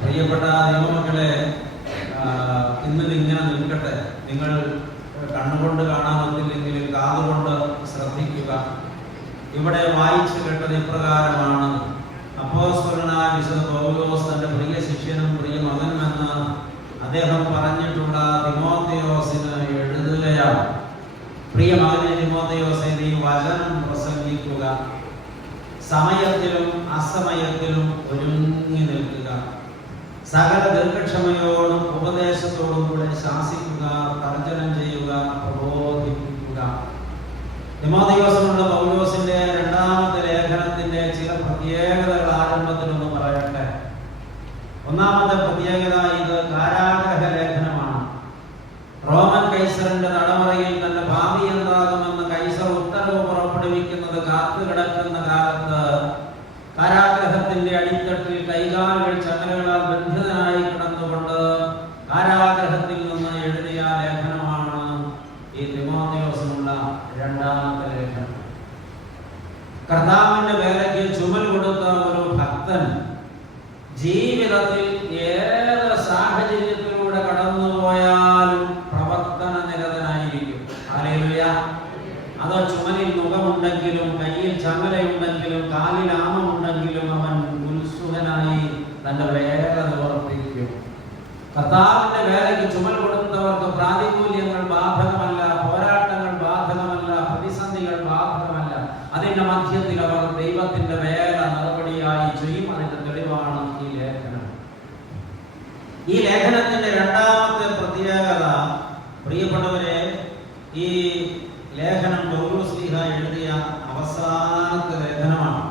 പ്രിയപ്പെട്ട ദൈവമക്കളെ, ഇന്നിത് ഇങ്ങനെ നിൽക്കട്ടെ. നിങ്ങൾ കണ്ണുകൊണ്ട് കാണാൻ പറ്റില്ലെങ്കിലും കാതുകൊണ്ട് ശ്രദ്ധിക്കുക. ഇവിടെ വായിച്ചു കേട്ടത് ഇപ്രകാരമാണ്: അപ്പോസ്തലനായ വിശുദ്ധ പൗലോസ് തന്റെ പ്രിയ ശിഷ്യനും പ്രിയ മകനുമെന്ന് അദ്ദേഹം പറഞ്ഞിട്ടുള്ള തിമോഥെയോസിന് എഴുതുകയാണ്. പ്രിയ മകനെ തിമോഥെയോസേ, നീ വചനം പ്രസംഗിക്കുക, സമയത്തിലും അസമയത്തിലും ഒരുങ്ങി നിൽക്കുക, സകല ദീർഘക്ഷമയോടും ഉപദേശത്തോടും കൂടെ ശാസിക്കുക, തർജ്ജനം ചെയ്യുക, പ്രബോധിപ്പിക്കുക. തിമോഥെയോസിനുള്ള പൗലോസിന്റെ രണ്ടാമത്തെ ലേഖനത്തിന്റെ ചില പ്രത്യേകതകൾ ആരംഭത്തിലൊന്ന് പറയട്ടെ. ഒന്നാമത്തെ പ്രത്യേകത, ഇത് കാരാഗ്രഹ ലേഖനമാണ്. റോമൻ കൈസറിന്റെ തടവറയിൽ തന്റെ ഭാവി എന്താകുമെന്ന് കൈസർ ഉത്തരവ് പുറപ്പെടുവിക്കുന്നത് കാത്തുകിടക്കുന്ന കാലത്ത് കാരാഗ്രഹത്തിന്റെ അടിത്തട്ടിൽ കൈകാലുകൾ ചങ്ങലകളാൽ ബന്ധിതനായി കിടന്നുകൊണ്ട് കാരാഗ്രഹത്തിൽ നിന്ന് എഴുതിയ ലേഖനമാണ് ഈ തിമോഥെയോസിനുള്ള രണ്ടാമത്തെ ലേഖനം. കർത്താവിന്റെ വേലയ്ക്ക് ചുമൽ കൊടുത്ത ഒരു ഭക്തൻ ജീവിതത്തിൽ ഏത് സാഹചര്യത്തിലൂടെ കടന്നുപോയാലും പ്രവർത്തന നിരതനായിരിക്കും. ഹല്ലേലൂയ. അത് ചുമലിൽ മുഖമുണ്ടെങ്കിലും കയ്യിൽ ചങ്ങലയുണ്ടെങ്കിലും കാലിൽ ആമമുണ്ടെങ്കിലും അവൻ ഉത്സുകനായി തന്റെ വേല നിവർത്തിക്കും. കർത്താവിന്റെ വേലയ്ക്ക് ചുമൽ കൊടുത്തവർക്ക് പ്രാതികൂല്യങ്ങൾ ബാധകമല്ല, പോരാട്ടങ്ങൾ ബാധകമല്ല, പ്രതിസന്ധികൾ ബാധകമല്ല. അതിന്റെ മധ്യത്തിൽ അവർ ദൈവത്തിന്റെ വേല നടപടിയായി ചെയ്യും. അതിന്റെ തെളിവാണ് ഈ ലേഖനം. ഈ ലേഖനത്തിന്റെ രണ്ടാമത്തെ പ്രത്യേകത, പ്രിയപ്പെട്ടവരെ, ഈ ലേഖനം പൗലോസ്ലീഹ എഴുതിയ അവസാനത്തെ ലേഖനമാണ്.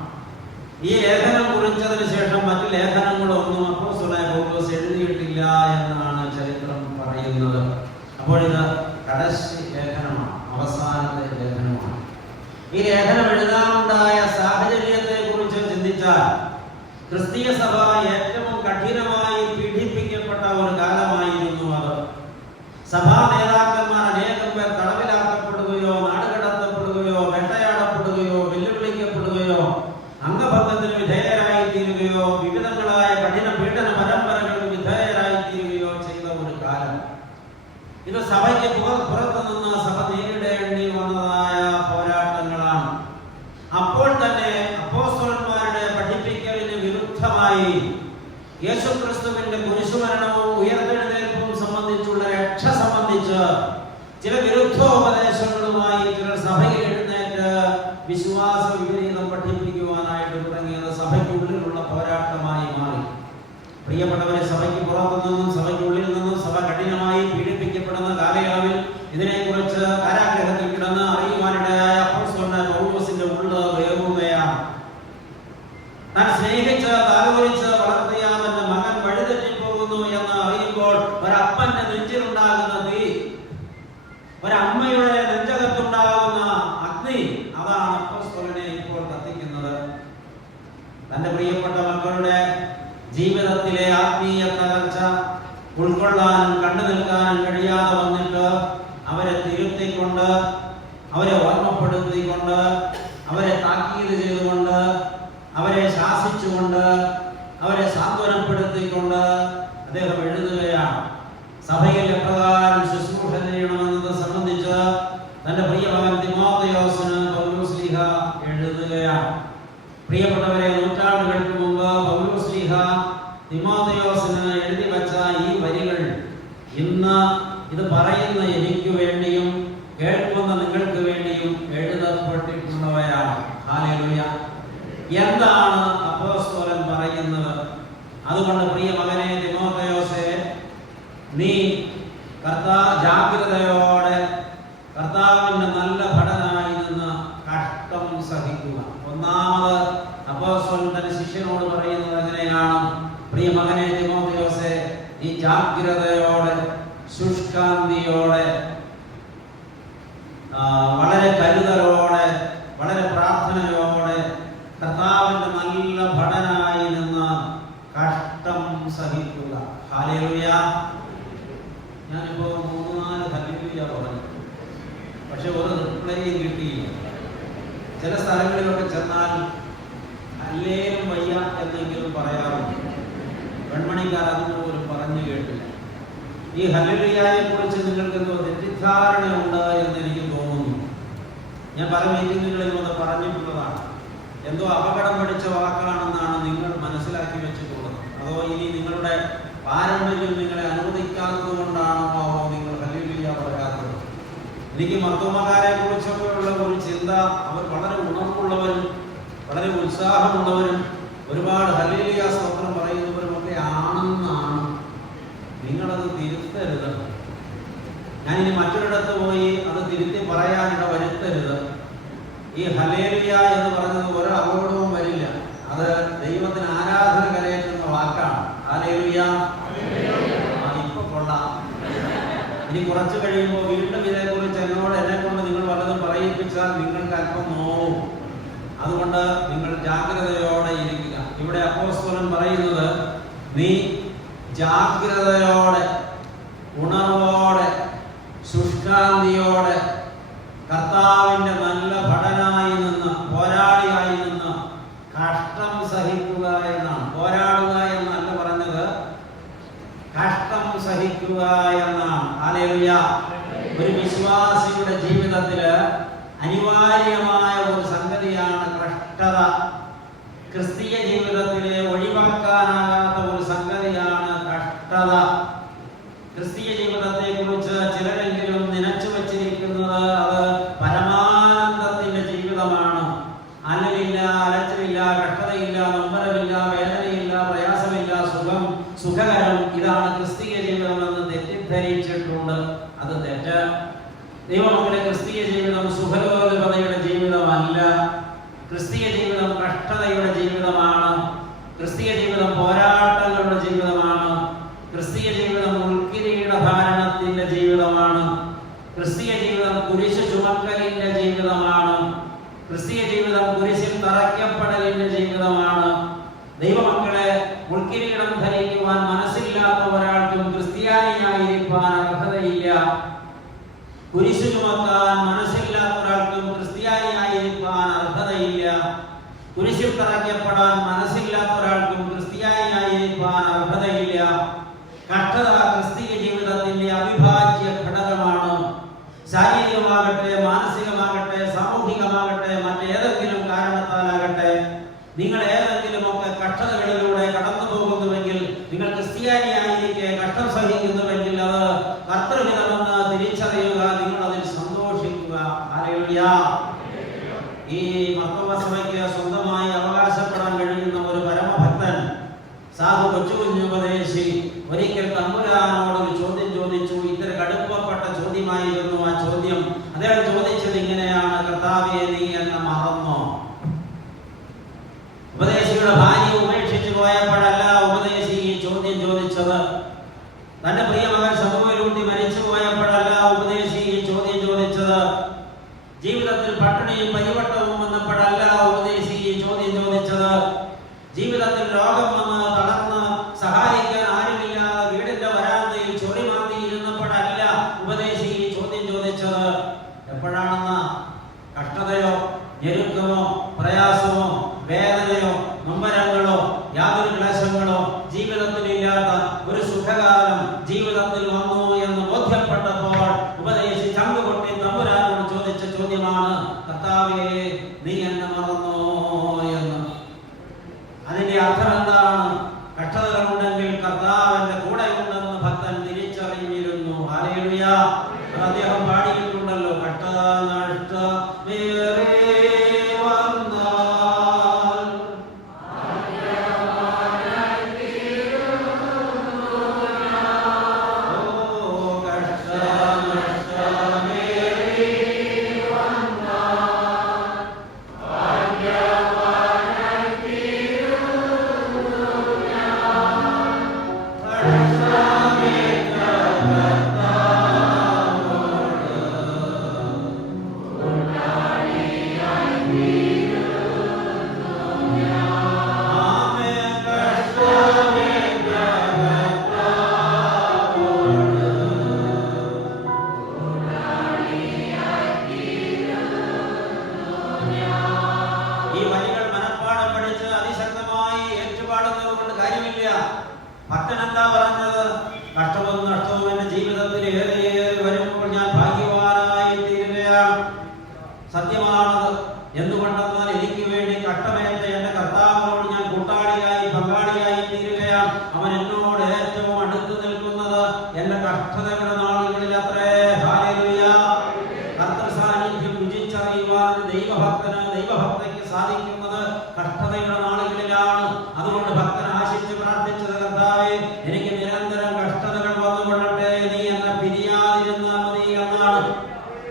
ഈ ലേഖനം കുറിച്ചതിന് ശേഷം മറ്റു ലേഖനങ്ങളൊന്നും അപ്പോസ്തലനായ പൗലോസ് എഴുതിയിട്ടില്ല എന്നാണ് ചരിത്രം പറയുന്നത്. അപ്പോൾ ഇത് കടശി ലേഖനമാണ്, അവസാനത്തെ ലേഖനമാണ്. ഈ ലേഖനം എഴുതാനുണ്ടായ സാഹചര്യത്തെ കുറിച്ച് ചിന്തിച്ചാൽ ക്രിസ്തീയ സഭ ഏറ്റവും കഠിനമായി പീഡിപ്പിക്കപ്പെട്ട ഒരു കാലമായിരുന്നു അത്. സഭാ നേതാക്കന്മാർ അനേകം പേർ തടവിലാക്കപ്പെടുകയോ നാടുകടത്തപ്പെടുകയോ വേട്ടയാടപ്പെടുകയോ വെല്ലുവിളിക്കപ്പെടുകയോ അംഗഭംഗത്തിന് വിധേയരായി തീരുകയോ വിവിധങ്ങളായ കഠിന പീഡന പരമ്പരകൾക്ക് വിധേയരായി തീരുകയോ ചെയ്ത ഒരു കാലം. ഇത് സഭയ്ക്ക് പുറത്തു നിന്ന് സഭ നേരിടേണ്ടി വന്നതായ പോരാട്ടങ്ങളാണ്. അപ്പോൾ തന്നെ അപ്പോസ്തലന്മാരുടെ പഠിപ്പിക്കലിന് വിരുദ്ധമായി യേശുക്രിസ്തുവിന്റെ കുരിശുമരണവും ഉയർത്തെഴുന്നേൽപ്പും സംബന്ധിച്ചുള്ള രക്ഷ സംബന്ധിച്ച് ചില വിരുദ്ധോപദേശങ്ങളുമായി ചിലർ സഭയിൽ എഴുന്നേറ്റ് വിശ്വാസ വിപരീതം പഠിപ്പിക്കുവാനായിട്ട് തുടങ്ങിയത് സഭയ്ക്കുള്ളിലുള്ള പോരാട്ടമായി മാറി. പ്രിയപ്പെട്ടവരെ, സഭയ്ക്ക് പുറത്തു നിന്നും സഭയ്ക്കുള്ളിൽ നിന്നും സഭ കഠിനമായി പീഡിപ്പിക്കപ്പെടുന്ന കാലയളവിൽ ഇതിനെക്കുറിച്ച് കാരാഗ്രഹത്തിൽ കിടന്ന് അറിയുവാനിടയായ അപ്പോസ്തലനായ പൗലോസിന്റെ ഉള്ള് വേവുകയാണ്. താൻ സ്നേഹിച്ച് താലോലിച്ച് വളർത്തിയ തന്റെ മകൻ വഴിതെറ്റിപ്പോകുന്നു എന്ന് അറിയുമ്പോൾ ഒരപ്പന്റെ നെഞ്ചിലുണ്ടാകുന്ന തീ, ഒരമ്മയുടെ നെഞ്ചകത്തുണ്ടാകുന്ന അഗ്നി, അതാണ് അപ്പോസ്തലനെ ഇപ്പോൾ കത്തിക്കുന്നത്. തന്റെ പ്രിയപ്പെട്ട മക്കളുടെ ജീവിതത്തിലെ ആത്മീയ തകർച്ച ഉൾക്കൊള്ളാനും കണ്ടു നിൽക്കാനും കഴിയാതെ വന്നിട്ട് അവരെ തിരുത്തിക്കൊണ്ട്, അവരെ ഓർമ്മപ്പെടുത്തിക്കൊണ്ട്, അവരെ താക്കീത് ചെയ്തുകൊണ്ട്, അവരെ ശാസിച്ചുകൊണ്ട്, അവരെ സാന്ത്വനപ്പെടുത്തിക്കൊണ്ട് അദ്ദേഹം എഴുതുകയാണ്. സഭയിൽ എപ്രകാരം ശുശ്രൂഷ ചെയ്യണമെന്നത് സംബന്ധിച്ച് തന്റെ പ്രിയ മകൻ തിമോഥെയോസിന് പൗലോസ്ലീഹ എഴുതുകയാണ്. പ്രിയപ്പെട്ടവരെ, നൂറ്റാണ്ടുകൾക്ക് മുമ്പ് പൗലോസ്ലീഹ തിമോഥെയോസിന് എഴുതി വച്ച ഈ വരികൾ ഇന്ന് ഇത് പറയുന്ന എനിക്ക് വേണ്ടിയും കേൾക്കുന്ന നിങ്ങൾക്ക് വേണ്ടിയും എഴുതപ്പെട്ടിട്ടുള്ളവയാണ്. ഹല്ലേലൂയ. എന്താണ് അപ്പോസ്തലൻ പറയുന്നത്? അതുകൊണ്ട് പ്രിയ മകനെ തിമോഥെയോസേ, നീ ജാഗ്രതയോടെ കർത്താവിന്റെ നല്ല ഭടനായി നിന്ന് കഷ്ടം സഹിക്കുക. ഒന്നാമത് അപ്പോസ്തലൻ തന്റെ ശിഷ്യനോട് പറയുന്നത് എങ്ങനെയാണ്? പ്രിയ മകനെ തിമോഥെയോസേ, നീ ജാഗ്രതയോടെ, ശുഷ്കാന്തിയോടെ, വളരെ കരുതലോടെ, വളരെ പ്രാർത്ഥനയോടെ കർത്താവിന്റെ നല്ല ഭടനായി നിന്ന് കഷ്ടം സഹിക്കുക. ഹല്ലേലൂയ. ഞാനിപ്പോ 3-4 ഹല്ലേലൂയ പറഞ്ഞു, പക്ഷെ ഒരു റിപ്ലൈയും കിട്ടിയില്ല. ചില സ്ഥലങ്ങളിലൊക്കെ ചെന്നാൽ അല്ലേലും വയ്യ എന്നെങ്കിലും പറയാറുണ്ട്. പെൺമണിക്കാർ അതുപോലും പറഞ്ഞു കേട്ടില്ല. ഈ ഹല്ലേലൂയയെ കുറിച്ച് നിങ്ങൾക്ക് എന്തോ തെറ്റിദ്ധാരണയുണ്ട് എന്ന് എനിക്ക് തോന്നുന്നു. ഞാൻ പല മീറ്റിങ്ങുകളിലും അത് പറഞ്ഞിട്ടുള്ളതാണ്. എന്തോ അപകടം പിടിച്ച വാക്കാണെന്നാണ് നിങ്ങൾ മനസ്സിലാക്കി വെച്ചിട്ടുള്ളത്. അതോ ഇനി നിങ്ങളുടെ പാരമ്പര്യം നിങ്ങളെ അനുവദിക്കാത്തത് കൊണ്ടാണോ നിങ്ങൾ ഹല്ലേലൂയ പറയാത്തത്? എനിക്ക് മർത്തോമക്കാരെ കുറിച്ചൊക്കെയുള്ള ഒരു ചിന്ത, അവർ വളരെ ഉണർവുള്ളവരും വളരെ ഉത്സാഹമുള്ളവരും ഒരുപാട് ഹല്ലേലൂയ സ്തോത്രം പറയുന്നവരുമൊക്കെ ആണെന്നാണ്. നിങ്ങളത് തിരുത്തരുത്. ഞാനിനി മറ്റൊരിടത്ത് പോയി അത് തിരുത്തി പറയാനിട വരുത്തരുത്. ഈ ഹല്ലേലൂയ എന്ന് പറഞ്ഞത് ഒരു അപകടവും വരില്ല. അത് ദൈവത്തിന് ആരാധന കരയേറ്റുന്ന വാക്കാണ്. ഹല്ലേലൂയ. ഇപ്പൊ കൊള്ളാം. ഇനി കുറച്ച് കഴിയുമ്പോൾ വീണ്ടും ഇതേക്കുറിച്ച് എന്നെ കൊണ്ട് നിങ്ങൾ വല്ലതും പറയിപ്പിച്ചാൽ നിങ്ങൾക്ക് അല്പം നോവും. അതുകൊണ്ട് നിങ്ങൾ ജാഗ്രതയോടെ ഇരിക്കുക. ഇവിടെ അപ്പോസ്തലൻ പറയുന്നത്, നീ ജാഗ്രതയോടെ, ഉണർവോടെ, ശുഷ്കാന്തിയോടെ കർത്താവിന്റെ നല്ല ഭടനായി നിന്ന്, പോരാളിയായി നിന്ന് കഷ്ടം സഹിക്കുക എന്നാണ്. പോരാടുക എന്നല്ല പറഞ്ഞത്, കഷ്ടം സഹിക്കുക എന്നാണ്. ഹല്ലേലൂയ. ഒരു വിശ്വാസിയുടെ ജീവിതത്തില് അനിവാര്യമായ ഒരു സംഗതിയാണ് കഷ്ടത. ക്രിസ്തീയ ജീവിതത്തിലെ ഒഴിവാക്കാനാകാത്ത ഒരു സംഗതിയാണ് കഷ്ടത. ക്രിസ്തീയ ജീവിതത്തെ കുറിച്ച് ചിലരെങ്കിലും നനച്ചു വച്ചിരിക്കുന്നത് അത് പരമാനന്ദത്തിന്റെ ജീവിതമാണ്. അലലില്ല, അലച്ചിലില്ല, കഷ്ടതയില്ല, നൊമ്പരമില്ല, വേദനയില്ല, പ്രയാസമില്ല, സുഖകരം, ഇതാണ് ക്രിസ്തീയ ജീവിതമെന്ന് തെറ്റിദ്ധരിച്ചിട്ടുണ്ട്. അത് തെറ്റ്. ദൈവമക്കളെ, ക്രിസ്തീയ ജീവിതം സുഖലോലുപതയുടെ ജീവിതമല്ല. ക്രിസ്തീയ ജീവിതം കഷ്ടതയുടെ ജീവിതമാണ്. ക്രിസ്തീയ ജീവിതം പോരാട്ടങ്ങളുടെ ജീവിതമാണ്. ക്രിസ്തീയ ജീവിതം ഉൾക്കിരീട ധാരണത്തിന്റെ ജീവിതമാണ്. ക്രിസ്തീയ ജീവിതം കുരിശ് ചുമക്കലിന്റെ ജീവിതമാണ്. ക്രിസ്തീയ ജീവിതം കുരിശിൽ തറയ്ക്കപ്പെടലിന്റെ ജീവിതമാണ്. ദൈവമക്കളെ, ഉൾക്കിരീടം ധരിക്കുവാൻ മനസ്സില്ലാത്ത ഒരാൾക്കും ക്രിസ്ത്യാനിയായിരിക്കാൻ അർഹതയില്ല. കുരിശു ചുമക്കാൻ മനസ്സില്ലാത്ത ഒരാൾക്കും ക്രിസ്ത്യാനിയായിരിക്കാൻ അർഹതയില്ല. കുരിശിൽ തറയ്ക്കപ്പെടാൻ മനസ്സില്ലാത്ത ഒരാൾക്കും ക്രിസ്ത്യാനിയായിരിക്കാൻ അർഹതയില്ല. കഷ്ടത ക്രിസ്തീയ ജീവിതത്തിന്റെ അവിഭാജ്യ ഘടകമാണ്. ശാരീരികമാകട്ടെ, മാനസികമാകട്ടെ, സാമൂഹികമാകട്ടെ, മറ്റേതെങ്കിലും കാരണത്താലാകട്ടെ, നിങ്ങൾ ഏതെങ്കിലുമൊക്കെ കഷ്ടതകളിലൂടെ കടന്നു പോകുന്നുവെങ്കിൽ, നിങ്ങൾ ക്രിസ്ത്യാനിയായിരിക്കെ കഷ്ടം സഹിക്കുന്നുവെങ്കിൽ അത് കർത്തൃഹിതമെന്ന് തിരിച്ചറിയുക. നിങ്ങൾ അതിൽ സന്തോഷിക്കുക. ഹല്ലേലൂയ. ഈ മർത്തോമ സഭയ്ക്ക് സ്വന്തമായി അവകാശപ്പെടാൻ കഴിയുന്ന ഒരു പരമഭക്തൻ, സാധു കൊച്ചുകുഞ്ഞുപദേശി, ഒരിക്കൽ തമ്പുരാനോട് ഒരു ചോദ്യം ചോദിച്ചു. ഇത്ര കടുപ്പപ്പെട്ട ചോദ്യമായിരുന്നു ആ ചോദ്യം. അദ്ദേഹം ചോദിച്ചത് ഇങ്ങനെയാണ്: കർത്താവേ, നീ എന്നെ മറന്നോ? ഉപദേശിയുടെ ഭാര്യ ഉപേക്ഷിച്ചു പോയപ്പോഴല്ല ഉപദേശി ഈ ചോദ്യം ചോദിച്ചത്. തന്റെ പ്രിയ മകൻ ശമൂവേലൂട്ടി മരിച്ചു പോയപ്പോഴല്ല ഉപദേശി ഈ ചോദ്യം ചോദിച്ചത്. ജീവിതത്തിൽ പട്ടിണിയും പരിവട്ടവും വന്നപ്പോഴല്ല ഉപദേശി ഈ ചോദ്യം ചോദിച്ചത്. ജീവിതത്തിൽ രോഗം വന്ന് തളർന്ന് സഹായിക്കാൻ ആരുമില്ലാതെ വീടിന്റെ വരാന്തയിൽ ചൊറി മാറ്റിയിരുന്നപ്പോഴല്ല ഉപദേശി ഈ ചോദ്യം ചോദിച്ചത്. എപ്പോഴാണെന്ന്? കഷ്ടതയോ, ഞെരുക്കമോ, പ്രയാസമോ, വേദനയോ, നൊമ്പരങ്ങളോ, യാതൊരു ക്ലേശങ്ങളോ ജീവിതത്തിലില്ലാത്ത ഒരു സുഖകാലം ജീവിതത്തിൽ വന്നു എന്ന് ബോധ്യപ്പെട്ടപ്പോൾ ഉപദേശി ചങ്കുകൊട്ടി തമ്പുരാനോട് ചോദിച്ച ചോദ്യമാണ്: കർത്താവേ, നീ എന്നെ മറന്നോ എന്ന്. അതിന്റെ അർത്ഥം എന്താണ്? കഷ്ടതകളുണ്ടെങ്കിൽ കർത്താവിന്റെ കൂടെ ഉണ്ടെന്ന് ഭക്തൻ തിരിച്ചറിഞ്ഞിരുന്നു. ഹല്ലേലൂയ. അത് അദ്ദേഹം പാടിയിട്ടുണ്ടല്ലോ. കഷ്ടത നഷ്ടമേറെ എന്നാണ്.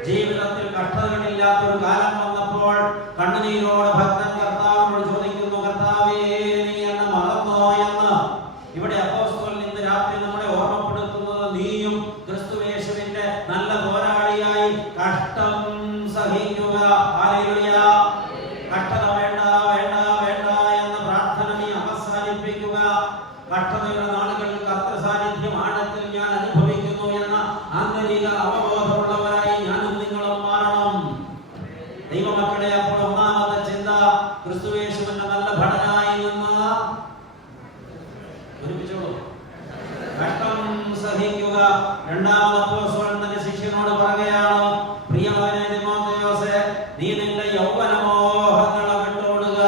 ജീവിതത്തിൽ കഷ്ടതകളില്ലാത്ത ഒരു കാലം വന്നപ്പോൾ കണ്ണുനീരോടെ ഭക്തൻ കർത്താവിനോട് ചോദിക്കുന്നു, കർത്താവേ നീ എന്നെ മറന്നോ എന്ന്. ഇവിടെ അപ്പോസ്തലൻ ഇന്ന് രാത്രി നമ്മളെ ഓർമ്മപ്പെടുത്തുന്നത്, നീയും ക്രിസ്തുയേശുവിന്റെ നല്ല പോരാളിയായി കഷ്ടം സഹിക്കുക. ഹല്ലേലൂയ. കഷ്ടത വേണ്ട വേണ്ട വേണ്ട എന്ന പ്രാർത്ഥന നീ അവസാനിപ്പിക്കുക. കഷ്ടതയുടെ നാളുകളിൽ കർത്തൃ സാന്നിധ്യം ആഴത്തിൽ ഞാൻ അനുഭവിക്കുന്നു എന്ന ആന്തരിക അവബോധമുള്ളവരായി ഞാനും നിങ്ങളും മാറണം. ദൈവമക്കളെ, അപ്പോൾ ഒന്നാമത്തെ ചിന്ത ക്രിസ്തുയേശുവിന്റെ നല്ല ഭടനായി നിന്ന് ഒരുമിച്ചോളൂ, കഷ്ടം സഹിക്കുക. രണ്ടാമത് അപ്പോസ്തലൻ തന്റെ ശിഷ്യനോട് പറയുകയാണ്, പ്രിയമകനെ തിമോഥെയോസേ, നീ നിന്റെ യൗവനമോഹങ്ങളെ വിട്ടോടുക.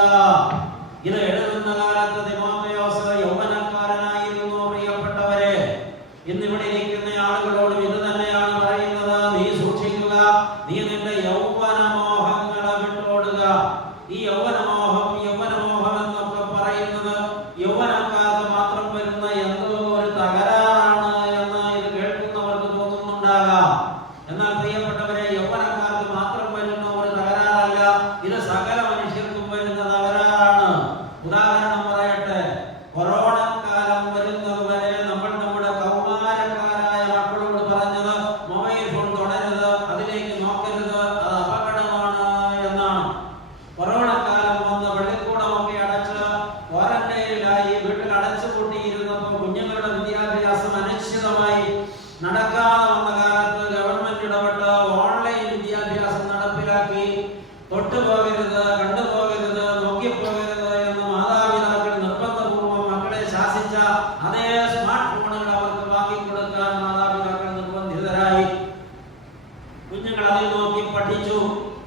ഇത് എഴുതുന്ന കാലത്ത് തിമോഥെയോസ് യൗവനക്കാരനായിരുന്നു. പ്രിയപ്പെട്ടവരെ, ഇന്നിവിടെ ഇരിക്കുന്ന ആളുകളോട് ഇത് തന്നെയാണ് പറയുന്നത്, നീ സൂക്ഷിക്കുക, നീ നിന്റെ യൗവനമോഹങ്ങളെ വിട്ടോടുക. ഈ യൗവനമോഹം എന്നൊക്കെ പറയുന്നത് യൗവനക്കാർക്ക് മാത്രം വരുന്ന എന്തോ ഒരു തകരാറാണ് എന്ന് ഇത് കേൾക്കുന്നവർക്ക് തോന്നുന്നുണ്ടാകാം. എന്നാൽ പ്രിയപ്പെട്ടവരെ, യൗവനക്കാർക്ക് മാത്രം വരുന്ന ഒരു തകരാറല്ല, ഇത് സകല മനുഷ്യർക്കും വരുന്ന തകരാറാണ്. ഉദാഹരണം പറയട്ടെ, കൊറോണ കാലം വരുന്നത് വരെ നമ്മൾ നമ്മുടെ കൗമാരക്കാരായ മക്കളോട് പറഞ്ഞത് മൊബൈൽ ഫോൺ തുടരുത്, അതിലേക്ക് നോക്കരുത്, അത് അപകടമാണ് എന്നാണ്. കൊറോണ കാലം വന്ന് പള്ളിക്കൂടമൊക്കെ അടച്ച് ക്വാറന്റൈനിലായി വീട്ടിൽ അടച്ചുപൂട്ടിയിരുന്നപ്പോൾ കുഞ്ഞുങ്ങളുടെ വിദ്യാഭ്യാസം അനിശ്ചിതമായി നടക്കാതെ വന്ന കാലത്ത് ഗവൺമെന്റ് ഇടപെട്ട് ഓൺലൈൻ വിദ്യാഭ്യാസം നടപ്പിലാക്കി. തൊട്ടുപോകരുത്, കണ്ടുപോകരുത്, നോക്കിപ്പോകരുത് എന്ന് മാതാപിതാക്കൾ നിർബന്ധപൂർവ്വം മക്കളെ ശാസിച്ച അതേ സ്മാർട്ട് ഫോണുകൾ അവർക്ക് വാങ്ങിക്കൊടുക്കാൻ മാതാപിതാക്കൾ നിർബന്ധിതരായി. കുഞ്ഞുങ്ങൾ അതിൽ നോക്കി പഠിച്ചു.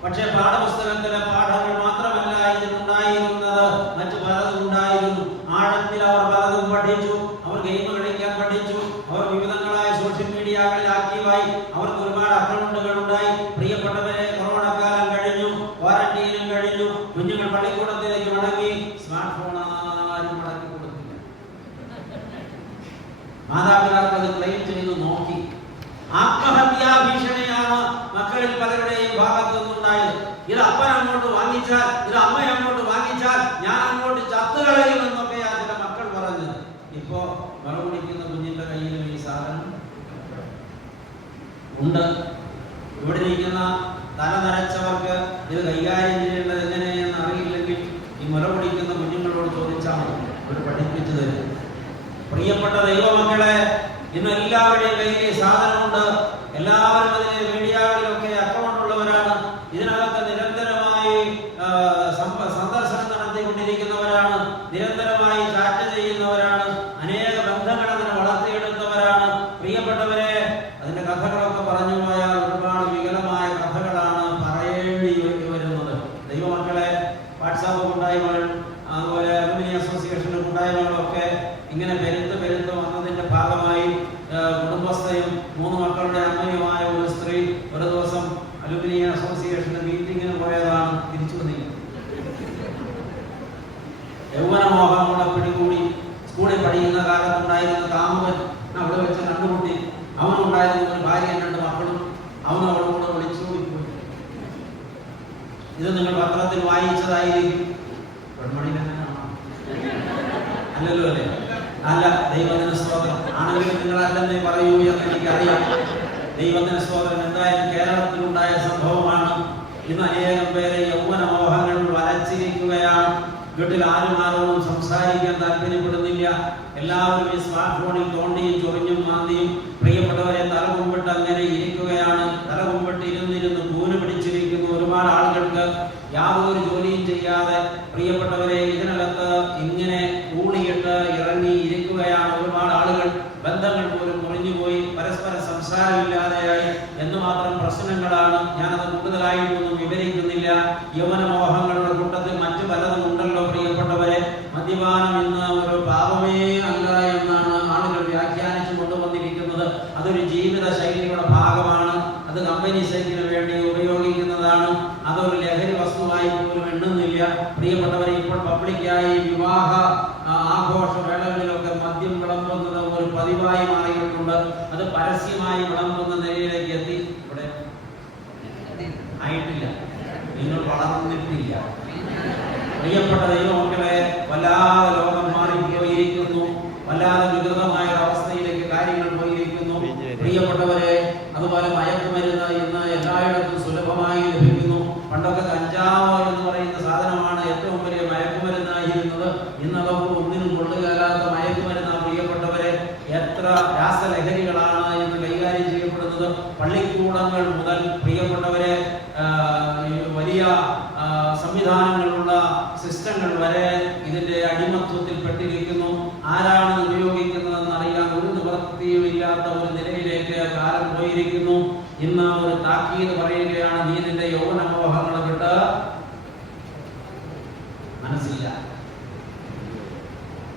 പക്ഷേ പാഠപുസ്തകത്തിലെ പാഠങ്ങൾ മാത്രമല്ല ഇതിനുണ്ടായിരുന്നത്, മറ്റു പലതും ഉണ്ടായിരുന്നു. ആഴത്തിൽ അവർ പലതും പഠിച്ചു. അവർ ഗെയിം കളിക്കാൻ പഠിച്ചു. അവർ വിവിധങ്ങളായ സോഷ്യൽ മീഡിയകളിൽ ആക്റ്റീവായി. അവർക്ക് ഒരുപാട് അക്കൗണ്ടുകൾ ഉണ്ടായി. പ്രിയപ്പെട്ടവരെ, കൊറോണ കാലം കഴിഞ്ഞു, ക്വാറന്റീനും കഴിഞ്ഞു, കുഞ്ഞുങ്ങൾ പള്ളിക്കൂടത്തിലേക്ക് മടങ്ങി. സ്മാർട്ട് ഫോൺ ആരും മടക്കി കൊടുത്തില്ല. മാതാപിതാക്കൾ അത് ക്ലെയിം ചെയ്ത് നോക്കി. ആത്മഹത്യാ ഭീഷണിയാണ് മക്കളിൽ പലരുടെയും ഭാഗത്തു നിന്നുണ്ടായത്. ഇത് അപ്പൻ അങ്ങോട്ട് വാങ്ങിച്ചാൽ, ഇത് അമ്മ അങ്ങോട്ട് വാങ്ങിച്ചാൽ ഞാൻ അങ്ങോട്ട് ചത്തുകളയുമെന്നൊക്കെ ചില മക്കൾ പറഞ്ഞത്. ഇപ്പോ മറുപടിക്കുന്ന കുഞ്ഞിന്റെ കയ്യിലും ഈ സാധനം ഉണ്ട്. ഇവിടെ ഇരിക്കുന്ന തല നരച്ചവർക്ക് ഇത് കൈകാര്യം ചെയ്യേണ്ടത് എങ്ങനെയെന്ന് അറിയില്ലെങ്കിൽ ഈ മുലപൊടിക്കുന്ന കുഞ്ഞുങ്ങളോട് ചോദിച്ചാൽ മതി, അവർ പഠിപ്പിച്ചു തരും. പ്രിയപ്പെട്ട ദൈവമക്കളെ, ഇന്ന് എല്ലാവരുടെയും കയ്യിൽ ഈ സാധനമുണ്ട്. എല്ലാവരും അതിലെ മീഡിയകളിലൊക്കെ അക്കൗണ്ട് ഉള്ളവരാണ്. ഇതിനകത്ത് നിരന്തരമായി സന്ദർശനം നടത്തിക്കൊണ്ടിരിക്കുന്നവരാണ്, നിരന്തരമായി ചാറ്റ് ചെയ്യുന്നവരാണ്, അനേക ബന്ധങ്ങൾ അതിനെ വളർത്തിയെടുത്തവരാണ്. പ്രിയപ്പെട്ടവരെ, അതിന്റെ കഥകളൊക്കെ പറഞ്ഞു പോയാൽ ഒരുപാട് വികലമായ കഥകളാണ് പറയേണ്ടി വരുന്നത്. ദൈവമക്കളെ, വാട്സാപ്പ് കൂട്ടായ്മകൾ, അതുപോലെ അലുമിനി അസോസിയേഷന്റെ കൂട്ടായ്മകളൊക്കെ ഇങ്ങനെ പെരുത്ത് വന്നതിന്റെ ഭാഗമായി കുടുംബസ്ഥയും 3 മക്കളുടെ അമ്മയുമായ ഒരു സ്ത്രീ ഒരു ദിവസം അലുമിനി അസോസിയേഷന്റെ മീറ്റിങ്ങിന് പോയതാണ്. തിരിച്ചു വന്നില്ല. യൗവനമോഹം കൂടെ പിടികൂടി. സ്കൂളിൽ പഠിക്കുന്ന കാലത്തുണ്ടായിരുന്ന കാമുകൻ അവിടെ വെച്ച് കണ്ടുമുട്ടി. അവനുണ്ടായിരുന്ന ഒരു ഭാര്യയും 2 മക്കളും. അവൻ അവളും കൂടെ വിളിച്ചോടിപ്പോയി. ഇത് നിങ്ങൾ പത്രത്തിൽ വായിച്ചതായിരിക്കും. അല്ലല്ലോ അല്ലേ? അല്ല, ദൈവത്തിന് സ്തോത്രം. ആണെങ്കിലും നിങ്ങളല്ലെന്നേ പറയൂ എന്ന് എനിക്കറിയാം. ദൈവത്തിന് സ്തോത്രം. എന്തായാലും കേരളത്തിലുണ്ടായ സംഭവമാണ്. ഇന്ന് അനേകം പേരെ യൗവനമോഹങ്ങൾ വരച്ചിരിക്കുകയാണ്. വീട്ടിൽ ആരോടും സംസാരിക്കാൻ താല്പര്യപ്പെടുന്നില്ല. എല്ലാവരും ഈ സ്മാർട്ട് ഫോണിൽ തോണ്ടിയും ചൊറിഞ്ഞും മാന്തിയും പ്രിയപ്പെട്ടവരെ തലകുമ്പിട്ട് അങ്ങനെ ഇരിക്കുകയാണ്. തലകുമ്പിട്ട് ഇരുന്നിരുന്ന് കൂന് പിടിച്ചിരിക്കുന്ന ഒരുപാട് ആളുകൾക്ക് യാതൊരു ജോലിയും ചെയ്യാതെ പ്രിയപ്പെട്ടവരെ ഇതിനകത്ത് ഇങ്ങനെ കൂളിയിട്ട് ഇറങ്ങി ഇരിക്കുകയാണ് ഒരുപാട് ആളുകൾ. ബന്ധങ്ങൾ പോലും മുറിഞ്ഞുപോയി, പരസ്പര സംസാരമില്ലാതെയായി. എന്തുമാത്രം പ്രശ്നങ്ങളാണ്. ഞാനത് കൂടുതലായിട്ടൊന്നും വിവരിക്കുന്നില്ല. യൗവനമോഹങ്ങളുടെ കൂട്ടത്തിൽ മറ്റു പലതും ഉണ്ടല്ലോ പ്രിയപ്പെട്ടവരെ. മദ്യപാനം ഇന്ന് ഒരു പാപമേ അല്ല എന്നാണ് ആളുകൾ വ്യാഖ്യാനിച്ചു കൊണ്ടുവന്നിരിക്കുന്നത്. അതൊരു ജീവിത ശൈലിയുടെ ഭാഗമാണ്. അത് കമ്പനി സൈക്കിന് വേണ്ടി ഉപയോഗിക്കുന്നതാണ്. അതൊരു ലഹരി വസ്തുവായി പോലും എണ്ണുന്നില്ല. പ്രിയപ്പെട്ടവരെ, ഇപ്പോൾ പബ്ലിക്കായി വിവാഹ ആഘോഷ വേളകളിലൊക്കെ മദ്യം വിളമ്പുന്നത് ഒരു പതിവായി മാറിയിട്ടുണ്ട്. അത് പരസ്യമായി വിളമ്പുന്ന നിലയിലേക്ക് എത്തി. ഇവിടെ മയക്കുമരുന്ന് ഇന്ന് എല്ലായിടത്തും സുലഭമായി ലഭിക്കുന്നു. പണ്ടൊക്കെ കഞ്ചാവ് എന്ന് പറയുന്ന സാധനമാണ് ഏറ്റവും വലിയ മയക്കുമരുന്നായിരുന്നത്. ഇന്നതൊക്കെ ഒന്നിനും കൊള്ളുകയല്ലാത്ത മയക്കുമരുന്ന്. പ്രിയപ്പെട്ടവരെ, എത്ര രാസലഹരികളാണ് ഇന്ന് കൈകാര്യം ചെയ്യപ്പെടുന്നത്. പള്ളിക്കൂടങ്ങൾ മുതൽ പ്രിയപ്പെട്ടവരെ വലിയ സംവിധാനങ്ങളുള്ള സിസ്റ്റങ്ങൾ വരെ ഇതിന്റെ അടിമത്വത്തിൽ പെട്ടിരിക്കുന്നു. ആരാണ് ഉപയോഗിക്കുന്നതെന്ന് അറിയാൻ ഒരു നിവൃത്തിയുമില്ലാത്ത ഒരു നിലയിലേക്ക് കാലം പോയിരിക്കുന്നു. ഇന്ന് ഒരു താക്കീത് പറയുകയാണ്, നീ നിന്റെ യൗവനമോഹങ്ങളെ വിട്ട്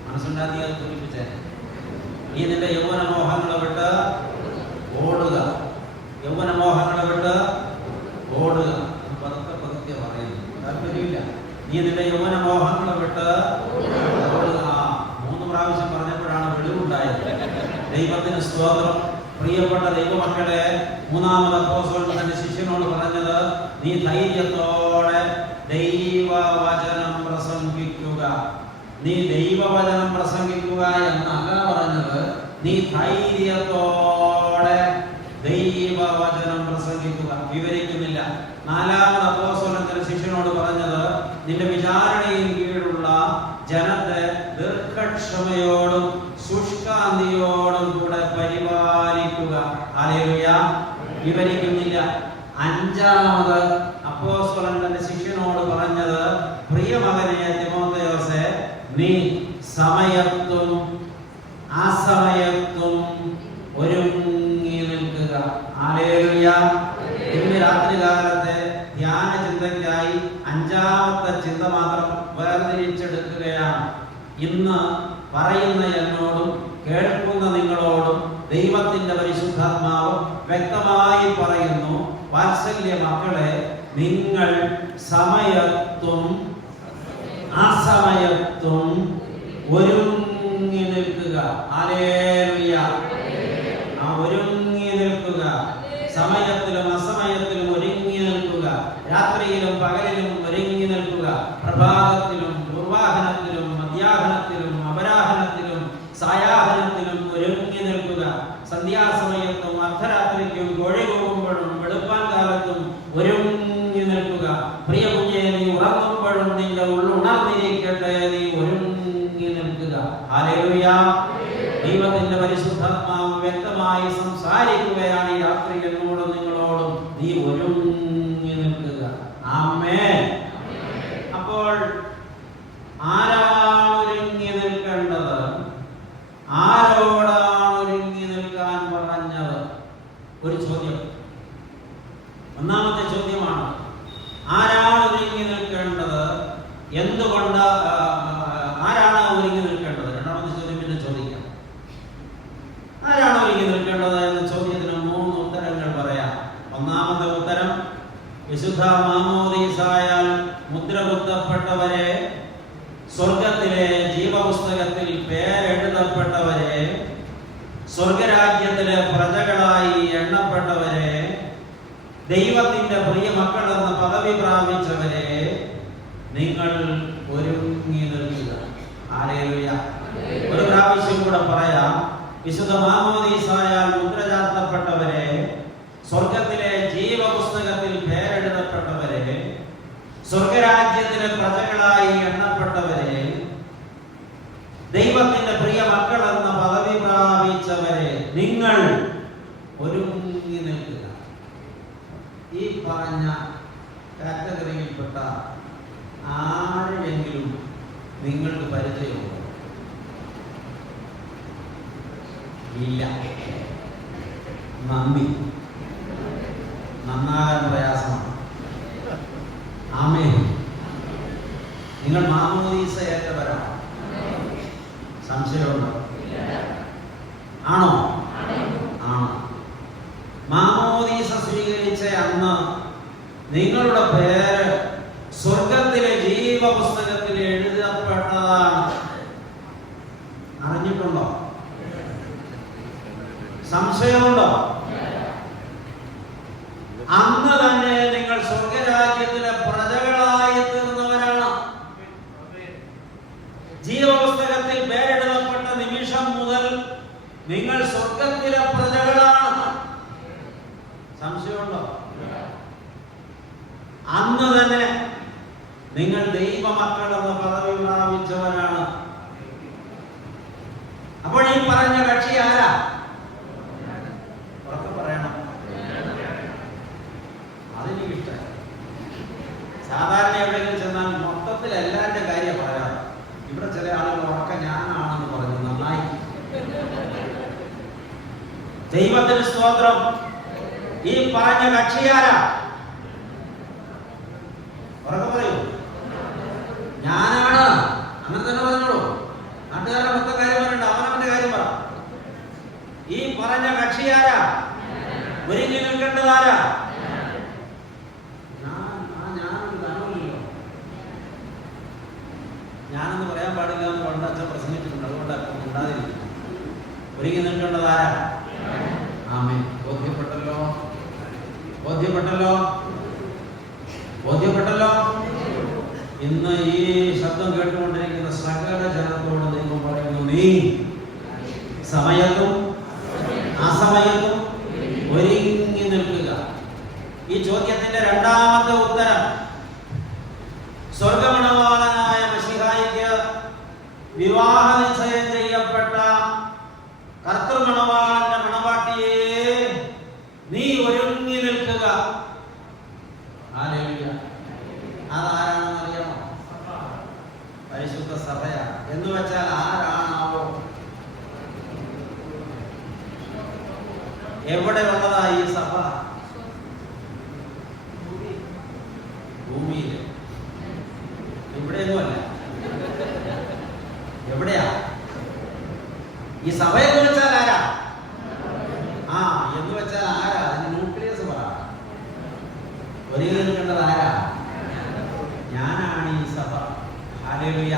മനസ്സുണ്ടാക്കി തോന്നിപ്പിച്ചേ, നീ നിന്റെ യൗവനമോഹങ്ങളെ വിട്ട് ഓടുക. യൗവനമോഹങ്ങളെ വിട്ട് ഓടുക. പതുക്കെ പറയുന്നു, താല്പര്യമില്ല. നീ നിന്റെ യൗവനമോഹങ്ങളെ വിട്ട് ഓടുക. 3 പ്രാവശ്യം പറഞ്ഞപ്പോഴാണ് വെളിവുണ്ടായത്. ദൈവത്തിന് സ്തോത്രം. പ്രിയപ്പെട്ട ദൈവമക്കളെ, 3-ാമത് അപ്പോസ്തലൻ തന്റെ ശിഷ്യനോട് പറഞ്ഞത്, നീ ധൈര്യത്തോടെ ദൈവവചനം പ്രസംഗിക്കുക. നീ ദൈവവചനം പ്രസംഗിക്കുക എന്നല്ല പറഞ്ഞത്, നീ ധൈര്യത്തോടെ ദൈവവചനം പ്രസംഗിക്കുക. വിവരിക്കുന്നില്ല. 4-ാമത് അപ്പോസ്തലൻ തന്റെ ശിഷ്യനോട് പറഞ്ഞത്, നിന്റെ വിചാരണയിൽ കീഴുള്ള ജനത്തെ ദീർഘക്ഷമയോടും ശുഷ്കാന്തിയോടും കൂടെ പരിപാലിക്കുക. ഹല്ലേലൂയ. വിവരിക്കുന്നില്ല. 5-ാമത് അപ്പോസ്തലൻ തന്റെ ശിഷ്യനോട് പറഞ്ഞത്, പ്രിയമകനെ തിമോഥെയോസേ, നീ സമയത്തും അസമയത്തും ഒരുങ്ങി നിൽക്കുക. ഹല്ലേലൂയ. ഇന്ന് രാത്രികാലത്തെ ധ്യാന ചിന്തയ്ക്കായി 5-ാമത്തെ ചിന്ത മാത്രം വേർതിരിച്ചെടുക്കുകയാണ്. ഇന്ന് പറയുന്ന എന്നോടും കേൾക്കുന്ന നിങ്ങളോടും ദൈവത്തിന്റെ പരിശുദ്ധാത്മാവ് വ്യക്തമായി പറയുന്നു, വാത്സല്യ മക്കളെ, നിങ്ങൾ സമയത്തും അസമയത്തും ഒരുങ്ങി നിൽക്കുക. ഹല്ലേലൂയ. ഒരുങ്ങി നിൽക്കുക. സമയത്തിലും അസമയത്തിലും ഒരുങ്ങി നിൽക്കുക. രാത്രിയിലും പകലിലും ഒരുങ്ങി നിൽക്കുക. പ്രഭാതത്തിലും ദുർവാഹനത്തിലും മധ്യാഹനത്തിലും അപരാഹനത്തിലും സായാഹനത്തിലും ഒരുങ്ങി നിൽക്കുക. സന്ധ്യാസമയത്തും അർദ്ധരാത്രിക്കും കോഴി കൂകുമ്പോഴും വെളുപ്പാൻ കാലത്തും ഒരുങ്ങി നിൽക്കുക. പ്രിയ കുഞ്ഞെ, നീ ഉറങ്ങുമ്പോഴും നിന്റെ ഉള്ളുണർന്നിരിക്കട്ടെ, നീ ഒരുങ്ങി നിൽക്കുക. ഹല്ലേലൂയ. ദൈവത്തിന്റെ പരിശുദ്ധാത്മാവ് വ്യക്തമായി സംസാരിക്കുകയാണ് ഈ രാത്രി എന്നോടും നിങ്ങളോടും. നീ ഒരുങ്ങി നിൽക്കുക. ആമേൻ. അപ്പോൾ ആരാണ് ഒരുങ്ങി നിൽക്കേണ്ടത്? ആരോടാണ് ഒരുങ്ങി നിൽക്കാൻ പറഞ്ഞത്? ഒരു ചോദ്യം. 1-ാമത്തെ ചോദ്യമാണ്, ആരാണ് ഒരുങ്ങി നിൽക്കേണ്ടത്? എന്തുകൊണ്ട് ആരാണ് ഒരുങ്ങി നിൽക്കേണ്ടത്? 2-ാമത്തെ ചോദ്യം പിന്നെ ചോദിക്കാം. ആരാണ് ഒരുങ്ങി നിൽക്കേണ്ടത് എന്ന ചോദ്യത്തിന് 3 ഉത്തരങ്ങൾ പറയാം. 1-ാമത്തെ ഉത്തരം, വിശുദ്ധ മാമോദീസായാൽ മുദ്രകുത്തപ്പെട്ടവരെ, സ്വർഗത്തിലെ ജീവപുസ്തകത്തിൽ പേരെഴുതപ്പെട്ടവരെ, സ്വർഗരാജ്യത്തിലെ പ്രജകളായി എണ്ണപ്പെട്ടവരെ, ദൈവത്തിന്റെ പ്രിയ മക്കളെന്ന പദവി പ്രാപിച്ചവരെ, നിങ്ങൾ ഒരുങ്ങി നിൽക്കുക. ഹല്ലേലൂയ. ഒരു പ്രാവശ്യം കൂടെ പറയാം. വിശുദ്ധ മാമോദീസായാൽ മുദ്ര ചാർത്തപ്പെട്ടവരെ, സ്വർഗത്തിലെ ജീവപുസ്തകത്തിൽ പേരെഴുതപ്പെട്ടവരെ, സ്വർഗരാജ്യത്തിലെ പ്രജകളായി എണ്ണപ്പെട്ടവരെ, ദൈവത്തിന്റെ പ്രിയ മക്കളെന്ന പദവി പ്രാപിച്ചവരെ, നിങ്ങൾ ഒരുങ്ങി നിൽക്കുക. ഈ പറഞ്ഞ കാറ്റഗറിയിൽപ്പെട്ട ആരെങ്കിലും നിങ്ങൾക്ക് പരിചയമുണ്ടോ? ഇല്ല. നന്നാകാൻ പ്രയാസമാണ്. ആമേൻ. നിങ്ങൾ മാമോദീസ ഏറ്റവരാണ്. സംശയമുണ്ടോ? ആണോ? ആണ്. മാമോദീസ സ്വീകരിച്ച അന്ന് നിങ്ങളുടെ പേര് സ്വർഗത്തിലെ ജീവപുസ്തകത്തിൽ എഴുതപ്പെട്ടതാണ്. അറിഞ്ഞിട്ടുണ്ടോ? സംശയമുണ്ടോ? അന്ന് തന്നെ നിങ്ങൾ സ്വർഗരാജ്യത്തിലെ പ്രജകളായി തീർന്നവരാണ്. ജീവപുസ്തകത്തിൽ പേരെഴുതപ്പെട്ട നിമിഷം മുതൽ നിങ്ങൾ സ്വർഗത്തിലെ പ്രജകളാണ്. സംശയം ആവശ്യമുണ്ടോ? അന്ന് തന്നെ നിങ്ങൾ ദൈവമക്കളെന്ന പദവി പ്രാപിച്ചവരാണ്. അപ്പോൾ ഈ പറഞ്ഞ കക്ഷി ആരാ? ഉറക്കെ പറയണം. അതെനിക്കിഷ്ടം. സാധാരണ എവിടെയെങ്കിലും ചെന്നാൽ മൊത്തത്തിൽ എല്ലാവരുടെ കാര്യം പറയാം. ഇവിടെ ചില ആളുകൾ ഉറക്ക ഞാനാണെന്ന് പറഞ്ഞു. നന്നായി. ദൈവത്തിന് സ്തോത്രം. ഈ പറഞ്ഞ കക്ഷിയാരാ? ഉറക്കെ പറയൂ. ഞാനാണ്. അങ്ങനെ തന്നെ പറഞ്ഞോളൂ. നാട്ടുകാരുടെ മൊത്തം കാര്യം പറയണ്ട, അവനവന്റെ കാര്യം പറ. ഈ പറഞ്ഞ കക്ഷിയാരാ? ഒരുങ്ങി നിൽക്കേണ്ടതാരാ? ഞാനൊരു ഗാനമില്ലല്ലോ. ഞാനെന്ന് പറയാൻ പാടില്ല എന്ന് പണ്ട് അച്ഛൻ പ്രസംഗിച്ചിട്ടുണ്ട്. അതുകൊണ്ട് ഉണ്ടാതിരിക്കും. ഒരുങ്ങി നിൽക്കേണ്ടതാരാ? ആമേൻ. ബോധ്യപ്പെട്ടല്ലോ? ബോധ്യപ്പെട്ടല്ലോ? ബോധ്യപ്പെട്ടല്ലോ? ഇന്ന് ഈ ശബ്ദം കേട്ടുകൊണ്ടിരിക്കുന്ന സകല ജനത്തോട് ദൈവം പറയുന്നു, നീ സമയത്തും അസമയത്തും ഒരുങ്ങി നിൽക്കുക. ഈ ചോദ്യത്തിന്റെ രണ്ടാമത്തെ ഉത്തരം, സ്വർഗമണവാളനായ മശിഹായിക്ക് വിവാഹ നിശ്ചയം ചെയ്യപ്പെട്ട കർത്തൃമണവാളന്റെ മണവാട്ടിയെ നീ ഒരുങ്ങി നിൽക്കുക. ഹല്ലേലൂയ. അതാരാണെന്ന് അറിയാമോ? പരിശുദ്ധ സഭയാണ്. എന്ന് വെച്ചാൽ ആരാണാവോ? എവിടെ ഉള്ളതാ ഈ സഭ? ഭൂമിയിൽ. ഇവിടെയൊന്നുമല്ല. എവിടെയാ ഈ സഭയെ കുറിച്ചാൽ ആരാ? എന്ന് വെച്ചാൽ ആരാ? അതിന് ന്യൂക്ലിയസ് പറ. ഒരുങ്ങി നിൽക്കേണ്ടത് ആരാ? ഞാനാണ് ഈ സഭ. ഹല്ലേലൂയ.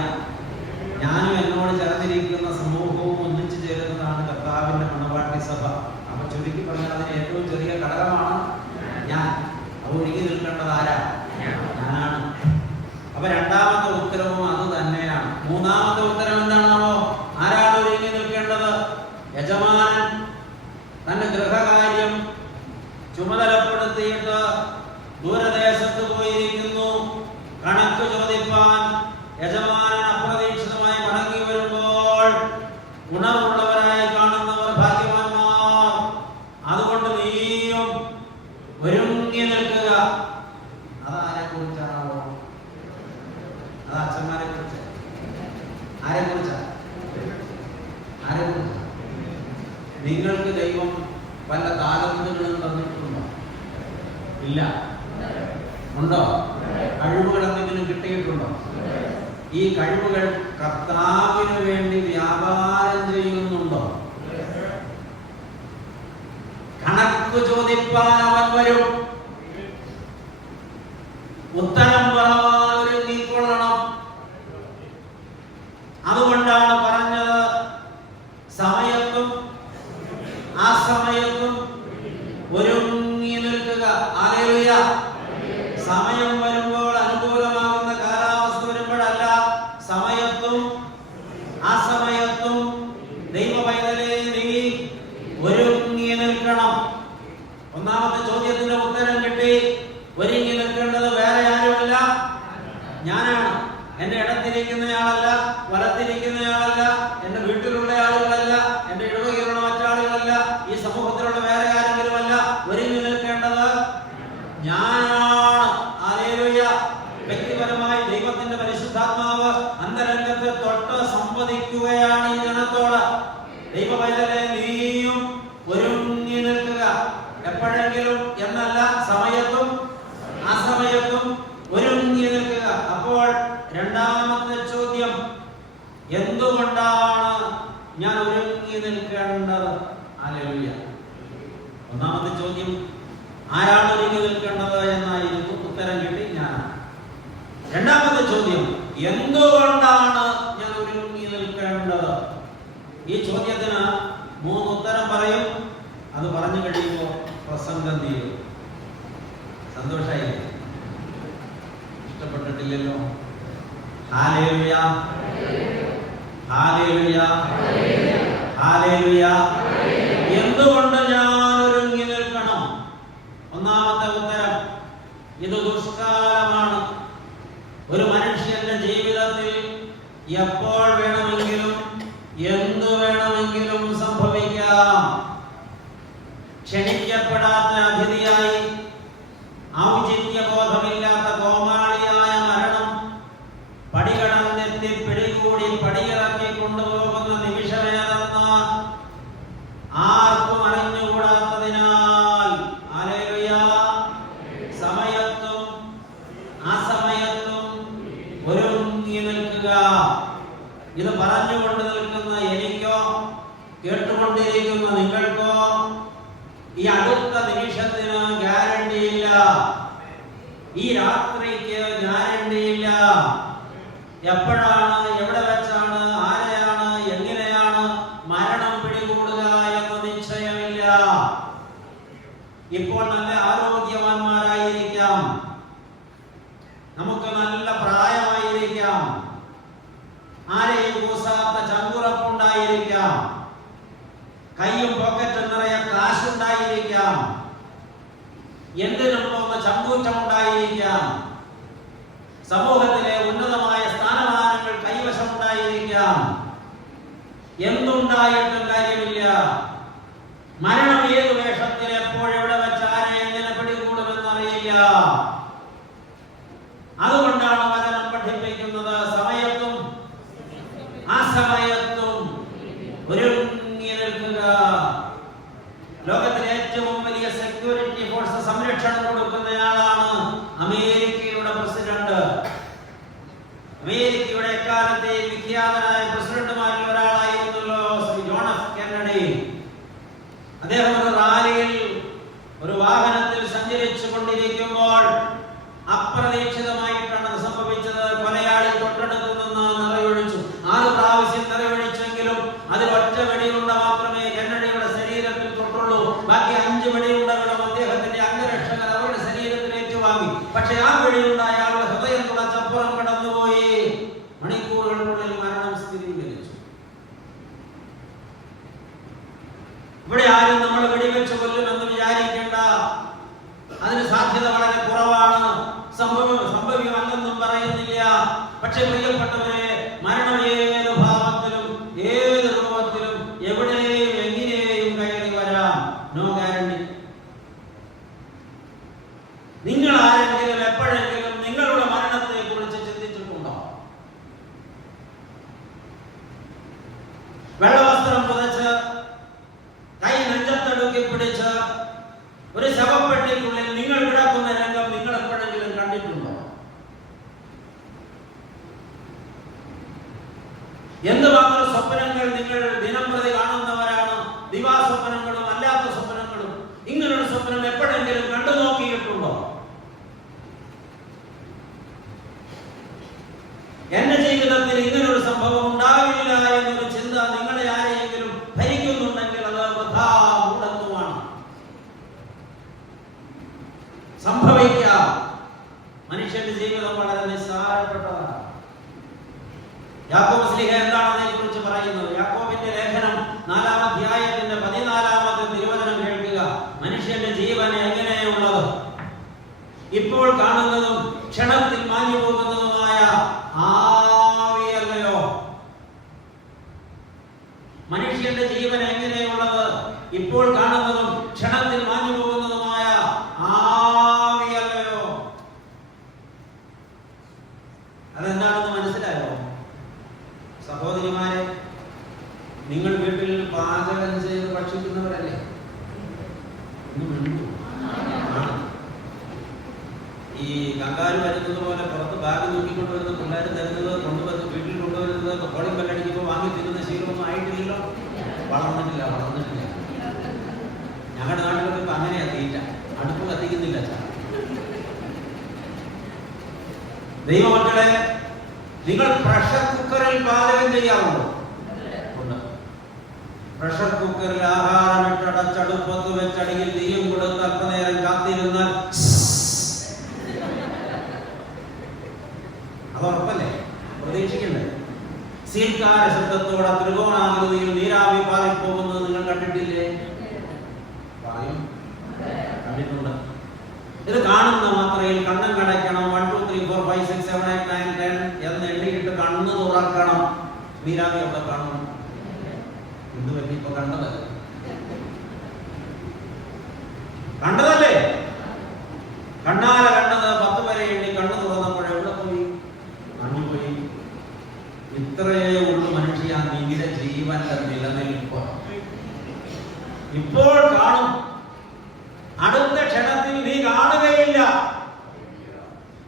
ഞാനും എന്നോട് ചേർന്നിരിക്കുന്ന സമൂഹവും ഒന്നിച്ചു ചേരുന്നതാണ് കർത്താവിന്റെ മണവാട്ടി സഭ. അപ്പൊ ചുരുക്കി പറഞ്ഞാൽ അതിന് ഏറ്റവും ചെറിയ ഘടകമാണ് ഞാൻ. അത് ഒരുങ്ങി നിൽക്കേണ്ടത് ആരാ? ഞാനാണ്. അപ്പൊ രണ്ടാമത്തെ ഉത്തരവും അത് തന്നെയാണ്. മൂന്നാമത്തെ ഉത്തരം എന്താണോ? ആരാണ് ഒരുങ്ങി നിൽക്കേണ്ടത്? യജമാനൻ തന്റെ ഗൃഹകാര്യം ചുമതലപ്പെടുത്തിയിട്ട് ദൂരദേശത്ത് പോയിരിക്കുന്നു. കണക്ക് ചോദിപ്പാൻ യജമാനൻ അപ്രതീക്ഷിതമായി മടങ്ങി വരുമ്പോൾ ഉണർവുള്ളവരായി കാണുന്നവർ ഭാഗ്യവാന്മാർ. അതുകൊണ്ട് നീയും ഒരുങ്ങി നിൽക്കുക. അതാരെ കുറിച്ചാണോ? അത് അച്ഛന്മാരെ കുറിച്ച്. ആരെ കുറിച്ചാ? ആരെ കുറിച്ച്? നിങ്ങൾക്ക് ദൈവം വല്ല താലന്തുകളും തന്നിട്ടുണ്ടോ? ഇല്ല. ഉണ്ടോ? കഴിവുകൾ എന്തെങ്കിലും കിട്ടിയിട്ടുണ്ടോ? ഈ കഴിവുകൾ കർത്താവിന് വേണ്ടി വ്യാപാരം ചെയ്യുന്നുണ്ടോ? കണക്ക് ചോദിപ്പാൻ അവൻ വരും. ഉത്തരം പറയാൻ ഒരുങ്ങിക്കൊള്ളണം. അതുകൊണ്ടാണ് പറഞ്ഞത്, സമയത്തും അസമയത്തും ഒരുങ്ങി നിൽക്കുക. ഹല്ലേലൂയ. സമയം വരുമ്പോൾ അനുകൂലമാകുന്ന കാലാവസ്ഥ വരുമ്പോഴല്ല, സമയത്തും അസമയത്തും ദൈവപൈതലേ നീ ഒരുങ്ങി നിൽക്കണം. ഒന്നാമത്തെ ചോദ്യത്തിന്റെ ഉത്തരം കിട്ടി. ഒരുങ്ങി നിൽക്കേണ്ടത് വേറെ ആരുമല്ല, ഞാനാണ്. എന്റെ ഇടത്തിരിക്കുന്നയാളല്ല, വലത്തിരിക്കുന്നയാളല്ല, എന്റെ വീട്ടിലുള്ള ആളുകളല്ല, എന്റെ ഇടവകയിലുള്ള മറ്റാളുകളല്ല, ഈ സമൂഹത്തിലുള്ള വേറെ ആരെങ്കിലുമല്ല. ഒരുങ്ങി നിൽക്കേണ്ടത് ഞാനാണ്. ഹല്ലേലൂയ. വ്യക്തിപരമായി ദൈവത്തിന്റെ പരിശുദ്ധാത്മാവ് അന്തരംഗത്തെ തൊട്ട് സംവദിക്കുകയാണ് ഈ ജനത്തോട്. ദൈവപൈതലേ നീയും ഒരുങ്ങി നിൽക്കുക. എപ്പോഴെങ്കിലും എന്നല്ല, സമയത്തും അസമയത്തും ഒരുങ്ങി നിൽക്കുക. അപ്പോൾ രണ്ടാമത്തെ ചോദ്യം, എന്തുകൊണ്ടാണ് ഞാൻ ഒരുങ്ങി നിൽക്കേണ്ടത്? ഹല്ലേലൂയ. ഒന്നാമത്തെ ചോദ്യം, ആരാണ് ഒരുങ്ങി നിൽക്കേണ്ടത് എന്നായിരുന്നു. ഉത്തരം കിട്ടി, ഞാനാണ്. രണ്ടാമത്തെ ചോദ്യം, എന്തുകൊണ്ടാണ് ഞാൻ ഒരുങ്ങി നിൽക്കേണ്ടത്? ഈ ചോദ്യത്തിന് 3 ഉത്തരം പറയും. അത് പറഞ്ഞു കഴിയുമ്പോൾ പ്രസംഗം തീരും. സന്തോഷായി? ഇഷ്ടപ്പെട്ടിട്ടില്ലല്ലോ? ഹല്ലേലൂയ. ഹല്ലേലൂയ. ഹല്ലേലൂയ. എന്തുകൊണ്ട് ഞാൻ ഒരുങ്ങി നിൽക്കണം? ഒന്നാം ഒന്നാമത്തെ ഉത്തരം, ഇത് ദുഷ്കാലമാണ്. ഒരു മനുഷ്യന്റെ ജീവിതത്തിൽ എപ്പോൾ വേണമെങ്കിലും എന്തു വേണമെങ്കിലും സംഭവിക്കാം. ക്ഷണിക്കപ്പെടാത്ത അതിഥിയായി, ഔചിത്യബോധമില്ലാത്ത കോമാളിയായ മരണം പടികടന്നെത്തി പിടികൂടി പടിയിറക്കി കൊണ്ടുപോകുന്ന നിമിഷമേതെന്ന് ആർക്കും അറിഞ്ഞുകൂടാത്തതിനാൽ ഹല്ലേലൂയ, സമയത്തും അസമയത്തും ഒരുങ്ങി നിൽക്കുക. ഇത് പറഞ്ഞുകൊണ്ട് നിൽക്കുന്ന എനിക്കോ കേട്ടുകൊണ്ടിരിക്കുന്ന നിങ്ങൾക്കോ ഈ അടുത്ത നിമിഷത്തിന് ഗ്യാരണ്ടിയില്ല, ഈ രാത്രിക്ക് ഗ്യാരണ്ടിയില്ല. എപ്പോഴാണ്, എവിടെ വെച്ചാണ്, ആരെയാണ്, എങ്ങനെയാണ് മരണം പിടികൂടുക എന്ന നിശ്ചയമില്ല. ഇപ്പോൾ നല്ല ആരോഗ്യവാന്മാരായിരിക്കാം, നമുക്ക് നല്ല പ്രായമായിരിക്കാം, ആരെയും കൂസാത്ത ചങ്കുറപ്പുണ്ടായിരിക്കാം, കയ്യും പോക്കറ്റും നിറയെ കാശുണ്ടായിരിക്കാം, എന്തിനും പോകുന്ന ചങ്കൂറ്റമുണ്ടായിരിക്കാം, സമൂഹത്തിലെ ഉന്നതമായ സ്ഥാനമാനങ്ങൾ കൈവശമുണ്ടായിരിക്കാം. എന്തുണ്ടായിട്ടും കാര്യമില്ല. മരണം ഏതു വേഷത്തിൽ എപ്പോഴെവിടെ വെച്ച് ആരെ എങ്ങനെ പിടികൂടുമെന്നറിയില്ല. അതുകൊണ്ടാണ് വചനം പഠിപ്പിക്കുന്നത്, സമയത്തും അസമയത്തും ഒരുങ്ങി നിൽക്കുക. ലോകത്തിലെ ഏറ്റവും വലിയ സെക്യൂരിറ്റി ഫോഴ്സ് സംരക്ഷണം കൊടുക്കുന്നയാളാണ് അമേരിക്കയുടെ പ്രസിഡന്റ്. അമേരിക്കയുടെ എക്കാലത്തെ വിഖ്യാതനായ പ്രസിഡന്റുമാരിൽ ഒരാളായിരുന്നല്ലോ ശ്രീ ജോൺ എഫ് കെന്നഡി. അദ്ദേഹം ഒരു റാലിയിൽ ഒരു വാഹനത്തിൽ സഞ്ചരിച്ചു കൊണ്ടിരിക്കുമ്പോൾ അപ്രതീക്ഷിതമായിട്ടാണ് സംഭവിച്ചത്. കൊലയാളി തൊട്ടടുത്ത് നിന്ന് നിറയൊഴിച്ചു. 6 പ്രാവശ്യം നിറയൊഴിച്ചെങ്കിലും അതിൽ ഒറ്റ വെടിയുണ്ട മാത്രമേ കെന്നഡിയുടെ ശരീരത്തിൽ തൊട്ടുള്ളൂ. ബാക്കി 5 വെടിയുണ്ടകളും അദ്ദേഹത്തിന്റെ അംഗരക്ഷകർ അവരുടെ ശരീരത്തിൽ ഏറ്റുവാങ്ങി. പക്ഷെ ആ വെടിയുണ്ട അയാളുടെ ഹൃദയം തുളച്ചപ്പുറം കടന്നുപോയി. മണിക്കൂറുകൾക്കുള്ളിൽ മരണം സ്ഥിരീകരിച്ചു. ഇവിടെ ആരും നമ്മൾ വെടിവെച്ച് കൊല്ലുമെന്ന് വിചാരിക്കേണ്ട. അതിന് സാധ്യത വളരെ കുറവാണ്. സംഭവ്യമല്ലെന്നും പറയുന്നില്ല. പക്ഷെ പ്രിയപ്പെട്ടവരെ, മരണം ഏത് ഭാവത്തിലും ഏത് രൂപത്തിലും എവിടെയും എങ്ങനെയും കയറി വരാം. No guarantee. നിങ്ങൾ ആരെങ്കിലും എപ്പോഴെങ്കിലും നിങ്ങളുടെ മരണത്തെ കുറിച്ച് ചിന്തിച്ചിട്ടുണ്ടോ? വെള്ളവസ്ത്രം പുതച്ച് കൈ നെഞ്ചത്തടുക്കി പിടിച്ച് ഒരു ശവപ്പെട്ടിക്കുള്ളിൽ നിങ്ങൾ കിടക്കുന്ന രംഗം നിങ്ങൾ എപ്പോഴെങ്കിലും കണ്ടിട്ടുണ്ടോ? എന്തുമാത്രം സ്വപ്നങ്ങൾ നിങ്ങൾ ദിനംപ്രതി കാണുന്നവരാണ്. ദിവാസ്വപ്നങ്ങളും അല്ലാത്ത സ്വപ്നങ്ങളും. ഇങ്ങനൊരു സ്വപ്നം എപ്പോഴെങ്കിലും കണ്ടു നോക്കിയിട്ടുണ്ടോ? എന്റെ ജീവിതത്തിൽ ഇങ്ങനൊരു സംഭവം ഉണ്ടാവില്ല എന്നൊരു ചിന്ത നിങ്ങളെ ആരെയെങ്കിലും ഭരിക്കുന്നുണ്ടെങ്കിൽ അത് വൃഥാ മൂഢത്വമാണ്. സംഭവിക്കാം. മനുഷ്യന്റെ ജീവിതം വളരെ നിസ്സാരപ്പെട്ടതാണ്. യാക്കോബ് ശ്ലീഹ എന്താണ് അതിനെക്കുറിച്ച് പറയുന്നത്? യാക്കോബിന്റെ ലേഖനം 4-ാം അധ്യായത്തിന്റെ 14-ാമത്തെ തിരുവചനം കേൾക്കുക. മനുഷ്യന്റെ ജീവൻ എങ്ങനെയുള്ളത്? ഇപ്പോൾ കാണുന്നതും ക്ഷണത്തിൽ മാഞ്ഞു പോകുന്നതുമായ ആവിയല്ലയോ? മനുഷ്യന്റെ ജീവൻ എങ്ങനെയുള്ളത്? ഇപ്പോൾ കാണുന്നതും ക്ഷണത്തിൽ മാഞ്ഞു പോകുന്നതുമായ ആവിയല്ലയോ? അതെന്താണെന്ന് മനസ്സിലായോ സഹോദരിമാരെ? നിങ്ങൾ വീട്ടിൽ പാചകം ചെയ്ത് ഭക്ഷിക്കുന്നവരല്ലേ? ഈ കങ്കാരു വരുന്നത് പോലെ പുറത്ത് ബാഗ് നോക്കിക്കൊണ്ടുവരുന്ന പിള്ളേർ തരുന്നത് കൊണ്ടുവന്ന് വീട്ടിൽ കൊണ്ടുവരുന്നത് കോളി ബെല്ലടിക്കുമ്പോൾ വാങ്ങി തിന്നുന്ന ശീലമൊന്നും ആയിട്ടില്ലല്ലോ. വളർന്നിട്ടില്ല. ഞങ്ങളുടെ നാട്ടിലൊക്കെ ഇപ്പൊ അങ്ങനെയാ തീറ്റ. അടുപ്പ് കത്തിക്കുന്നില്ല. ദൈവമക്കളെ, നിങ്ങൾ പ്രഷർ കുക്കറിൽ പാചകം ചെയ്യാറുണ്ടോ? പ്രഷർ കുക്കറിൽ ആഹാരമിട്ടടച്ചടുപ്പത്ത് വെച്ചടിയിൽ തീയും കൊടുത്ത് അല്പനേരം കാത്തിരുന്നാൽ അതുറപ്പല്ലേ? പ്രതീക്ഷിക്കണ്ടേ? സീൽക്കാര ശബ്ദത്തോടെ ത്രികോണാകൃതിയിൽ നീരാവി പാറിപ്പോകുന്നത് നിങ്ങൾ കണ്ടിട്ടില്ലേ? പറയും, കണ്ടിട്ടുണ്ട്. ഇത് കാണുന്ന മാത്രയിൽ കണ്ണും കടയ്ക്കണം. 1 2 3 4 5 6 7 8 9 10 എന്ന് എണ്ണിയിട്ട് കണ്ണ് തുറക്കണം. മീരാവിയൊക്കെ കാണണം. എന്ത് പറ്റി? ഇപ്പൊ കണ്ടതല്ലേ, കണ്ടതല്ലേ, കണ്ണാല കണ്ടത് 10 വരെ എണ്ണി കണ്ണു തുറന്നപ്പോൾ എവിടെ പോയി? കണ്ണുപോയി. ഇത്രയേ ഉള്ളു മനുഷ്യ നിന്റെ ജീവന്റെ നിലനിൽപ്പ്. ഇപ്പോൾ കാണും, അടുത്ത ക്ഷണത്തിൽ നീ കാണുകയില്ല.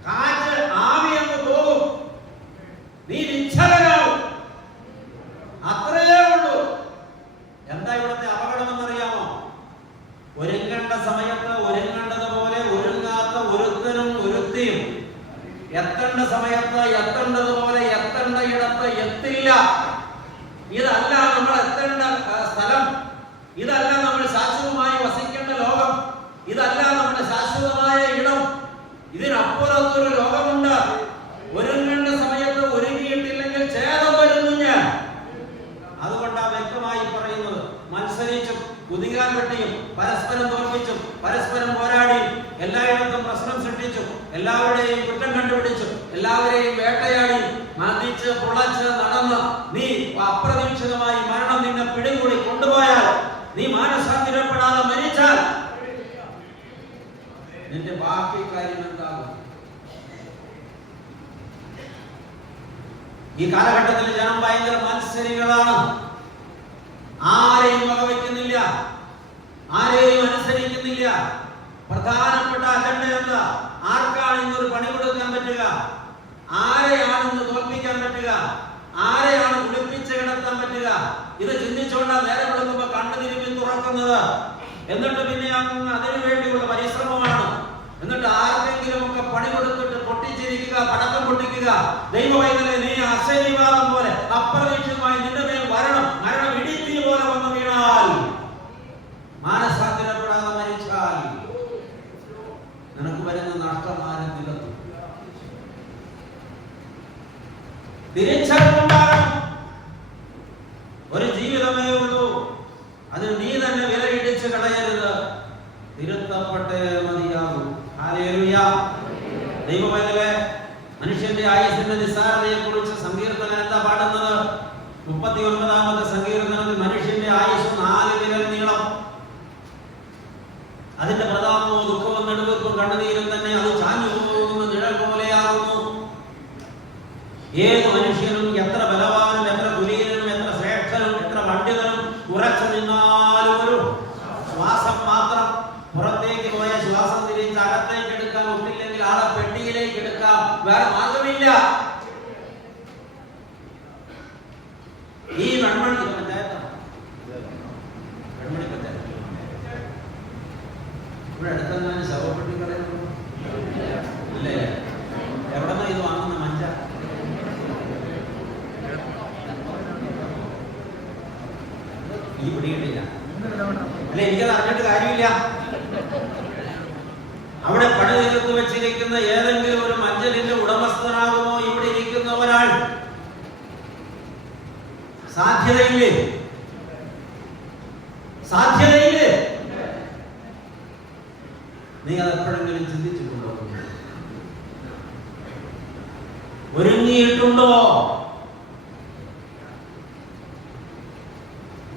കാറ്റ് ആവി അങ്ങ് പോകും, നീ നിശ്ചലനാവും. അത്രയേ ഉള്ളൂ. എന്താ ഇവിടുത്തെ അപകടമെന്നറിയാമോ? ഒരുങ്ങേണ്ട സമയത്ത് ഒരുങ്ങേണ്ടതുപോലെ ഒരുങ്ങാത്ത ഒരുത്തനും ഒരുത്തിയും എത്തേണ്ട സമയത്ത് എത്തേണ്ടതുപോലെ എത്തേണ്ട ഇടത്ത് എത്തില്ല. ഇതല്ല നമ്മൾ എത്തേണ്ട സ്ഥലം, ഇതല്ല നമ്മൾ ശാശ്വതമായി വസിക്കേണ്ട ലോകം, ഇതല്ല നമ്മുടെ ശാശ്വതമായ ഇടം. ഇതിനപ്പുറത്തൊരു ലോകമുണ്ട്. ഒരുങ്ങേണ്ട സമയത്ത് ഒരുങ്ങിയിട്ടില്ലെങ്കിൽ ഛേദം വരുന്നു ഞാൻ. അതുകൊണ്ടാണ് വ്യക്തമായി പറയുന്നത്. മത്സരിച്ചും കുതികാൽ വെട്ടിയും പരസ്പരം തോൽപ്പിച്ചും പരസ്പരം പോരാടിയും എല്ലായിടത്തും പ്രശ്നം സൃഷ്ടിച്ചും എല്ലാവരുടെയും കുറ്റം കണ്ടുപിടിച്ചും എല്ലാവരെയും വേട്ടയാടിയും മതിച്ച് പുളച്ച് നടന്ന് നീ അപ്രതീക്ഷിതമായി മരണം നിന്നെ പിടികൂടി കൊണ്ടുപോയാൽ, നീ മാനസാന്തരപ്പെടാതെ മരിച്ചാൽ നിന്റെ ബാക്കി കാര്യം എന്താകും? ഈ കാലഘട്ടത്തിൽ ജനം ഭയങ്കര മത്സരികളാണ്. ആരെയും വകവയ്ക്കുന്നില്ല, ആരെയും അനുസരിക്കുന്നില്ല. പ്രധാനപ്പെട്ട അജണ്ട എന്താ? ആർക്കാണ് ഇന്നൊരു പണി കൊടുക്കാൻ പറ്റുക? ആരെയാണ് ഇന്ന് തോൽപ്പിക്കാൻ പറ്റുക? ആരെയാണ് കുളിപ്പിച്ച് കിടത്താൻ പറ്റുക? ഇത് ചിന്തിച്ചുകൊണ്ടാണ് നേരെ വിളക്കുമ്പോ കണ്ണു തിരുമ്പി തുറക്കുന്നത്. എന്നിട്ട് പിന്നെ അതിനു വേണ്ടിയുള്ള പരിശ്രമമാണ്. എന്നിട്ട് ആർക്കെങ്കിലും ഒക്കെ പണി കൊടുത്തിട്ട് പൊട്ടിച്ചിരിക്കുക, പടക്കം പൊട്ടിക്കുക. ദൈവവൈദ്യനെ നീ അശരീവാദം പോലെ അപ്രതീക്ഷിതമായി നിന്റെ മേൽ വരണം, മരണം ഇടിത്തീ പോലെ വന്നു വീണാൽ, മാനസാന്തരപ്പെടാതെ മരിച്ചാൽ നിനക്ക് വരുന്ന നഷ്ടം ആരും നിലത്തും. തിരിച്ചറിവുണ്ടാകണം. ഒരു ജീവിതമേ ഉള്ളൂ, അത് നീ തന്നെ വിലയിടിച്ച് കളയരുത്. തിരുത്തപ്പെട്ടേ മതിയാകും. ഹല്ലേലൂയ. ദൈവമേ, മനുഷ്യന്റെ ആയുസ്സിന്റെ നിസ്സാരതയെ കുറിച്ച് സങ്കീർത്തനം എന്താ പാടുന്നത്? 39-ാമത്തെ സങ്കീർത്തനത്തിൽ മനുഷ്യന്റെ ആയുസ് 4 വിരൽ നീളം. അതിന്റെ പ്രതാപവും ദുഃഖവും നെടുവെപ്പും കണ്ണുനീരും തന്നെ അത് ചാഞ്ഞു പോകുന്ന നിഴൽ പോലെയാകുന്നു. ഏത് മനുഷ്യനും എത്ര ബലവാനും എത്ര കുലീനനും എത്ര ശ്രേഷ്ഠനും എത്ര പണ്ഡിതനും ഉറച്ചു നിന്നാലും ഒരു ശ്വാസം മാത്രം പുറത്തേക്ക് പോയ ശ്വാസം തിരിച്ച് അകത്തേക്ക് എടുക്കാൻ ഒട്ടില്ലെങ്കിൽ ആളെ പെട്ടിയിലേക്ക് എടുക്കാം. വേറെ മാർഗമില്ല. ഈ വെൺമണി പഞ്ചായത്ത് ഇവിടെ അടുത്തെങ്ങാനും ശവപ്പെട്ടി കളയുന്നു ഇല്ലേ? എവിടെന്നാ ഇത് വാങ്ങുന്ന മഞ്ച? ഈ പിടിയിട്ടില്ല അല്ലെ? എനിക്കത് അറിഞ്ഞിട്ട് കാര്യമില്ല. അവിടെ പണി തീർത്ത് വെച്ചിരിക്കുന്ന ഏതെങ്കിലും ഒരു മഞ്ചലിന്റെ ഉടമസ്ഥനാകുമോ ഇവിടെ ഇരിക്കുന്ന ഒരാൾ? സാധ്യതയില്ലേ? സാധ്യതയില്ലേ? നീ അത് എപ്പോഴെങ്കിലും ചിന്തിച്ചിട്ടുണ്ടോ? ഒരുങ്ങിയിട്ടുണ്ടോ?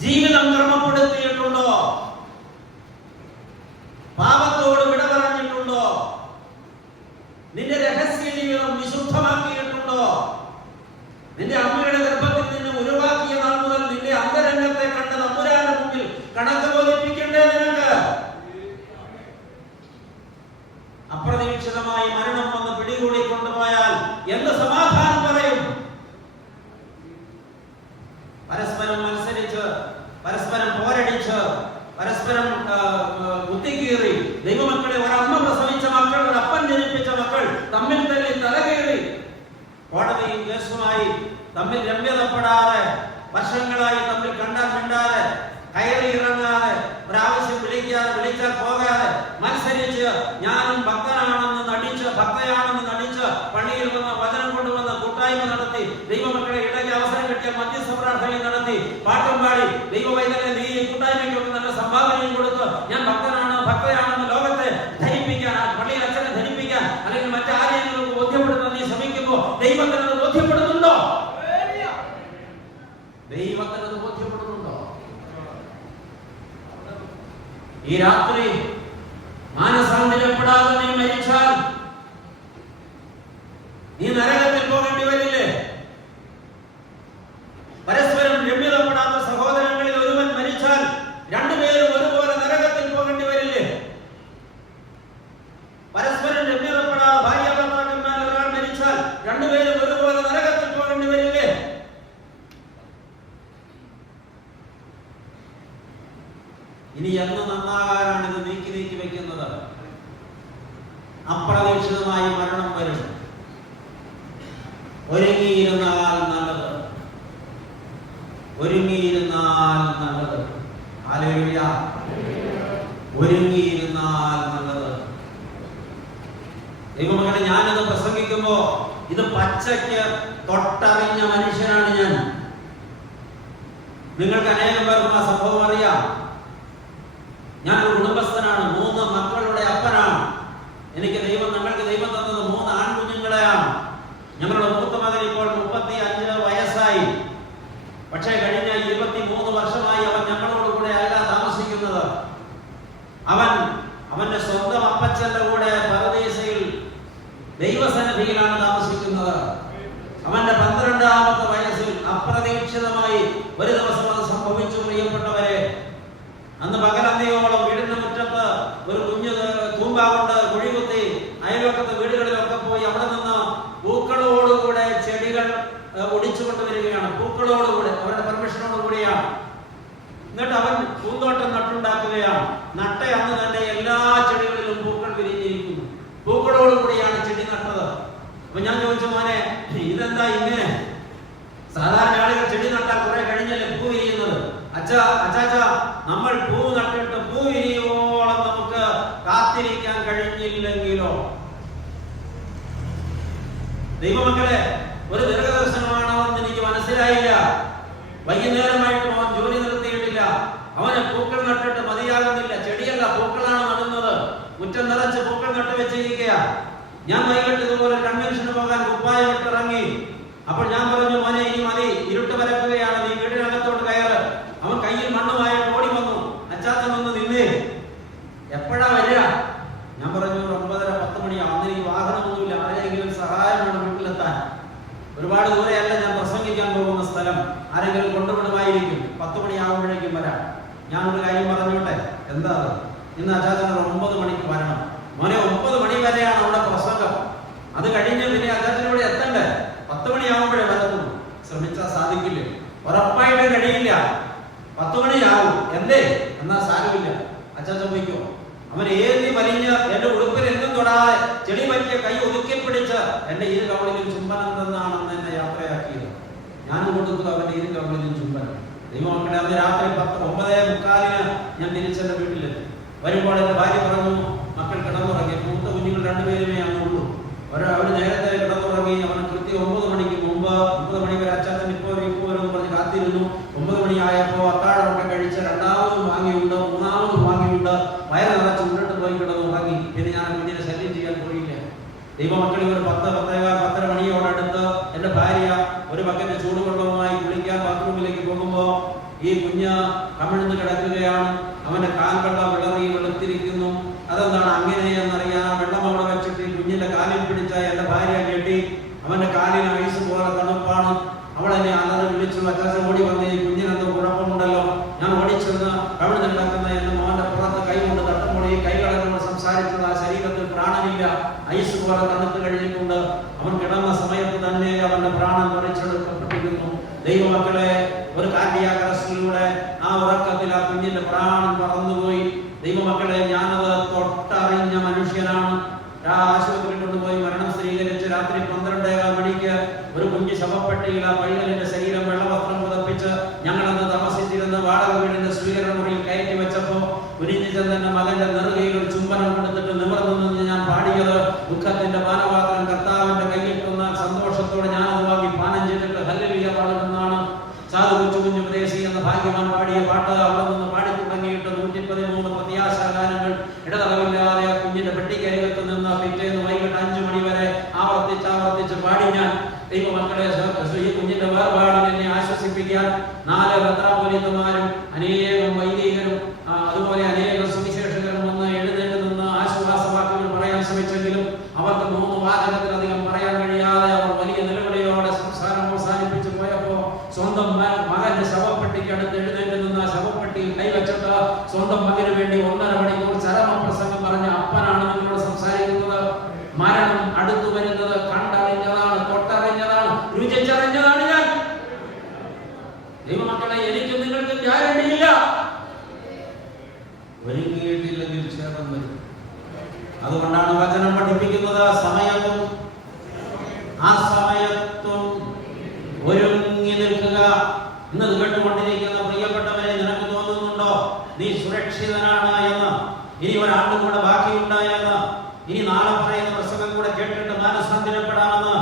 ജീവിതം ക്രമപ്പെടുത്തിയിട്ടുണ്ടോ? പാപത്തോട് വിട പറഞ്ഞിട്ടുണ്ടോ? നിന്റെ രഹസ്യ ജീവിതം വിശുദ്ധമാക്കിയിട്ടുണ്ടോ? നിന്റെ അമ്മയുടെ ഗർഭത്തിൽ നിന്ന് ഉരുവാക്കിയ നാൾ മുതൽ നിന്റെ അന്തരംഗത്തെ കണ്ട തമ്പുരാന്റെ മുമ്പിൽ കണക്ക് ബോധിപ്പിക്കണ്ടേ നിനക്ക്? അപ്രതീക്ഷിതമായി മരണം വന്ന് പിടികൂടി കൊണ്ടുപോയാൽ എന്ത് സമാധാനം പറയും? പരസ്പരം മത്സരിച്ച് പരസ്പരം പോരടിച്ച് പരസ്പരം കുത്തിക്കീറി ദൈവമക്കളെ ഒരമ്മ പ്രസവിച്ച മക്കൾ ഒരപ്പൻ ജനിപ്പിച്ച മക്കൾ തമ്മിൽ തല്ലി തലകീറി കോടതിയും കേസുമായി തമ്മിൽ രമ്യതപ്പെടാതെ വർഷങ്ങളായി തമ്മിൽ കണ്ടാൽ മിണ്ടാതെ കയറി ഇറങ്ങാതെ ഒരാവശ്യം വിളിക്കാതെ വിളിച്ചാൽ പോകാതെ മത്സരിച്ച് ഞാനും ഭക്തനാണെന്ന് നടിച്ച് ഭക്തയാണെന്ന് നടിച്ച് പള്ളിയിൽ വന്ന് വചനം കൊണ്ടുവന്ന് കൂട്ടായ്മ നടത്തി ദൈവമക്കളെ ഇടയ്ക്ക് അവസരം കിട്ടിയ മധ്യസ്ഥ പ്രാർത്ഥനയും നടത്തി പാട്ടും പാടി ദൈവവൈദ്യനെ നീ കൂട്ടായ്മയ്ക്കൊക്കെ നല്ല സംഭാവനയും കൊടുത്ത് ഞാൻ ഭക്തനാണെന്ന് ലോകത്തെ ധരിപ്പിക്കാൻ ആ പള്ളി ദൈവത്തിനത് ബോധ്യപ്പെടുന്നുണ്ടോ? ദൈവത്തിനത് ബോധ്യപ്പെടുന്നുണ്ടോ? ഈ രാത്രി മാനസാന്തരപ്പെടാതെ നീ മരിച്ചാൽ നീ നരകത്തിൽ പോകേണ്ടി വരില്ലേ? പരസ്പരം രമ്യതപ്പെടാത്ത സഹോദരങ്ങളിൽ ഒരുവൻ മരിച്ചാൽ രണ്ടുപേരും ഒരുപോലെ നരകത്തിൽ പോകേണ്ടി വരില്ലേ? പരസ്പരം രമ്യതപ്പെടാതെ ഭാര്യ ഭർത്താക്കന്മാർ ഒരാൾ മരിച്ചാൽ രണ്ടുപേരും ഒരുപോലെ നരകത്തിൽ പോകേണ്ടി വരില്ലേ? ഇനി എന്ന് നന്നാകാനാണ് ഇത് നീക്കി വെക്കുന്നത്? അപ്രതീക്ഷിതമായി മരണം വരും. ഒരുങ്ങിയിരുന്നാൽ നല്ലത്, ഒരുങ്ങിയിരുന്നാൽ നല്ലത്. ഹല്ലേലൂയ. ഒരുങ്ങിയിരുന്നാൽ നല്ലത്. ദൈവമക്കളെ, ഞാനിത് പ്രസംഗിക്കുമ്പോ ഇത് പച്ചയ്ക്ക് തൊട്ടറിഞ്ഞ മനുഷ്യനാണ് ഞാൻ. നിങ്ങൾക്ക് അനേകം പേർക്കും ആ സംഭവം അറിയാം. ഞാനൊരു കുടുംബസ്ഥനാണ്, 3 മക്കളുടെ അപ്പനാണ്. ഞങ്ങൾക്ക് ദൈവം തന്നത് 3 ആൺകുഞ്ഞുങ്ങളെയാണ്. ഞങ്ങളുടെ മൂത്ത മകൻ ഇപ്പോൾ 35 വയസ്സായി. പക്ഷേ കഴിഞ്ഞ 23 വർഷമായി അവൻ ഞങ്ങളോട് കൂടെ അല്ല താമസിക്കുന്നത്. അവന്റെ സ്വന്തം അപ്പച്ചന്റെ കൂടെ പരദേശയിൽ ദൈവസന്നിധിയിലാണ് താമസിക്കുന്നത്. അവന്റെ 12ാമത്തെ വയസ്സിൽ അപ്രതീക്ഷിതമായി ഒരു ദിവസം അത് സംഭവിച്ചു. പ്രിയപ്പെട്ടവരെ, അന്ന് പകലന്തിയോളം വീടിന്റെ മുറ്റത്ത് ഒരു കുഞ്ഞു തൂമ്പാകൊണ്ട് കുഴികുത്തി അയൽവക്കത്തെ വീടുകളിലൊക്കെ പോയി അവിടെ നിന്ന് പൂക്കളോടുകൂടെ ചെടികൾ ഒടിച്ചുകൊണ്ട് വരികയാണ്. പൂക്കളോടുകൂടെ, അവരുടെ പെർമിഷനോടുകൂടിയാണ്. എന്നിട്ട് അവൻ പൂന്തോട്ടം നട്ടുണ്ടാക്കുകയാണ്. നട്ട അന്ന് തന്നെ എല്ലാ ചെടികളിലും പൂക്കൾ വിരിഞ്ഞിരിക്കുന്നു. പൂക്കളോടുകൂടിയാണ് ചെടി നട്ടത്. അപ്പൊ ഞാൻ ചോദിച്ചു, മോനെ ഇതെന്താ ഇങ്ങനെ? സാധാരണ ആളുകൾ ചെടി നട്ടാൽ കുറെ കഴിഞ്ഞല്ലേ പൂ വിരിയുന്നത്. അച്ചാച്ച, നമ്മൾ പൂ നട്ടിട്ട് പൂ വിരിയോളം നമുക്ക് കാത്തിരിക്കാൻ കഴിഞ്ഞില്ലെങ്കിലോ? ദൈവമക്കളെ, ഒരു ദീർഘദർശനമാണോ എന്ന് എനിക്ക് മനസ്സിലായില്ല. വൈകുന്നേരമായിട്ട് അവൻ ജോലി നിർത്തിയിട്ടില്ല. അവന് പൂക്കൾ നട്ടിട്ട് മതിയാകുന്നില്ല. ചെടിയല്ല, പൂക്കളാണ് നടുന്നത്. മുറ്റം നിറച്ച് പൂക്കൾ നട്ട് വെച്ചിരിക്കുക. ഞാൻ വൈകിട്ട് ഇതുപോലെ കൺവെൻഷന് പോകാൻ കുപ്പായം ഇട്ടിറങ്ങി. അപ്പോൾ ഞാൻ പറഞ്ഞു, മോനെ ഇനി മതി, ഇരുട്ട് വരക്കുകയാണ്, നീ വീടിനകത്തോട്ട് കയറ്. അവൻ കയ്യിൽ മണ്ണുമായിട്ട് ഓടി വന്നു. അച്ചാച്ചൻ വന്ന് നിന്നേ, എപ്പോഴാ വരിക? ഞാൻ പറഞ്ഞു 9:30-10 മണിയാവും. അന്ന് എനിക്ക് വാഹനമൊന്നുമില്ല, ആരെങ്കിലും സഹായം വേണം വീട്ടിലെത്താൻ. ഒരുപാട് ദൂരെയല്ല ഞാൻ പ്രസംഗിക്കാൻ പോകുന്ന സ്ഥലം. ആരെങ്കിലും കൊണ്ടുവിടുമായിരിക്കും. 10 മണിയാകുമ്പോഴേക്കും വരാം. ഞാനൊരു കാര്യം പറഞ്ഞോട്ടെ. എന്താ? ഇന്ന് അച്ചാച്ചനോട് 9 മണിക്ക് വരണം. മോനെ, 9 മണി വരെയാണ് അവിടെ പ്രസംഗം. അത് കഴിഞ്ഞ് പിന്നെ അച്ചാച്ചനോട് എത്തണ്ടേ? 10 മണിയാകുമ്പോഴേ വരത്തുള്ളൂ. ശ്രമിച്ചാൽ സാധിക്കില്ലേ? ഉറപ്പായിട്ട് കഴിയില്ല. 10 മണിയാവും. എന്തേ? എന്നാ സാരമില്ല, അച്ചാച്ചൻ പോയിക്കോ. അവൻ ഏതി വലിഞ്ഞ് എന്റെ ഉടുപ്പിൽ എന്തും തൊടാതെ ചെടി പറ്റിയ കൈ ഒതുക്കി പിടിച്ച് എന്റെ ഇരു കവളിലും ചുംബനം തന്നാണെന്ന് എന്നെ യാത്രയാക്കിയത്. ഞാൻ കൊടുത്തു അവന്റെ ഇരു കവളിലും ചുംബനം. ദൈവമക്കളെ, അന്ന് രാത്രി 9:45 ഞാൻ തിരിച്ചെന്റെ വീട്ടിലെത്തി. വരുമ്പോൾ എന്റെ ഭാര്യ പറഞ്ഞു, മക്കൾ കിടന്നുറങ്ങി. മൂത്ത കുഞ്ഞുങ്ങൾ 2 പേരുമേ അങ്ങുള്ളൂ. അവർ നേരത്തെ കിടന്നുറങ്ങി. അവൻ കൃത്യം 9 മണിക്ക് മുമ്പ്, 9 മണി വരെ അച്ചാച്ചൻ ഇപ്പോൾ വരും പറഞ്ഞ് കാത്തിരുന്നു. 9 മണിയായപ്പോൾ അത്താഴമൊക്കെ കഴിച്ച് 2ാമതും വാങ്ങിയുണ്ട്, 3ാമതും വാങ്ങിയുണ്ട്. വയറ് നിറച്ച് ഉണ്ടിട്ട് പോയി കിടന്നുറങ്ങി. പിന്നെ ഞാൻ കുഞ്ഞിനെ ശല്യം ചെയ്യാൻ പോയില്ല. ദൈവമക്കളിൽ ഒരു 10-10:30 മണിയോടടുത്ത് എന്റെ ഭാര്യ ഒരു ബക്കറ്റ് ചൂടുവെള്ളവുമായി കുളിക്കാൻ ബാത്റൂമിലേക്ക് പോകുമ്പോ ഈ കുഞ്ഞ് കമിഴ്ന്ന് കിടക്കുകയാണ്. അവന്റെ കാൽവെള്ളം വിളറി വെളുത്തിരിക്കുന്നു. അതെന്താണ് അങ്ങനെ എന്നറിയാൻ വെള്ളം അവിടെ വെച്ചിട്ട് കുഞ്ഞിന്റെ കാലിൽ പിടിച്ച എന്റെ ഭാര്യ ഞെട്ടി. അവന്റെ കാലിന് ഐസ് പോലെ തണുപ്പാണ്. അവൾ എന്നെ അലറി വിളിച്ചു. അച്ചാച്ചൻ ഓടി വന്ന്, ഈ കുഞ്ഞിനെന്തോ കുഴപ്പമുണ്ടല്ലോ. ഞാൻ ഓടിച്ചെന്ന് കവിഴ്ന്ന് കിടക്കുന്ന എന്റെ മോന്റെ പുറത്ത് കൈ കൊണ്ട് തട്ടുമ്പോൾ ഈ കൈകളെന്നോട് സംസാരിച്ചത്, ആ ശരീരത്തിൽ പ്രാണനില്ല, ഐസ് പോലെ തണുത്ത് കഴിഞ്ഞിട്ടുണ്ട്. അവൻ കിടന്ന സമയത്ത് തന്നെ അവന്റെ പ്രാണൻ പറിച്ചെടുക്കപ്പെട്ടിരുന്നു. ദൈവമക്കളെ, ഒരു കാർഡിയാക് അറസ്റ്റിലൂടെ ആ ഉറക്കത്തിൽ ആ കുഞ്ഞിന്റെ പ്രാണൻ പറന്നുപോയി. ദൈവമക്കളെ, ഞാനത് തൊട്ടറിഞ്ഞ മനുഷ്യനാണ്. ആശുപത്രിയിൽ കൊണ്ടുപോയി മരണം സ്ഥിരീകരിച്ച് രാത്രി 12:15 മണിക്ക് ഒരു കുഞ്ഞ് ശവപ്പെട്ടിയിൽ ആ പൈതലിന്റെ ശരീരം വെള്ളവസ്ത്രം പുതപ്പിച്ച് ഞങ്ങളന്ന് താമസിച്ചിരുന്ന വാടക വീടിന്റെ സ്വീകരണ മുറിയിൽ കയറ്റി വെച്ചപ്പോ കുനിഞ്ഞിച്ചെന്ന മകന്റെ നെറുകയിൽ ഒരു ചുംബനം കൊടുത്തിട്ട് നിവർന്നു നിന്ന് ഞാൻ പാടിയത് ദുഃഖത്തിന്റെ പാനപാത്രം കർത്താവിന്റെ കയ്യിൽ തന്നാൽ സന്തോഷത്തോടെ ഞാൻ അത് വാങ്ങി പാനം ചെയ്തിട്ട് ഹല്ലേലൂയ പാടുമെന്നാണ് സാധു കൊച്ചു പ്രദേശി എന്ന ഭാഗ്യവാൻ പാടിയ പാട്ട്. അവിടെ നിന്ന് പാടി തുടങ്ങിയിട്ട് 113 പ്രത്യാശാഗാനങ്ങൾ ഇടതടവില്ലാതെ ആ കുഞ്ഞിന്റെ പെട്ടിക്കരികത്ത് നിന്ന് പിറ്റേന്ന് വൈകിട്ട് 5 മണി വരെ ആവർത്തിച്ച് പാടി ഞാൻ ദൈവമക്കളെ, ഈ കുഞ്ഞിന്റെ വേർപാടിൽ എന്നെ ആശ്വസിപ്പിക്കാൻ 4 മെത്രാപ്പോലീത്തമാരും അനേകം വൈദികരും അതുപോലെ അനേകം സുവിശേഷകരും വന്ന് എഴുന്നേറ്റ് നിന്ന് ആശ്വാസവാക്കുകൾ പറയാൻ ശ്രമിച്ചെങ്കിലും അവർക്ക് 3 വാചകത്തിലധികം പറയാൻ കഴിയാതെ അവർ വലിയ നിലവിളിയോടെ സംസാരം അവസാനിപ്പിച്ചു പോയപ്പോ സ്വന്തം മകന്റെ ശവപ്പെട്ടിക്കടുത്ത് എഴുന്നേറ്റ് നിന്ന് ശവപ്പെട്ടിയിൽ കൈവച്ചിട്ട് സ്വന്തം മകന് വേണ്ടി 1.5 മണിക്കൂർ ചരമപ്രസംഗം പറഞ്ഞ അപ്പനാണ് നിങ്ങളോട് സംസാരിക്കുന്നത്. മരണം അടുത്തു വരുന്നത് കണ്ടറിഞ്ഞതാണ്, തൊട്ടറിഞ്ഞതാണ്, രുചിച്ചറിഞ്ഞതാണ് ഞാൻ. ദൈവമക്കളെ, എനിക്കും നിങ്ങൾക്കും ഗ്യാരണ്ടിയില്ല. ഒരുങ്ങിയിട്ടില്ലെങ്കിൽ ക്ഷേമം വരും. അതുകൊണ്ടാണ് വചനം പഠിപ്പിക്കുന്നത്, സമയത്തും അസമയത്തും ഒരുങ്ങി നിൽക്കുക. ഇന്ന് കേട്ടുകൊണ്ടിരിക്കുന്ന പ്രിയപ്പെട്ടവരെ, നിനക്ക് തോന്നുന്നുണ്ടോ നീ സുരക്ഷിതനാണ് എന്ന്? ഇനി ഒരാണ്ടും കൂടെ ബാക്കിയുണ്ട് എന്ന്, ഇനി നാളെ പറയുന്ന പ്രസംഗം കൂടെ കേട്ടിട്ട് മാനസാന്തരപ്പെടാമെന്ന്,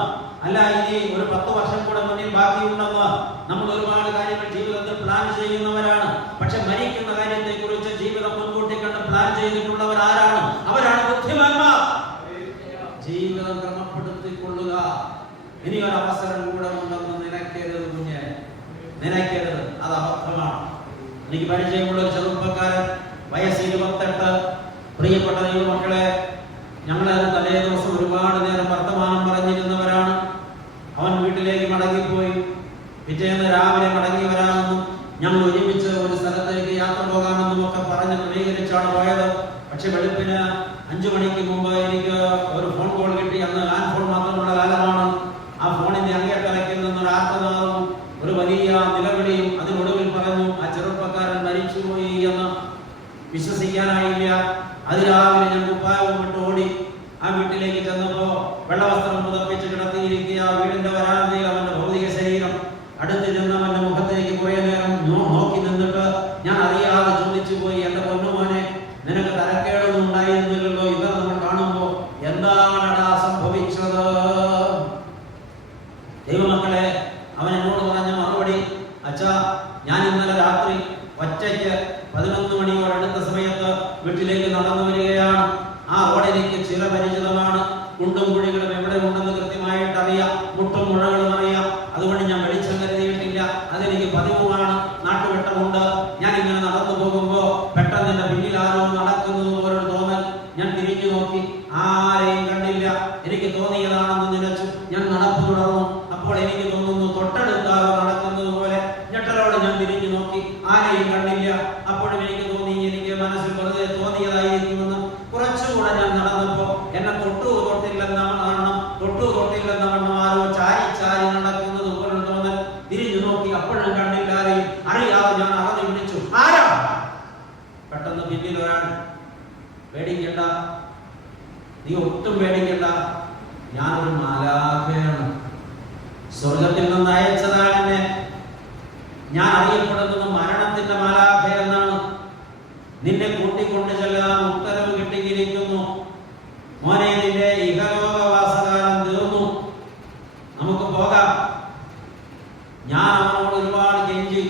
അല്ല ഇനി ഒരു 10 വർഷം കൂടെ മുന്നിൽ ബാക്കിയുണ്ടെന്ന്. നമ്മൾ ഒരുപാട് കാര്യങ്ങൾ ജീവിതത്തിൽ പ്ലാൻ ചെയ്യുന്നവരാണ്. പക്ഷെ മരിക്കുന്ന കാര്യത്തെ കുറിച്ച് ജീവിതം മുൻകൂട്ടി കണ്ട് പ്ലാൻ ചെയ്തിട്ടുള്ളവർ ആരാണ്? അവരാണ് ബുദ്ധിമാന്മാർ. ജീവിതം ക്രമപ്പെടുത്തിക്കൊള്ളുക. ഇനി ഒരു അവസരം കൂടെ ഉണ്ടെന്ന് നിനക്കരുത് കുഞ്ഞെ, നിനക്കരുത്. അത് അബദ്ധമാണ്. എനിക്ക് പരിചയമുള്ള ഒരു ചെറുപ്പക്കാരൻ, വയസ്സ് 28. പ്രിയപ്പെട്ട ദൈവമക്കളെ, ഞങ്ങളെ തലേ ദിവസം ഒരുപാട് നേരം വർത്തമാനം പറഞ്ഞിരുന്നവരാണ്. അവൻ വീട്ടിലേക്ക് മടങ്ങിപ്പോയി. പിറ്റേന്ന് രാവിലെ മടങ്ങി വരാമെന്നും ഞങ്ങൾ ഒരുമിച്ച് ഒരു സ്ഥലത്തേക്ക് യാത്ര പോകാമെന്നും ഒക്കെ പറഞ്ഞ് ക്രമീകരിച്ചാണ് പോയത്. പക്ഷെ വെളുപ്പിന് 5 മണിക്ക് മുമ്പ് എനിക്ക് ഒരു ഫോൺ കോൾ കിട്ടി. അന്ന് ലാൻഡ് ഫോൺ മാത്രമുള്ള കാലമാണ്. ആ ഫോണിന്റെ അങ്ങേത്തലക്കിൽ നിന്നൊരു ആർത്തനാദവും ഒരു വലിയ നിലവിളിയും. അതിനൊടുവിൽ പറഞ്ഞു, ആ ചെറുപ്പക്കാരൻ മരിച്ചുപോയി എന്ന്. വിശ്വസിക്കാനായില്ല. അതിരാവിലെ ഞാൻ കുപ്പായവും വിട്ട് ഓടി ആ വീട്ടിലേക്ക് ചെന്നപ്പോ വെള്ളവസ്ത്രം പുതപ്പിച്ച് കിടത്തിയിരിക്കുക വീടിന്റെ വരാന്തയിൽ അവന്റെ ഭൗതിക ശരീരം. അടുത്ത് ചെന്ന് അവന്റെ മുഖത്തേക്ക് കുറെ നേരം നോക്കി നിന്നിട്ട് ഞാൻ അറിയാതെ ചോദിച്ചു പോയി, എന്റെ പൊന്നുമോനെ, നിനക്ക് തരക്കേടൊന്നും ഉണ്ടായിരുന്നില്ലല്ലോ, ഇത് നമ്മൾ കാണുമ്പോ എന്താണടാ സംഭവിച്ചത്? ദൈവമക്കളെ, അവൻ എന്നോട് പറഞ്ഞ മറുപടി, അച്ഛാ, ഞാൻ ഇന്നലെ രാത്രി ഒറ്റയ്ക്ക് 11 മണിയോടടുത്ത സമയത്ത് വീട്ടിലേക്ക് നടന്നു വരികയാണ്. ആ റോഡെനിക്ക് ചില പരിചിതമാണ്. കുണ്ടും കുഴികളും എവിടെ ഉണ്ടെന്ന് കൃത്യമായിട്ട് അറിയാം. മുട്ടും മുഴകളും അറിയാം. അതുകൊണ്ട് ഞാൻ വെളിച്ചം കരുതിയിട്ടില്ല. അതെനിക്ക് പതിവുമാണ്. നാട്ടുവെട്ടമുണ്ട്. ഞാൻ ഇങ്ങനെ നടന്നു പോകുമ്പോ പെട്ടെന്ന് എന്റെ പിന്നിൽ ആരോ നടക്കുന്നത് പോലൊരു തോന്നൽ. ഞാൻ തിരിഞ്ഞു നോക്കി, ആരെയും കണ്ടില്ല. എനിക്ക് തോന്നിയതാണെന്ന് നിലച്ചു. ഞാൻ നടപ്പ് തുടർന്നു. അപ്പോൾ എനിക്ക് തോന്നുന്നു തൊട്ടടുത്താരോ നടക്കുന്നത് പോലെ. ഞെട്ടലോടെ ഞാൻ തിരിഞ്ഞു നോക്കി, ആരെയും കണ്ടില്ല. അപ്പോഴും എനിക്ക് തോന്നി, എനിക്ക് മനസ്സിൽ വെറുതെ തോന്നിയതായിരിക്കുമെന്ന്. കുറച്ചുകൂടെ ഞാൻ നടന്നപ്പോ എന്നെ തൊട്ടില്ലെന്നവണ്ണം ആരോ ചാരി ചാരി നടക്കുന്നത് പോലൊരു തോന്നൽ. തിരിഞ്ഞു നോക്കി, അപ്പോഴും കണ്ടില്ല ആരെയും. അറിയാതെ ഞാൻ അറഞ്ഞു വിളിച്ചു, ആരാ? പെട്ടെന്ന് പിന്നിൽ ഒരാൾ, പേടിക്കണ്ട, നീ ഒട്ടും പേടിക്കണ്ട, ഞാനൊരു മാലാഖയാണ്, സ്വർഗത്തിൽ നിന്ന് അയച്ചതാണ് എന്നെ. ഞാൻ അറിയപ്പെടുന്നത് മരണത്തിന്റെ മാലാഖ എന്നാണ്. നിന്നെ കൂട്ടിക്കൊണ്ട് ചെല്ലാൻ ഉത്തരവ് കിട്ടിയിരിക്കുന്നു. മോനെ, നിന്റെ ഇഹലോകവാസകാലം തീർന്നു, നമുക്ക് പോകാം. ഞാൻ അവനോട് ഒരുപാട് കെഞ്ചി.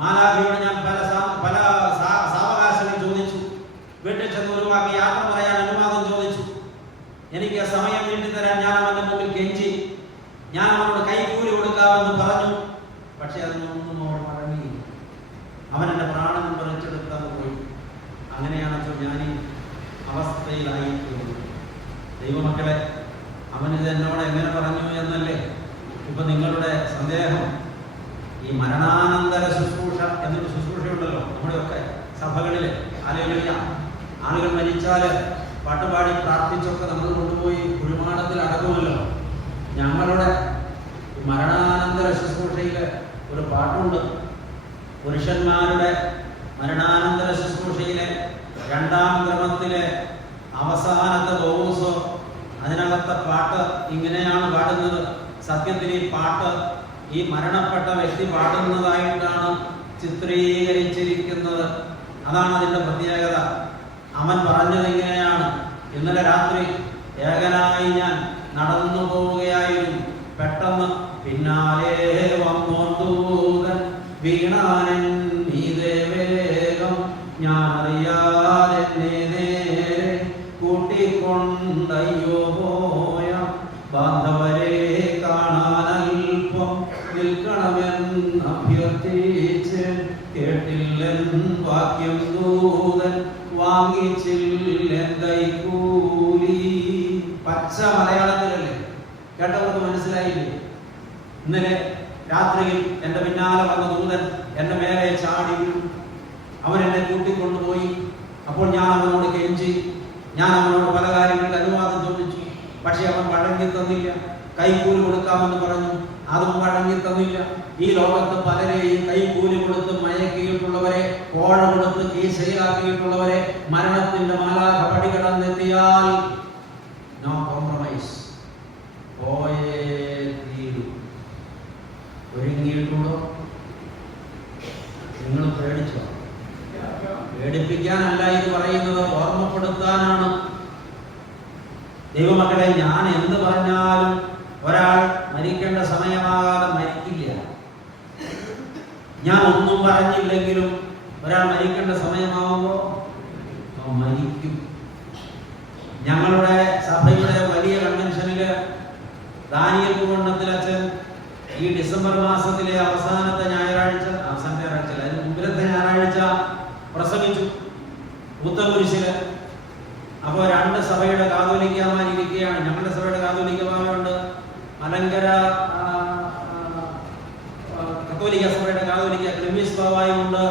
മാലാഖയോട് ഞാൻ പല സാവകാശങ്ങൾ ചോദിച്ചു. വീട്ടിൽ ചെന്ന് ഒരു വാക്ക് യാത്ര പറയാൻ അനുവാദം ചോദിച്ചു. എനിക്ക് സമയം നീട്ടിത്തരാൻ ഞാൻ അവന്റെ മുമ്പിൽ കെഞ്ചി. ഞാൻ അവനോട് കൈക്കൂലി കൊടുക്കാമെന്ന് പറഞ്ഞു. പക്ഷെ അതിനൊന്നും അവൻ മടങ്ങിയില്ല. അവൻ എന്റെ പ്രാണൻ പറിച്ചെടുത്താൽ പോയി. അങ്ങനെയാണല്ലോ ഞാൻ ഈ അവസ്ഥയിലായിരിക്കുന്നത്. ദൈവമക്കളെ, അവനിത് എന്നോട് എങ്ങനെ പറഞ്ഞു എന്നല്ലേ ഇപ്പൊ നിങ്ങളുടെ സന്ദേഹം. ഈ മരണാനന്തര ശുശ്രൂഷ എന്നൊരു ശുശ്രൂഷയുണ്ടല്ലോ നമ്മുടെയൊക്കെ സഭകളില്. ഹല്ലേലൂയ. ആളുകൾ മരിച്ചാല് പാട്ടുപാടി പ്രാർത്ഥിച്ചൊക്കെ നമ്മൾ കൊണ്ടുപോയി കുഴിമാടത്തിൽ അടക്കുമല്ലോ. ഞങ്ങളുടെ മരണാനന്തര ശുശ്രൂഷയില് ഒരു പാട്ടുണ്ട്. പുരുഷന്മാരുടെ മരണാനന്തര ശുശ്രൂഷയിലെ 2ാം ക്രമത്തിലെ അവസാനത്തെ ബോസ്. അതിനകത്തെ പാട്ട് ഇങ്ങനെയാണ് പാടുന്നത്. സത്യത്തിൽ ഈ പാട്ട് ഈ മരണപ്പെട്ട വ്യക്തി പാടുന്നതായിട്ടാണ് ചിത്രീകരിച്ചിരിക്കുന്നത്. അതാണ് അതിന്റെ പ്രത്യേകത. അവൻ പറഞ്ഞത് ഇങ്ങനെയാണ്, ഇന്നലെ രാത്രി ഏകനായി ഞാൻ നടന്നു പോവുകയായിരുന്നു. പെട്ടെന്ന് പിന്നാലെ വന്നോന്തൂതൻ വീണാനൻ നീതേ വേഗം. ഞാൻ അറിയാതെ നേരെ കൂട്ടിക്കൊണ്ടയ്യോ പോയ ബാന്ധവരെ കാണാൻ അഭ്യർത്ഥിച്ച് കേട്ടില്ലൻ വാക്യം ദൂതൻ വാങ്ങിച്ചില്ലൻ കൈക്കൂലി. പച്ച മലയാളത്തിലല്ലേ, കേട്ടവർക്ക് മനസ്സിലായില്ലേ? ഇന്നലെ രാത്രിയിൽ എൻ്റെ പിന്നാലെ വന്ന ദൂതൻ എൻ്റെ മേലെ ചാടി വീണു. അവൻ എന്നെ കൂട്ടിക്കൊണ്ടുപോയി. അപ്പോൾ ഞാൻ അവനോട് കെഞ്ചി, ഞാൻ അവനോട് പല കാര്യങ്ങൾക്ക് അനുവാദം ചോദിച്ചു. പക്ഷെ അവൻ വഴങ്ങി തന്നില്ല. കൈക്കൂലി കൊടുക്കാമെന്ന് പറഞ്ഞു, അതും വഴങ്ങി തന്നില്ല. ഈ ലോകത്ത് പലരെയും കൈക്കൂലി കൊടുത്ത് മയക്കിയിട്ടുള്ളവരെ, കോഴ കൊടുത്ത് കീശയിലാക്കിയിട്ടുള്ളവരെ മരണത്തിന്റെ മാലാഖ പടികടന്നെത്തിയാൽ നോ കോംപ്രമൈസ്, പോയേ തീരൂ. ഒരുങ്ങിയിട്ടുണ്ടോ? നിങ്ങൾ പേടിച്ചോ? പേടിപ്പിക്കാനല്ല ഇത് പറയുന്നത്, ഓർമ്മപ്പെടുത്താനാണ്. ദൈവമക്കളെ, ഞാൻ എന്ത് പറഞ്ഞാലും ഒരാൾ മരിക്കേണ്ട സമയമാകാതെ മരിക്കില്ല. ഞാൻ ഒന്നും പറഞ്ഞില്ലെങ്കിലും ഒരാൾ മരിക്കേണ്ട സമയമാകുമ്പോൾ മരിക്കും. ഞങ്ങളുടെ സഭയുടെ വലിയ കൺവെൻഷനില് ദാനിയേൽ കുവണ്ണത്തിൽ അച്ഛൻ ഈ ഡിസംബർ മാസത്തിലെ അവസാനത്തെ ഞായറാഴ്ച, അതിന് മുമ്പിലത്തെ ഞായറാഴ്ച പ്രസംഗിച്ചു പുത്തൻകുരിശില്. അപ്പോൾ 2 സഭയുടെ കാതോലിക്കമാരിയ്ക്കുകയാണ്. ഞങ്ങളുടെ സഭയുടെ കാതോലിക്കമാരുണ്ട്, മലങ്കര കത്തോലിക്ക സഭയുടെ കാതോലിക്ക ക്ലിമീസ് ബാവായുമുണ്ട്,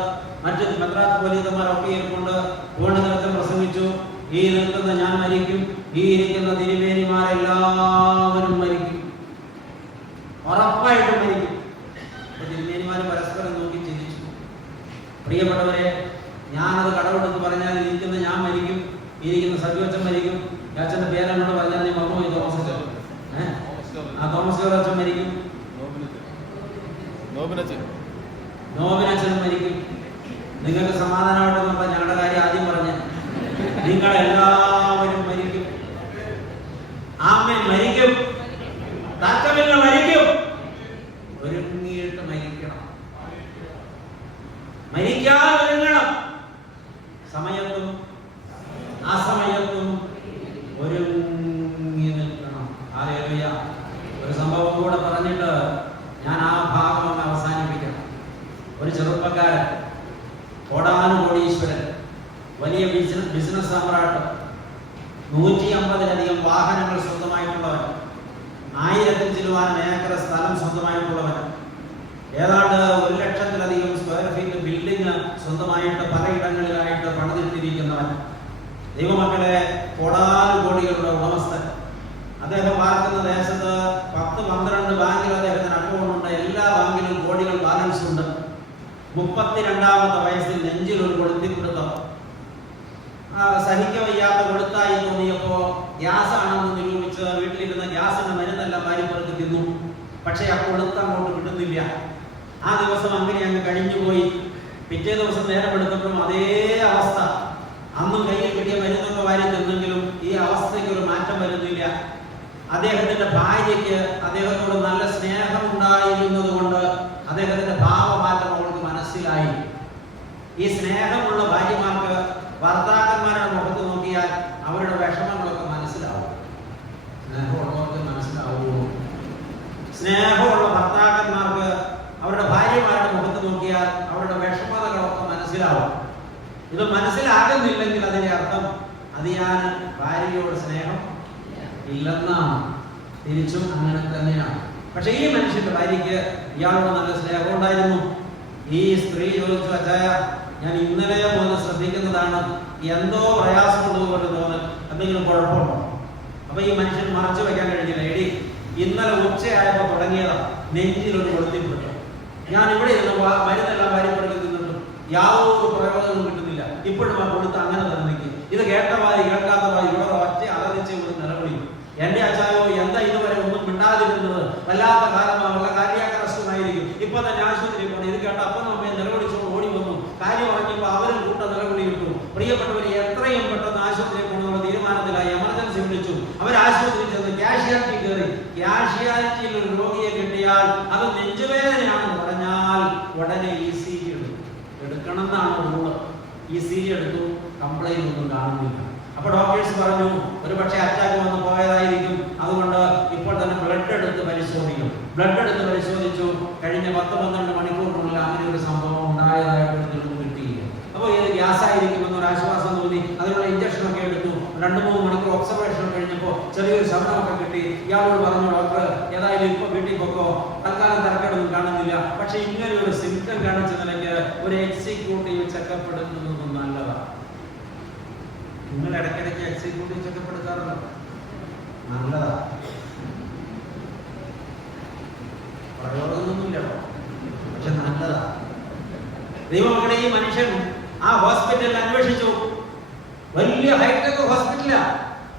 മറ്റ് മെത്രാപ്പോലീത്തമാരൊക്കെ ഇരിപ്പുണ്ട്. പൂർണ്ണതലത്തിൽ പ്രസംഗിച്ചു, ഈ നിൽക്കുന്ന ഞാൻ മരിക്കും, ഈ ഇരിക്കുന്ന തിരുമേനിമാരെല്ലാവരും മരിക്കും, ഉറപ്പായിട്ടും മരിക്കും. തിരുമേനിമാർ പരസ്പരം നോക്കി ചിന്തിച്ചു. പ്രിയപ്പെട്ടവരെ, ഞാനത് കടമെടുത്ത് പറഞ്ഞാൽ ഇരിക്കുന്ന ഞാൻ മരിക്കും, ഇരിക്കുന്ന സജീവച്ചൻ മരിക്കും. അച്ഛൻ്റെ പേരെന്നോട് പറഞ്ഞാൽ നീ മറന്നു, തോമസ് അച്ഛൻ, തോമസ് അച്ഛൻ മരിക്കും, നോബിനച്ഛനും മരിക്കും. നിങ്ങൾക്ക് സമാധാനമായിട്ടെന്ന് പറഞ്ഞ ഞങ്ങളുടെ കാര്യം ആദ്യം പറഞ്ഞ നിങ്ങളെല്ലാവരും മരിക്കും. ആമേൻ, മരിക്കും, തർക്കമില്ല, മരിക്കും. ഒരുങ്ങിയിട്ട് മരിക്കണം, മരിക്കാൻ ഒരുങ്ങണം. സമയത്തും അസമയത്തും ഒരുങ്ങി നിൽക്കണം. ഹല്ലേലൂയ. ഒരു സംഭവം കൂടെ പറഞ്ഞിട്ട് ഞാൻ ആ ഭാഗം ഒന്ന് അവസാനിപ്പിക്കണം. ഒരു ചെറുപ്പക്കാരൻ, കോടാനുകോടീശ്വരൻ, വലിയ ബിസിനസ് സമ്രാട്ട്, 150-ലധികം വാഹനങ്ങൾ സ്വന്തമായിട്ടുള്ളവൻ, 1000-ൽ ചിലവാനം ഏക്കർ സ്ഥലം സ്വന്തമായിട്ടുള്ളവൻ, ഏതാണ്ട് 1,00,000-ലധികം സ്ക്വയർ ഫീറ്റ് ബിൽഡിംഗ് സ്വന്തമായിട്ട് പലയിടങ്ങളിലായിട്ട് പണിതിട്ടിരിക്കുന്നവൻ, ദൈവമക്കളെ കോടാനുകോടികളുടെ ഉടമസ്ഥൻ. അദ്ദേഹം പാർക്കുന്ന ദേശത്ത് 10-12 ബാങ്കിൽ അദ്ദേഹത്തിന് അക്കൗണ്ട് ഉണ്ട്. എല്ലാ ബാങ്കിലും കോടികൾ ബാലൻസ് ഉണ്ട്. 32-ാമത്തെ വയസ്സിൽ നെഞ്ചിൽ ഒരു കൊളുത്തിപ്പിടുത്തം, സഹിക്ക വയ്യാത്ത കൊളുത്തായി തോന്നിയപ്പോ ഗ്യാസ് ആണെന്ന് നിരൂപിച്ച് വീട്ടിലിരുന്ന ഗ്യാസിന്റെ മരുന്നെല്ലാം വാരിപ്പുറത്ത് തിന്നു. പക്ഷെ ആ കൊളുത്ത് അങ്ങോട്ട് കിട്ടുന്നില്ല. ആ ദിവസം അങ്ങനെ അങ്ങ് കഴിഞ്ഞുപോയി. പിറ്റേ ദിവസം നേരം എടുത്തപ്പോഴും അതേ അവസ്ഥ. അന്നും കയ്യിൽ കിട്ടിയ മരുന്നൊക്കെ വാരി തിന്നെങ്കിലും ഈ അവസ്ഥയ്ക്ക് ഒരു മാറ്റം വരുന്നില്ല. അദ്ദേഹത്തിന്റെ ഭാര്യയ്ക്ക് അദ്ദേഹത്തോട് നല്ല സ്നേഹം ഉണ്ടായിരുന്നത് കൊണ്ട് അദ്ദേഹത്തിന്റെ ഭാവമാറ്റം അവൾക്ക് മനസ്സിലായി. ഈ സ്നേഹമുള്ള ഭാര്യമാർക്ക് ഭർത്താക്കന്മാരുടെ മുഖത്ത് നോക്കിയാൽ അവരുടെ വിഷമങ്ങളൊക്കെ മനസ്സിലാവും. സ്നേഹമുള്ളവർക്ക് മനസ്സിലാവുമോ? സ്നേഹമുള്ള ഭർത്താക്കന്മാർക്ക് അവരുടെ ഭാര്യമാരുടെ മുഖത്ത് നോക്കിയാൽ അവരുടെ വിഷമതകളൊക്കെ മനസ്സിലാവും. ഇത് മനസ്സിലാകുന്നില്ലെങ്കിൽ അതിന്റെ അർത്ഥം അത് ഞാൻ ഭാര്യയോട് സ്നേഹം ഇല്ലെന്നാണ്. തിരിച്ചും അങ്ങനെ തന്നെയാണ്. പക്ഷെ ഈ മനുഷ്യന്റെ ഭാര്യയ്ക്ക് ഇയാളോട് നല്ല സ്നേഹം ഉണ്ടായിരുന്നു. ഈ സ്ത്രീ ചോദിച്ചു, അച്ചായ, ഞാൻ ഇന്നലെ മുതൽ ശ്രദ്ധിക്കുന്നതാണ്, എന്തോ പ്രയാസമുള്ളതുപോലെ തോന്നൽ, എന്തെങ്കിലും കുഴപ്പമുണ്ടോ? അപ്പൊ ഈ മനുഷ്യൻ മറച്ചു വെക്കാൻ കഴിഞ്ഞില്ല. എടി, ഇന്നലെ ഉച്ചയായപ്പോ തുടങ്ങിയതാ നെഞ്ചിലൊരു കൊളുത്തിപ്പിടുത്തം. ഞാൻ ഇവിടെ ഇരുന്ന് മരുന്നെല്ലാം വാരിപ്പുറത്ത് തിന്നിട്ടും യാതൊരു പ്രയോജനവും കിട്ടുന്നില്ല. ഇപ്പോഴും ആ കൊടുത്ത് അങ്ങനെ തന്നെ നിൽക്കും. ഇത് കേട്ടവായി കേൾക്കാത്തവായി ഇവിടെ ഒറ്റ അലറിച്ച് ഒരു നിലവിളിയും. എന്റെ അച്ചായോ, എന്താ ഇതുവരെ ഒന്നും മിണ്ടാതിരുന്നത്? വല്ലാത്ത കാലമാവുള്ള കാര്യാക്ക പ്രശ്നമായിരിക്കും. ഇപ്പൊ തന്നെ ആശുപത്രിയിൽ പോകണം. ഇത് കേട്ട അപ്പം നമ്മെ നിലവിളിച്ചോണ്ട് ഓടി വന്നു. കാര്യം പറഞ്ഞപ്പോൾ അവരും കൂട്ട നിലവിളി കിട്ടു. പ്രിയപ്പെട്ടവരെ, എത്രയും പെട്ടെന്ന് ആശുപത്രിയിൽ പോകണമെന്നുള്ള തീരുമാനത്തിലായി. എമർജൻസി വിളിച്ചു. അവർ ആശുപത്രിയിൽ ചെന്ന് ക്യാഷ്വാലിറ്റി കയറി. ക്യാഷ്വാലിറ്റിയിൽ ഒരു രോഗിയെ കിട്ടിയാൽ അത് നെഞ്ചുവേദനയാണെന്ന് പറഞ്ഞാൽ ഉടനെ ECG എടുക്കണം എന്നാണ് റൂള്. ECG എടുത്തു, കംപ്ലൈന്റ് ഒന്നും കാണുന്നില്ല. അപ്പൊ ഡോക്ടേഴ്സ് പറഞ്ഞു, ഒരു പക്ഷേ അറ്റാക്ക് വന്ന് പോയതായിരിക്കും, അതുകൊണ്ട് ഇപ്പോൾ തന്നെ ബ്ലഡ് എടുത്ത് പരിശോധിക്കും. ബ്ലഡ് എടുത്ത് പരിശോധിച്ചു. കഴിഞ്ഞ 10-12 ചെറിയൊരു ശബ്ദമൊക്കെ കിട്ടി. ഇയാളോട് പറഞ്ഞു, ഡോക്ടർ ഏതായാലും ഇപ്പൊ വീട്ടിൽ പോക്കോ, തൽക്കാലം തരക്കേടൊന്നും കാണുന്നില്ല. പക്ഷെ ഇങ്ങനെ ഒരു സിംറ്റം കാണിച്ച നിലയ്ക്ക് ഒരു എക്സിക്യൂട്ടീവ് ചെക്കപ്പ് എടുക്കുന്നത് നല്ലതാണ്. നിങ്ങൾ ഇടയ്ക്കിടയ്ക്ക് എക്സിക്യൂട്ടീവ് ചെക്കപ്പ് എടുക്കാറുണ്ട്, നല്ലതാ. പ്രയോജനമൊന്നുമില്ലല്ലോ, പക്ഷെ നല്ലതാ. ദൈവമക്കളെ, ഈ മനുഷ്യൻ ആ ഹോസ്പിറ്റലിൽ അന്വേഷിച്ചു. വലിയ ഹൈടെക് ഹോസ്പിറ്റലാ.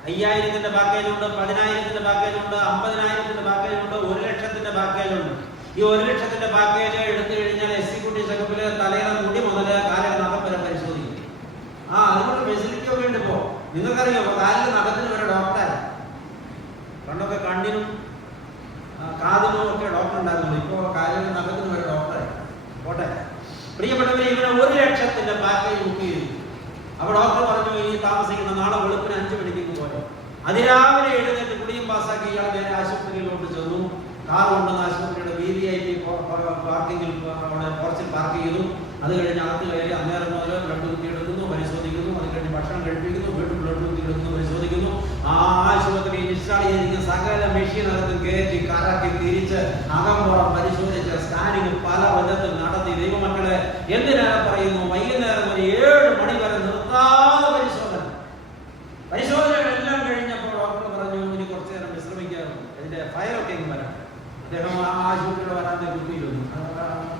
5000-ന്റെ പാക്കേജുണ്ട്, 10,000-ന്റെ പാക്കേജുണ്ട്, 50,000-ന്റെ പാക്കേജുണ്ട്, 1,00,000-ന്റെ പാക്കേജുണ്ട്. ഈ 1,00,000-ന്റെ പാക്കേജ് എടുത്തു കഴിഞ്ഞാൽ എക്സിക്യൂട്ടീവ് ചെക്കപ്പില് തലേന്ന് മുടി മുതൽ കാലിൽ നഖം വരെ പരിശോധിക്കും. അതിനുള്ള ഫെസിലിറ്റി ഒക്കെ ഉണ്ട്. ഇപ്പോ നിങ്ങൾക്കറിയോ, കാലിൽ നഖത്തിന് വരെ ഡോക്ടറായി. പണ്ടൊക്കെ കണ്ണിനും കാതിനും ഒക്കെ ഡോക്ടർ ഉണ്ടായിരുന്നു. ഇപ്പോ കാലിൽ നഖത്തിന് വരെ ഡോക്ടറായി. പോട്ടെ പ്രിയപ്പെട്ടവരെ, ഇവിടെ 1,00,000-ന്റെ പാക്കേജ് ബുക്ക് ചെയ്തു. അപ്പൊ ഡോക്ടർ പറഞ്ഞു, ഈ താമസിക്കുന്ന നാളെ വെളുപ്പിന് 5 മണിക്ക് പോലെ. അതിരാവിലെ എഴുന്നേറ്റ് കുടിയും പാസ്സാക്കി ഇയാൾ നേരെ ആശുപത്രിയിലോട്ട് ചെന്നു. കാർ കൊണ്ടുവന്ന് ആശുപത്രിയുടെ VVIP പാർക്കിങ്ങിൽ അവിടെ പോർച്ചിൽ പാർക്ക് ചെയ്തു. അത് കഴിഞ്ഞ് അകത്ത് കയറി അന്നേരം മുതൽ ബ്ലഡ് കുത്തി എടുക്കുന്നു, പരിശോധിക്കുന്നു. അത് കഴിഞ്ഞ് ഭക്ഷണം കഴിപ്പിക്കുന്നു, വീണ്ടും ബ്ലഡ് കുത്തി എടുക്കുന്നു, പരിശോധിക്കുന്നു. ആ ആശുപത്രി ഇൻസ്റ്റാൾ ചെയ്തിരിക്കുന്ന സകല മെഷീനകത്ത് കയറ്റി കറക്കി തിരിച്ച് അകമ്പുറം പരിശോധിച്ച് സ്കാനിങ് പല വിധത്തിൽ നടത്തി. ദൈവമക്കളെ, എന്തിനാണ് പറയുന്നു, വൈകുന്നേരം ഒരു 7 മണി വരെ നിർത്താതെ പരിശോധനകളെല്ലാം കഴിഞ്ഞപ്പോൾ ഡോക്ടർ പറഞ്ഞു, ഇനി കുറച്ചു നേരം വിശ്രമിക്കാറുണ്ട്, ഇതിന്റെ ഫയലൊക്കെ ഇങ്ങ് വരാം. അദ്ദേഹം ആ ആശുപത്രിയുടെ വരാന്ത കുത്തിയിരുന്നു.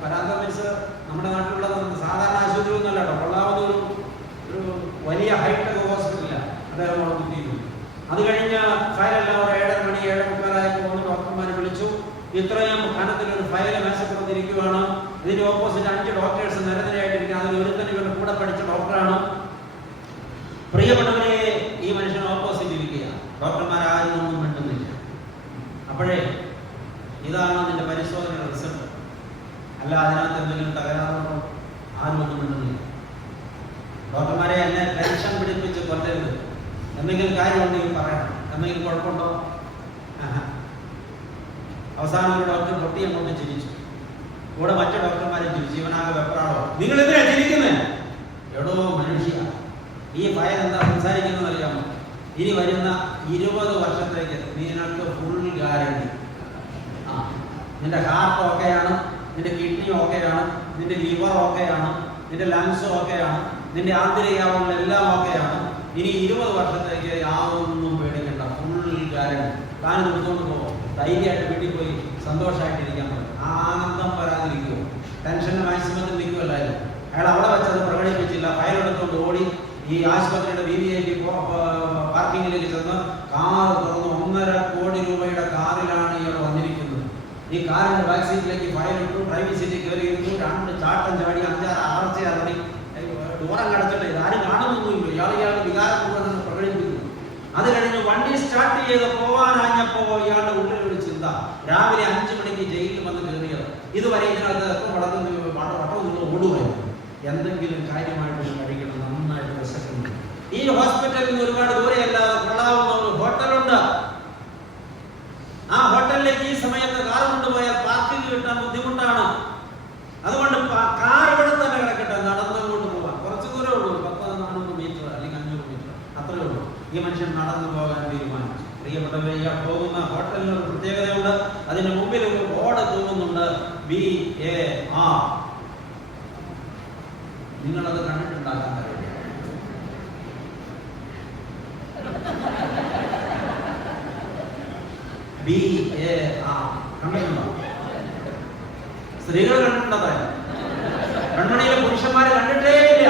വരാന്ത മീൻസ് നമ്മുടെ നാട്ടിലുള്ള സാധാരണ ആശുപത്രി ഒന്നല്ല കേട്ടോ, കൊള്ളാവുന്ന ഒരു വലിയ ഹൈടെക് ഹോസ്പിറ്റലില്ല. അദ്ദേഹം അവിടെ കുത്തിയിരുന്നു. അത് കഴിഞ്ഞ് ഫയലെല്ലാം ഒരു 7:30 മണി 7:45 ഡോക്ടർമാരെ വിളിച്ചു. ഇത്രയും കനത്തിലൊരു ഫയൽ മേശപ്പുറത്തിരിക്കുകയാണ്. ഇതിന്റെ ഓപ്പോസിറ്റ് 5 ഡോക്ടേഴ്സ് നിരനിരയായിട്ടിരിക്കുക. അതിൽ ഒരുത്തൻ ഇവരുടെ കൂടെ പഠിച്ച ഡോക്ടറാണ്. പ്രിയപ്പെട്ടവരെ, ഈ മനുഷ്യൻ ഓപ്പോസിറ്റ് ഇരിക്കുക. ഡോക്ടർമാരും ഒന്നും മിണ്ടുന്നില്ല. അപ്പോഴേ ഇതാണ് അതിന്റെ പരിശോധനയുടെ റിസൾട്ട്. അല്ല അതിനകത്ത് എന്തെങ്കിലും തകരാറുണ്ടോ? ആരും ഒന്നും മിണ്ടുന്നില്ല. ഡോക്ടർമാരെ, എന്നെ ടെൻഷൻ പിടിപ്പിച്ച് കൊല്ലരുത്, എന്തെങ്കിലും കാര്യമുണ്ടെങ്കിൽ പറയണം, എന്തെങ്കിലും കുഴപ്പമുണ്ടോ? അവസാനം ഒരു ഡോക്ടർ പൊട്ടി അങ്ങോട്ട് ചിരിച്ചു. കൂടെ മറ്റു ഡോക്ടർമാരെ ചിരിച്ചു. ഇവനാകെ വെപ്രാളോ, നിങ്ങൾ എന്തിനാ ചിരിക്കുന്നത്? എടോ മനുഷ്യ, ഈ ഫയൽ എന്താ സംസാരിക്കുന്നത് അറിയാമോ? ഇനി വരുന്ന 20 വർഷത്തേക്ക് നിനക്ക് ഫുൾ ഗ്യാരണ്ടി. നിന്റെ ഹാർട്ട് ഓക്കെയാണ്, നിന്റെ കിഡ്നി ഓക്കെയാണ്, നിന്റെ ലിവർ ഓക്കെയാണ്, നിന്റെ ലങ്സ് ഓക്കെയാണ്, നിന്റെ ആന്തരികാവങ്ങളെല്ലാം ഓക്കെയാണ്. ഇനി 20 വർഷത്തേക്ക് യാതൊന്നും പേടിക്കണ്ട, ഫുൾ ഗ്യാരണ്ടി. താനും എടുത്തുകൊണ്ട് പോകും, ധൈര്യമായിട്ട് വീട്ടിൽ പോയി സന്തോഷമായിട്ടിരിക്കാൻ പറ്റും. ആനന്ദം വരാതിരിക്കുമോ? ടെൻഷൻ മാക്സിമത്തിൽ നിൽക്കുമല്ലായിരുന്നു. അയാൾ അവിടെ വെച്ചത് പ്രകടിപ്പിച്ചില്ല. ഫയൽ എടുത്തുകൊണ്ട് ഓടി ഈ ആശുപത്രിയുടെ VVIP പാർക്കിങ്ങിലേക്ക് ചെന്ന് കാർ തുറന്ന് 1.5 കോടി രൂപയുടെ കാറിലാണ് ഇയാൾ വന്നിരിക്കുന്നത്. ഈ കാറിന്റെ ബാക്ക് സീറ്റിലേക്ക് ഫയൽ ഇട്ടു, ഡ്രൈവിംഗ് സീറ്റിൽ കയറിയിരുന്നു. 2 ചാട്ടം ചാടി 5-6 ആർച്ച ഇറങ്ങി ദൂരം കടച്ചിട്ട് ഇതാരും കാണുന്നൊന്നുമില്ല. ഇയാളുടെ വികാരപൂർവ്വം പ്രകടിപ്പിക്കുന്നു. അത് കഴിഞ്ഞ് വണ്ടി സ്റ്റാർട്ട് ചെയ്ത് പോകാനാഞ്ഞപ്പോ ഇയാളുടെ ഉള്ളിൽ ഒരു ചിന്ത, രാവിലെ 5 മണിക്ക് ജയിലിൽ വന്ന് കയറിയത്, ഇതുവരെ ഇതിനകത്ത് എത്ര വട്ടം നിങ്ങൾ ഓടുമായിരുന്നു, എന്തെങ്കിലും കാര്യമായിട്ട് കഴിക്കണം, നന്നായിട്ട് വിശക്കുന്നു. ഈ ഹോസ്പിറ്റലിൽ നിന്ന് ഒരുപാട് ദൂരെയല്ലാതെ കൊള്ളാവുന്ന ഒരു ഹോട്ടലുണ്ട്. ആ ഹോട്ടലിലേക്ക് ഈ സമയത്ത് കാർ കൊണ്ടുപോയാൽ പാർക്കിംഗ് കിട്ടാൻ ബുദ്ധിമുട്ടാണ്. അതുകൊണ്ട് കാർ ഇവിടെ തന്നെ കിടക്കട്ടെ, നടന്നുകൊണ്ട് പോകാം. കുറച്ച് ദൂരമേ ഉള്ളൂ, 400 മീറ്റർ അല്ലെങ്കിൽ 500 മീറ്റർ, അത്രയേ ഉള്ളൂ. ഈ മനുഷ്യൻ നടന്നു പോകാൻ തീരുമാനിച്ചു. പ്രിയപ്പെട്ടവരെ, ഇയാൾ പോകുന്ന ഹോട്ടലിന് ഒരു പ്രത്യേകതയുണ്ട്. അതിന് മുമ്പിൽ ഒരു ബോർഡ് തൂങ്ങുന്നുണ്ട്, BAR. നിങ്ങളത് കണ്ടിട്ടുണ്ടാകാൻ കഴിയും. BAR കണ്ടിട്ടുണ്ടോ? സ്ത്രീകൾ കണ്ടിട്ടുണ്ടോ? കൺമണിയിലെ പുരുഷന്മാരെ കണ്ടിട്ടേ ഇല്ല.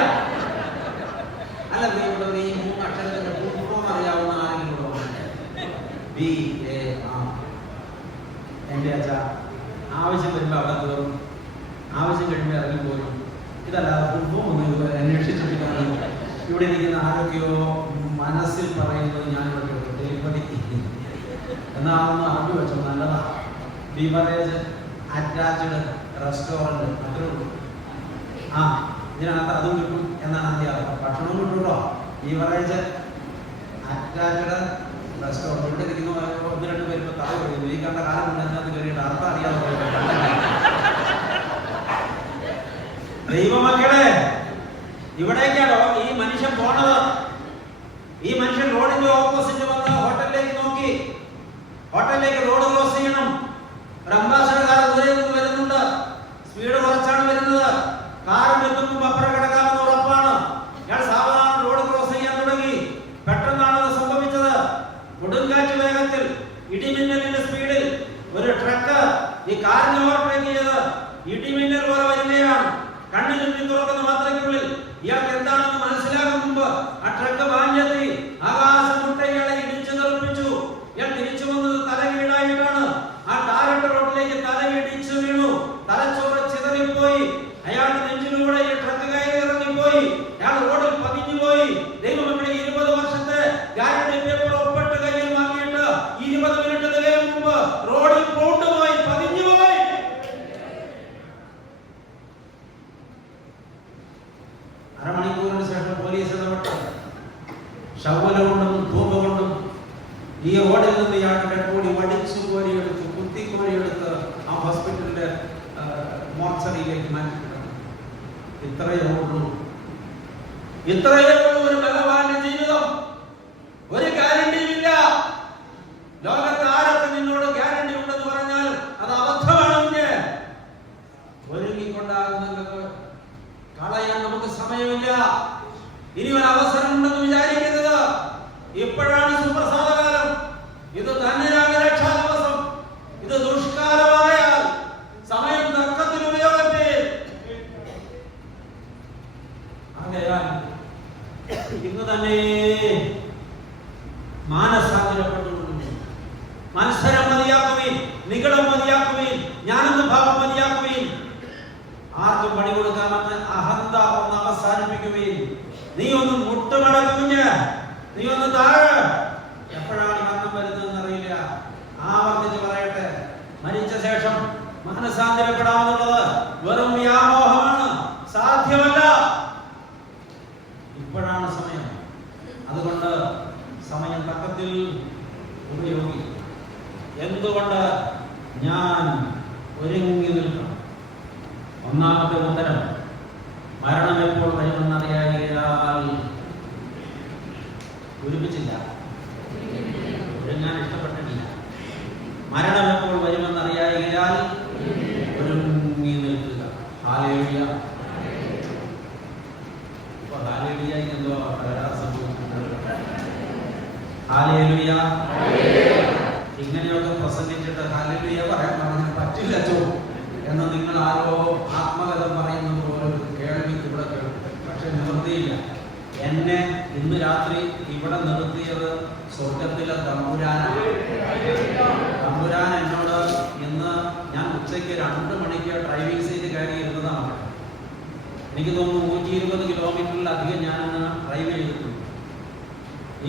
അല്ല പ്രിയപ്പെട്ടവർ, ഈ 3 അക്ഷരത്തിന്റെ പൂർവ്വം അറിയാവുന്ന ആരെങ്കിലും BAR. എന്റെ അച്ഛാ, ആവശ്യം വരുമ്പോൾ അവിടെ കയറും, ആവശ്യം കഴിയുമ്പോൾ ഇറങ്ങി പോരും. ഇതല്ലാതെ പൂർവ്വം ഒന്നും അന്വേഷിച്ചിട്ടില്ല. ഇവിടെ ഇരിക്കുന്ന ആരൊക്കെയോ മനസ്സിൽ പറയുന്നത് ഞാനിവിടെ ഡെലിവറി എന്നാണെന്ന് അറിഞ്ഞു വെച്ചോ, നല്ലതാണ്. ബീവറേജ് അറ്റാച്ച്ഡ് റെസ്റ്റോറൻറ്റ്, അത്രേ ഉള്ളൂ. ഇതിനകത്ത് അതും കിട്ടും എന്നാണ് അതിൻ്റെ അർത്ഥം. ഭക്ഷണവും കിട്ടുമല്ലോ. Beverage attached restaurant. ഇവിടെ ഇരിക്കുന്ന 1-2 പേര് ഇപ്പോൾ തല പറയുന്നു. ഈ കണ്ട കാലം കൊണ്ട് അതിനകത്ത് കയറിയിട്ട് അർത്ഥം അറിയാതെ ദൈവമക്കളെ, ഇവിടേക്കാണോ ഈ മനുഷ്യൻ പോണത്? ഈ മനുഷ്യൻ റോഡിന്റെ ഓപ്പോസിറ്റ് വന്ന ഹോട്ടലിലേക്ക് നോക്കി ഹോട്ടലിലേക്ക് റോഡ് ക്രോസ് ചെയ്യണം. ഒരു അംബാസഡർ കാർ ദൂരെ നിന്ന് വരുന്നുണ്ട്. സ്പീഡ് കുറച്ചാണ് വരുന്നത്. കാറിൽ എത്തുമ്പോൾ അപ്പുറം കിടക്കാമെന്ന് ഉറപ്പാണ്. ഞാൻ സാവധാനം റോഡ് ക്രോസ് ചെയ്യാൻ തുടങ്ങി. പെട്ടെന്നാണ് അത് സംഭവിച്ചത്. കൊടുങ്കാറ്റ് വേഗത്തിൽ, ഇടിമിന്നലിന്റെ സ്പീഡിൽ ഒരു ട്രക്ക് ഈ കാറിനെ ഓവർടേക്ക് ചെയ്ത് ഇടിമിന്നൽ പോലെ വരികയാണ്. കണ്ണു ചുറ്റി തുറക്കുന്ന മാത്രയ്ക്കുള്ളിൽ ഇയാൾക്ക് എന്താണെന്ന് മനസ്സിലാകും മുമ്പ് ആ ട്രക്ക് വാങ്ങിയെത്തി ആകാശം മുട്ട ഇയാളെ ഇടിച്ചു തെറിപ്പിച്ചു. ഇയാൾ തിരിച്ചു വന്നത് തലകീഴായിട്ടാണ്. ആ ടാറിട്ട റോഡിലേക്ക് തലയിടിച്ചു വീണു. തലച്ചോറ് ചിതറിപ്പോയി. അയാളുടെ നെഞ്ചിലൂടെ ഈ ട്രക്ക് കയറി ഇറങ്ങിപ്പോയി. അയാൾ റോഡിൽ പതിഞ്ഞുപോയി. ദൈവമക്കളെ 20 വർഷത്തെ ഗ്യാരണ്ടി പേപ്പർ ഒപ്പിട്ട് കയ്യിൽ വാങ്ങിയിട്ട് 20 മിനിറ്റ് തികയും മുമ്പ് റോഡിൽ കൊണ്ടുപോയി പതിഞ്ഞുപോയി. അരമണിക്കൂറിന് ശേഷം പോലീസ് ഇടപെട്ട് ശവല കൊണ്ടും ധൂപ കൊണ്ടും ഈ റോഡിൽ നിന്ന് ഇയാളുടെ ഡെഡ് ബോഡി വടിച്ചു കോരിയെടുത്ത് കുത്തി കോരിയെടുത്ത് ആ ഹോസ്പിറ്റലിന്റെ മോർച്ചറിയിലേക്ക് മാറ്റിയിട്ടുണ്ട്. ഇത്രയേ ഉള്ളൂ ഒരു ബലവാന്റെ ജീവിതം. ഒരു ഗ്യാരണ്ടിയുമില്ല. ലോകത്ത് ആരൊക്കെ നിന്നോട് ഗ്യാരണ്ടി ഉണ്ടെന്ന് പറഞ്ഞാലും അത് അബദ്ധമാണ്. ഒരുങ്ങിക്കൊണ്ടാകുന്നത് കളയാൻ നമുക്ക് സമയമില്ല. ഇനി ഒരു അവസരം ഉണ്ടെന്ന് വിചാരിക്കുന്നത്. ഇപ്പോഴാണ് സുപ്രസാദകാലം. ഇത് തന്നെയാണ് രക്ഷാ ദിവസം. ഇത് ദുഷ്കാലമായാൽ സമയം തർക്കത്തിൽ ഉപയോഗത്തെ. ആകയാൽ ഇന്ന് തന്നെ മാനസാന്തരപ്പെട്ടുകൊണ്ടു മത്സരം മതിയാക്കുവീൻ, നിഗളം മതിയാക്കുവീൻ, ജ്ഞാനഭാവം മതിയാക്കുവീൻ. ആർക്കും പണി കൊടുക്കാമെന്ന് അഹന്ത ഒന്ന് അവസാനിപ്പിക്കുവീൻ. നീ ഒന്ന് മുട്ടുമടക്കുഞ്ഞ്, നീ ഒന്ന് താഴെ. എപ്പോഴാണ് മരണം വരുന്നതെന്ന് അറിയില്ല. ആവർത്തിച്ച് പറയട്ടെ, മരിച്ച ശേഷം മാനസാന്തരപ്പെടാമെന്നുള്ളത് വെറും വ്യാമോഹമാണ്, സാധ്യമല്ല. ഇപ്പോഴാണ് സമയം. അതുകൊണ്ട് സമയം തക്കത്തിൽ ഉപയോഗിക്കും. എന്തുകൊണ്ട് ഞാൻ ഒരുങ്ങി നിൽക്കണം? ഒന്നാമത്തെ ഉത്തരം, മരണം എപ്പോൾ വരുമെന്നറിയാൻ ഒരുമിച്ചില്ല, ഒരുങ്ങാൻ ഇഷ്ടപ്പെട്ടിട്ടില്ല. മരണം എപ്പോൾ വരുമെന്നറിയാൻ ഒരുങ്ങി നിൽക്കുക. ഹല്ലേലൂയ. ഇപ്പൊ ഹല്ലേലൂയയ്ക്ക് എന്തോ സംഭവിച്ചിട്ടുണ്ട്. ഹല്ലേലൂയ. ഇങ്ങനെയൊക്കെ പ്രസംഗിച്ചിട്ട് ഹല്ലേലൂയ പറയാൻ പറഞ്ഞാൽ പറ്റില്ല എന്ന് നിങ്ങൾ ആരോ ആത്മകഥ പറയുന്നത് പോലെ കേൾവിക്ക് ഇവിടെ കേൾക്കും. പക്ഷെ നിവൃത്തിയില്ല. എന്നെ ഇന്ന് രാത്രി ഇവിടെ നിർത്തിയത് സ്വർഗത്തിലെ തമ്പുരാനാണ്. തമ്പുരാൻ എന്നോട് ഇന്ന് ഞാൻ ഉച്ചയ്ക്ക് 2 മണിക്ക് ഡ്രൈവിംഗ് സീറ്റ് കയറി ഇരുന്നതാണ്. എനിക്ക് തോന്നുന്നു 120 കിലോമീറ്ററിലധികം ഞാൻ ഡ്രൈവ് ചെയ്തിട്ടുണ്ട്.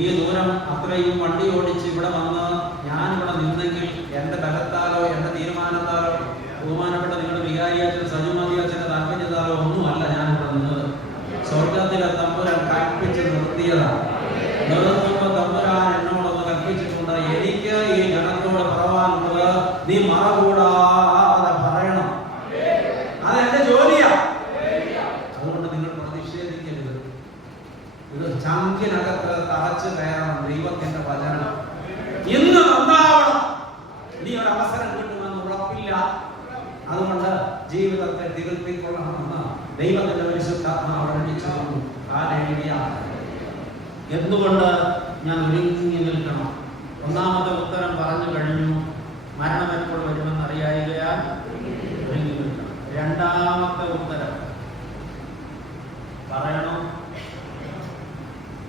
ഈ ദൂരം അത്രയും വണ്ടി ഓടിച്ച് ഇവിടെ വന്ന് ഞാനിവിടെ നിന്നെങ്കിൽ എൻ്റെ ബലത്താലോ എൻ്റെ തീരുമാനത്താലോ ബഹുമാനപ്പെട്ട നിങ്ങളുടെ വികാരിയച്ഛൻ സജുമതി അച്ഛൻ്റെ താല്പര്യത്താലോ ഒന്നുമല്ല ഞാനിവിടെ നിന്നത്. സ്വർഗത്തിലെ തമ്പുരാൻ കൽപ്പിച്ച് നിർത്തിയതാണ്. നിർത്തുമ്പോൾ തമ്പുരാൻ എന്നോടൊന്ന് കൽപ്പിച്ചിട്ടുണ്ട്, എനിക്ക് ഈ ജനത്തോട് പറവാനുള്ളത് നീ മറകൂടാതെ പറയണം. അതെന്റെ ജോലിയാ. അതുകൊണ്ട് നിങ്ങൾ പ്രതിഷേധിക്കരുത്. ഇത് ചങ്കിനകത്ത് തറച്ചു കയറണം. ദൈവത്തിന്റെ വചനം ഇന്ന് നന്നാവണം. ഇനി ഒരു അവസരം കിട്ടുമെന്ന് ഉറപ്പില്ല. അതുകൊണ്ട് ജീവിതത്തെ തിരുത്തിക്കൊള്ളണമെന്ന് ദൈവത്തിന്റെ പരിശുദ്ധാത്മാവ് പഠിപ്പിച്ചിരുന്നു. ഹല്ലേലൂയ. എന്തുകൊണ്ട് ഞാൻ ഒരുങ്ങി നിൽക്കണം? ഒന്നാമത്തെ ഉത്തരം പറഞ്ഞു കഴിഞ്ഞു. മരണം എപ്പോൾ വരുമെന്ന് അറിയാൻ ഒരുങ്ങി നിൽക്കണം. രണ്ടാമത്തെ ഉത്തരം പറയണോ?